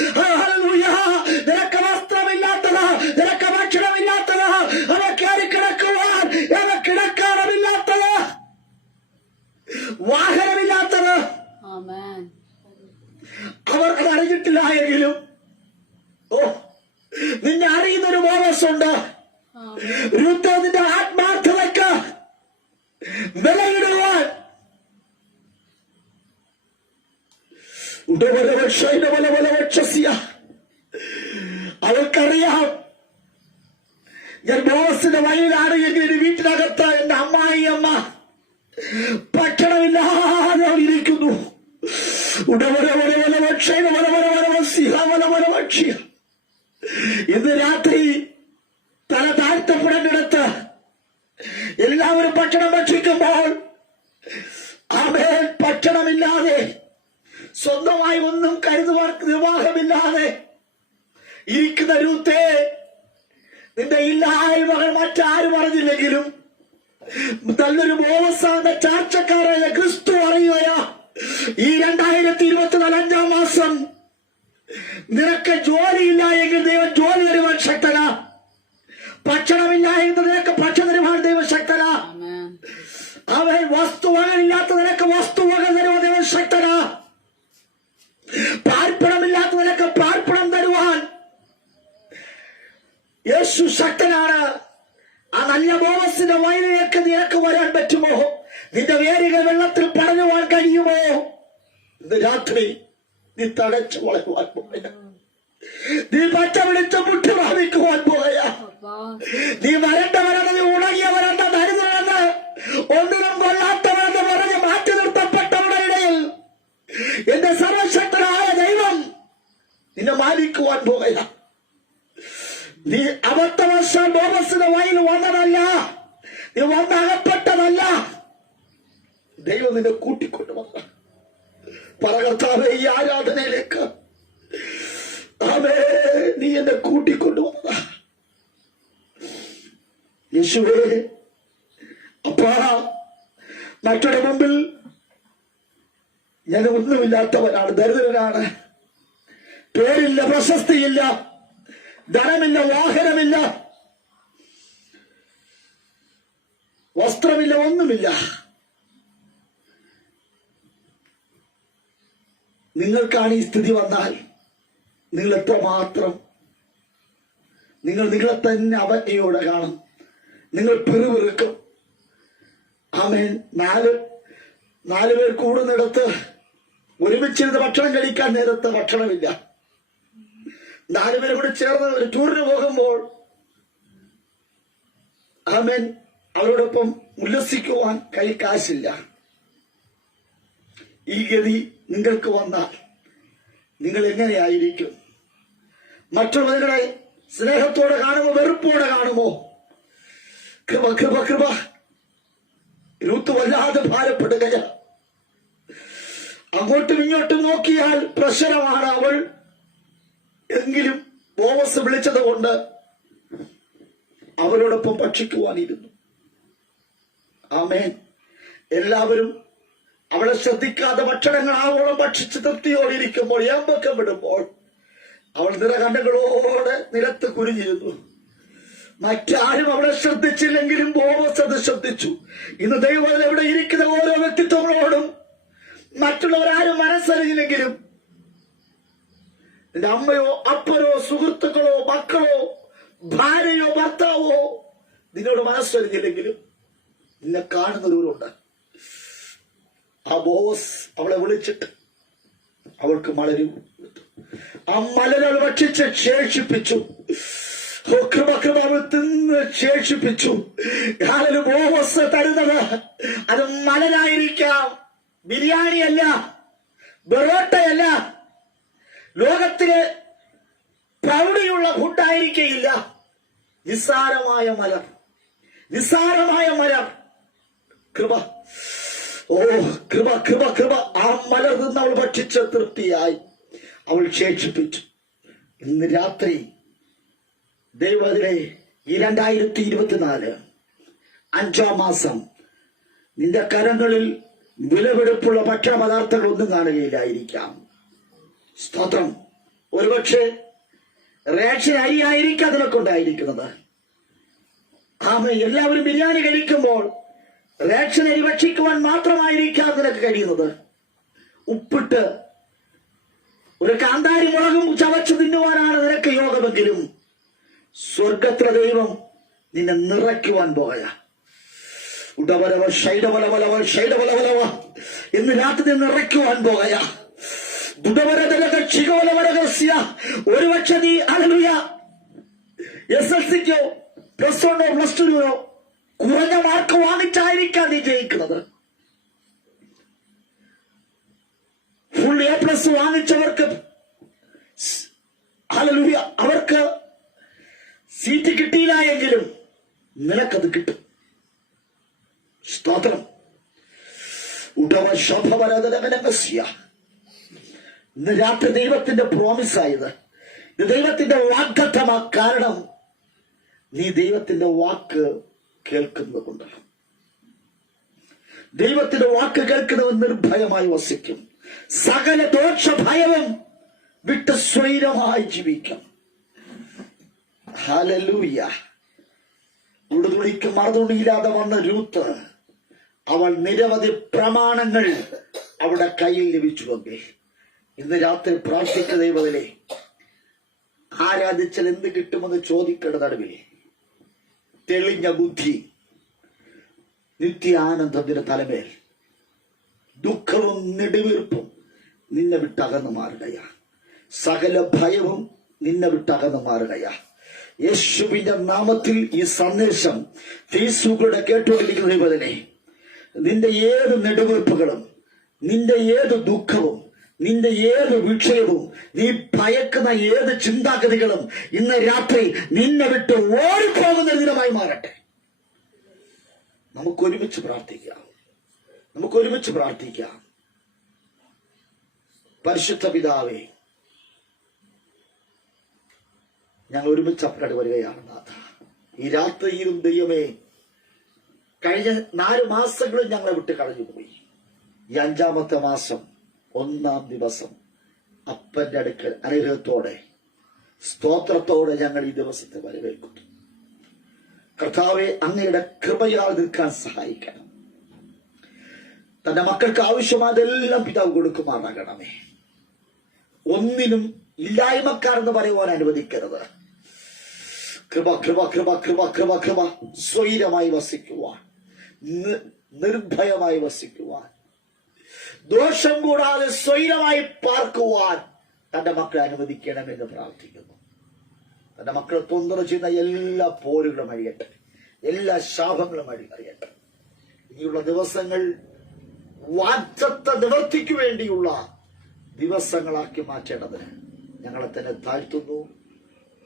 നിനക്ക് വസ്ത്രമില്ലാത്തത്, നിനക്ക് ഭക്ഷണമില്ലാത്തത്, അവ കയറി കിടക്കുവാൻ അവ കിടക്കാറമില്ലാത്തത്, വാഹനമില്ലാത്തത് അവർ അത് അറിഞ്ഞിട്ടില്ല എങ്കിലും നിന്നെ അറിയുന്നൊരു ബോവസുണ്ട്. റൂത്ത് നിന്റെ ആത്മാർത്ഥതയ്ക്ക് വിലയിടുവാൻ അവൾക്കറിയാം ഞാൻ ബോവസിന്റെ വഴിയിലാണ് എങ്കിൽ വീട്ടിനകത്ത് എന്റെ അമ്മായി അമ്മ ഭക്ഷണമില്ലാതെ ഇരിക്കുന്നു. ഇന്ന് രാത്രി തല താഴ്ത്തപ്പെടേണ്ടിടത്ത് എല്ലാവരും ഭക്ഷണം സ്വന്തമായി ഒന്നും കരുതുവാൻ നിർവാഹമില്ലാതെ ഇരിക്കുന്ന രൂത്തേ, നിന്റെ ഇല്ലായ്മകൾ മറ്റാരും അറിഞ്ഞില്ലെങ്കിലും നല്ലൊരു ബോവസാന്റെ ചാർച്ചക്കാരായ ക്രിസ്തു അറിയുകയാ, ഈ 2024 5-ാം മാസം നിനക്ക് ജോലിയില്ല എങ്കിൽ ദൈവം ജോലി തരുവാൻ ശക്തനാ. ഭക്ഷണമില്ല എങ്കിൽ നിനക്ക് ഭക്ഷണം തരുവാൻ ദൈവം ശക്തനാ. അവൻ വസ്തുവകളില്ലാത്ത നിനക്ക് വസ്തുവകൾ തരുവാൻ ദൈവം ശക്തനാ. പാർപ്പിടമില്ലാത്ത നിനക്ക് പാർപ്പിടം തരുവാൻ യേശു ശക്തനാണ്. ആ നല്ല ബോവസിന്റെ വയലിലേക്ക് നിനക്ക് വരാൻ പറ്റുമോ? നിന്റെ വേരുകൾ വെള്ളത്തിൽ പടരുവാൻ കഴിയുമോ? ഇന്ന് രാത്രി നീ തടച്ചു വളരുവാൻ പോയ, നീ പച്ച വിളിച്ച മുട്ടി ഭാവിക്കുവാൻ പോയ, നീ വരണ്ടവരെന്ന്, നീ ഉണങ്ങിയവരെന്ന്, ദരിദ്രരെന്ന്, ഒന്നിനും കൊള്ളാത്തവരെന്ന് പറഞ്ഞ് മാറ്റി നിർത്തപ്പെട്ടവരുടെ ഇടയിൽ എന്റെ സർവശക്തനായ ദൈവം നിന്നെ മാനിക്കുവാൻ പോയ. നീ അബദ്ധവശാൽ ബോവസിന്റെ വയൽ വന്നതല്ല, നീ വന്നകപ്പെട്ടതല്ല. ദൈവം നിന്നെ കൂട്ടിക്കൊണ്ടുവന്ന പറകർത്താവേ, ഈ ആരാധനയിലേക്ക് ആമേ നീ എന്നെ കൂട്ടിക്കൊണ്ടുവന്ന യേശുവേ. അപ്പാ, മറ്റൊരു മുമ്പിൽ ഞാൻ ഒന്നുമില്ലാത്തവനാണ്, ദരിദ്രനാണ്, പേരില്ല, പ്രശസ്തിയില്ല, ധനമില്ല, വാഹനമില്ല, വസ്ത്രമില്ല, ഒന്നുമില്ല. നിങ്ങൾക്കാണ് ഈ സ്ഥിതി വന്നാൽ നിങ്ങൾ എത്രമാത്രം നിങ്ങളെ തന്നെ അവജ്ഞയോടെ കാണും. നിങ്ങൾ പിറുപിറുക്കും. ആമേൻ. നാല് പേർ കൂടുന്നിടത്ത് ഒരുമിച്ചിരുന്ന് ഭക്ഷണം കഴിക്കാൻ നേരത്ത് ഭക്ഷണമില്ല. 4 പേരും കൂടി ചേർന്ന് ഒരു ടൂറിന് പോകുമ്പോൾ ആമേൻ അവരോടൊപ്പം ഉല്ലസിക്കുവാൻ കൈ കാശില്ല. ഈ ഗതി നിങ്ങൾക്ക് വന്നാൽ നിങ്ങൾ എങ്ങനെയായിരിക്കും? മറ്റുള്ളവരെ സ്നേഹത്തോടെ കാണുമോ, വെറുപ്പോടെ കാണുമോ? കൃപ കൃപ കൃപ. രൂത്ത് വല്ലാതെ ഭാരപ്പെടുകയാ. അങ്ങോട്ടും ഇങ്ങോട്ടും നോക്കിയാൽ പ്രശ്നമാണ് അവൾ. എങ്കിലും ബോവസ് വിളിച്ചത് കൊണ്ട് അവരോടൊപ്പം ഭക്ഷിക്കുവാനിരുന്നു. ആമേൻ. എല്ലാവരും അവളെ ശ്രദ്ധിക്കാതെ ഭക്ഷണങ്ങൾ ആവോളം ഭക്ഷിച്ച് തൃപ്തിയോടിരിക്കുമ്പോൾ ഏമ്പക്കം വിടുമ്പോൾ അവൾ നിറകണ്ണുകളോടെ നിലത്ത് കുനിഞ്ഞിരുന്നു. മറ്റാരും അവളെ ശ്രദ്ധിച്ചില്ലെങ്കിലും ബോവസ് അത് ശ്രദ്ധിച്ചു. ഇന്ന് ദൈവം എവിടെ ഇരിക്കുന്ന ഓരോ വ്യക്തിത്വങ്ങളോടും മറ്റുള്ളവരാരും മനസ്സറിയില്ലെങ്കിലും, നിന്റെ അമ്മയോ അപ്പനോ സുഹൃത്തുക്കളോ മക്കളോ ഭാര്യയോ ഭർത്താവോ നിന്നോട് മനസ്സറിഞ്ഞില്ലെങ്കിലും നിന്നെ കാണുന്നവരുണ്ട്. ആ ബോവസ് അവളെ വിളിച്ചിട്ട് അവൾക്ക് മലരും ആ മലരൾ ഭക്ഷിച്ച് ശേഷിപ്പിച്ചു. കൃപ കൃപ അവൾ തിന്ന് ശേഷിപ്പിച്ചു. ഞാനൊരു ബോവസ് തരുന്നത് അത് മലരായിരിക്കാം, ബിരിയാണിയല്ല, ബെറോട്ടയല്ല, ലോകത്തിലെ പ്രൗഢിയുള്ള ഫുഡായിരിക്കയില്ല. നിസ്സാരമായ മലർ, നിസ്സാരമായ മലർ. കൃപ, ഓ കൃപ കൃപ കൃപ. ആ മലർ നിന്ന് അവൾ ഭക്ഷിച്ച് തൃപ്തിയായി അവൾ ശേഷിപ്പിച്ചു. ഇന്ന് രാത്രി ദൈവത്തിലെ ഈ 2024 5-ാം മാസം നിന്റെ കരങ്ങളിൽ വിലപിടിപ്പുള്ള ഭക്ഷണ പദാർത്ഥങ്ങൾ ഒന്നും കാണുകയില്ലായിരിക്കാം. സ്തോത്രം. ഒരുപക്ഷെ റേഷൻ അരിയായിരിക്കാം നിനക്കുണ്ടായിരിക്കുന്നത്. എല്ലാവരും ബിരിയാണി കഴിക്കുമ്പോൾ റേഷൻ അരി ഭക്ഷിക്കുവാൻ മാത്രമായിരിക്കാം നിനക്ക് കഴിയുന്നത്. ഉപ്പിട്ട് ഒരു കാന്താരി മുളകും ചവച്ചു തിന്നുവാനാണ് നിനക്ക് യോഗമെങ്കിലും സ്വർഗത്തിലെ ദൈവം നിന്നെ നിറയ്ക്കുവാൻ പോകല. ഉടവലവ ഷൈഡവലവലവ ഷൈഡവലവലവ എന്ന് രാത്രി നിറയ്ക്കുവാൻ പോകയ. ഒരുപക്ഷെ നീ ഹല്ലേലൂയ SSLCക്കോ +1 +2 കുറഞ്ഞ മാർക്ക് വാങ്ങിച്ചായിരിക്കാം നീ ജയിക്കുന്നത്. ഫുൾ A+ വാങ്ങിച്ചവർക്ക് ഹല്ലേലൂയ അവർക്ക് സീറ്റ് കിട്ടിയില്ല എങ്കിലും നിനക്കത് കിട്ടും. സ്തോത്രം. ഇന്ന് രാത്രി ദൈവത്തിന്റെ പ്രോമിസായത്, ഇത് ദൈവത്തിന്റെ വാഗ്ദത്തമാ. കാരണം നീ ദൈവത്തിന്റെ വാക്ക് കേൾക്കുന്നത് കൊണ്ട്. ദൈവത്തിന്റെ വാക്ക് കേൾക്കുന്നവൻ നിർഭയമായി വസിക്കും. സകല ദോഷ ഭയവും വിട്ട് സ്വൈരമായി ജീവിക്കും. ഹല്ലേലൂയ. ഉടുതുണിക്ക് മറുതുണിയില്ലാതെ വന്ന രൂത്ത്, അവൾ നിരവധി പ്രമാണങ്ങൾ അവിടെ കയ്യിൽ ലഭിച്ചുവെങ്കിൽ ഇന്ന് രാത്രി പ്രാർത്ഥിക്കുന്ന ദൈവത്തിലെ ആരാധിച്ചാൽ എന്ത് കിട്ടുമെന്ന് ചോദിക്കേണ്ട നടുവിൽ തെളിഞ്ഞ ബുദ്ധി, നിത്യാനന്ദത്തിന്റെ തലമേൽ ദുഃഖവും നെടുവീർപ്പും നിന്നെ വിട്ടകന്നു മാറുകയാ. സകല ഭയവും നിന്നെ വിട്ടകന്നു മാറുകയാ. യേശുവിന്റെ നാമത്തിൽ ഈ സന്ദേശം ഫേസ്ബുക്കിലൂടെ കേട്ടുകൊണ്ടിരിക്കുന്ന ദൈവത്തിനെ, നിന്റെ ഏത് നെടുവീർപ്പുകളും, നിന്റെ ഏത് ദുഃഖവും, നിന്റെ ഏത് വിഷയവും, നീ ഭയക്കുന്ന ഏത് ചിന്താഗതികളും ഇന്ന് രാത്രി നിന്നെ വിട്ട് ഓടിപ്പോകുന്ന ദിനമായി മാറട്ടെ. നമുക്കൊരുമിച്ച് പ്രാർത്ഥിക്കാം. നമുക്കൊരുമിച്ച് പ്രാർത്ഥിക്കാം. പരിശുദ്ധ പിതാവേ, ഞങ്ങൾ ഒരുമിച്ച് അപ്പനാട് വരികയാണ് നാഥ. ഈ രാത്രിയിലും ദൈവമേ, കഴിഞ്ഞ 4 മാസങ്ങളും ഞങ്ങളെ വിട്ട് കളഞ്ഞുപോയി. ഈ 5-ാമത്തെ മാസം 1-ാം ദിവസം അപ്പന്റെ അടുക്കൽ അനുഗ്രഹത്തോടെ, സ്തോത്രത്തോടെ ഞങ്ങൾ ഈ ദിവസത്തെ വരവേൽക്കുന്നു. കർത്താവെ, അങ്ങയുടെ കൃപയാൽ നിൽക്കാൻ സഹായിക്കണം. തന്റെ മക്കൾക്ക് ആവശ്യമായതെല്ലാം പിതാവ് കൊടുക്കുമാറാകണമേ. ഒന്നിനും ഇല്ലായ്മക്കാരെന്ന് പറയുവാൻ അനുവദിക്കരുത്. കൃപ കൃപ കൃപ കൃപ കൃപ കൃപ സ്വൈരമായി വസിക്കുവാൻ, നിർഭയമായി വസിക്കുവാൻ, ദോഷം കൂടാതെ സ്വൈരമായി പാർക്കുവാൻ തന്റെ മക്കളെ അനുവദിക്കണമെന്ന് പ്രാർത്ഥിക്കുന്നു. തന്റെ മക്കളെ തൊന്തറ ചെയ്യുന്ന എല്ലാ പോരുകളും അഴിയട്ടെ, എല്ലാ ശാപങ്ങളും അറിയട്ടെ. ഇനിയുള്ള ദിവസങ്ങൾ വാഗ്ദത്ത നിവർത്തിക്കു വേണ്ടിയുള്ള ദിവസങ്ങളാക്കി മാറ്റേണ്ടതിന് ഞങ്ങളെ തന്നെ താഴ്ത്തുന്നു.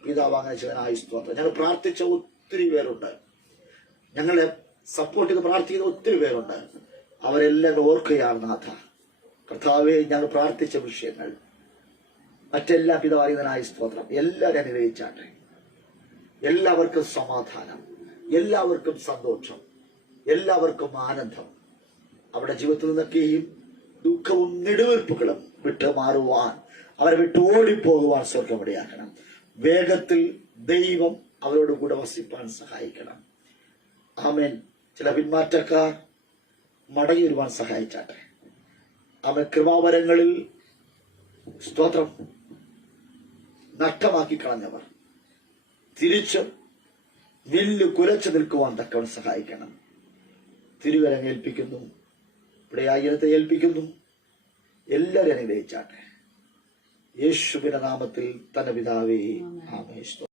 പിതാവ് അങ്ങനെ ചെയ്തനായി സ്തോത്രം. ഞങ്ങൾ പ്രാർത്ഥിച്ച ഒത്തിരി പേരുണ്ട്, ഞങ്ങളെ സപ്പോർട്ട് ചെയ്ത് പ്രാർത്ഥിക്കുന്ന ഒത്തിരി പേരുണ്ട്. അവരെല്ലാം ഓർക്കുകയാണ് നാഥ. കർത്താവെ, ഞങ്ങൾ പ്രാർത്ഥിച്ച വിഷയങ്ങൾ മറ്റെല്ലാം പിതാവ് അറിയുന്നതിനായി സ്തോത്രം. എല്ലാവരും അനുഗ്രഹിച്ചാട്ടെ. എല്ലാവർക്കും സമാധാനം, എല്ലാവർക്കും സന്തോഷം, എല്ലാവർക്കും ആനന്ദം. അവരുടെ ജീവിതത്തിൽ നിന്നൊക്കെയും ദുഃഖവും നെടുവീർപ്പുകളും വിട്ട് മാറുവാൻ, അവരെ വിട്ട് ഓടിപ്പോകുവാൻ സ്വർഗം ഇടയാക്കണം. വേഗത്തിൽ ദൈവം അവരോട് കൂടെ വസിപ്പാൻ സഹായിക്കണം. ആമേൻ. ചില പിന്മാറ്റക്കാർ മടങ്ങി വരുവാൻ സഹായിച്ചാട്ടെ. ആമേൻ. കൃപാവരങ്ങളിൽ സ്തോത്രം നഷ്ടമാക്കി കളഞ്ഞവർ തിരിച്ച് വില്ല് കുലച്ചു നിൽക്കുവാൻ തക്കവൻ സഹായിക്കണം. തിരുവരങ്ങ് ഏൽപ്പിക്കുന്നു, ഇവിടെ ആയിരത്തെ ഏൽപ്പിക്കുന്നു. എല്ലാവരും അനുഗ്രഹിച്ചാട്ടെ. യേശുവിന്റെ നാമത്തിൽ തന്നെ പിതാവേ, ആമേൻ.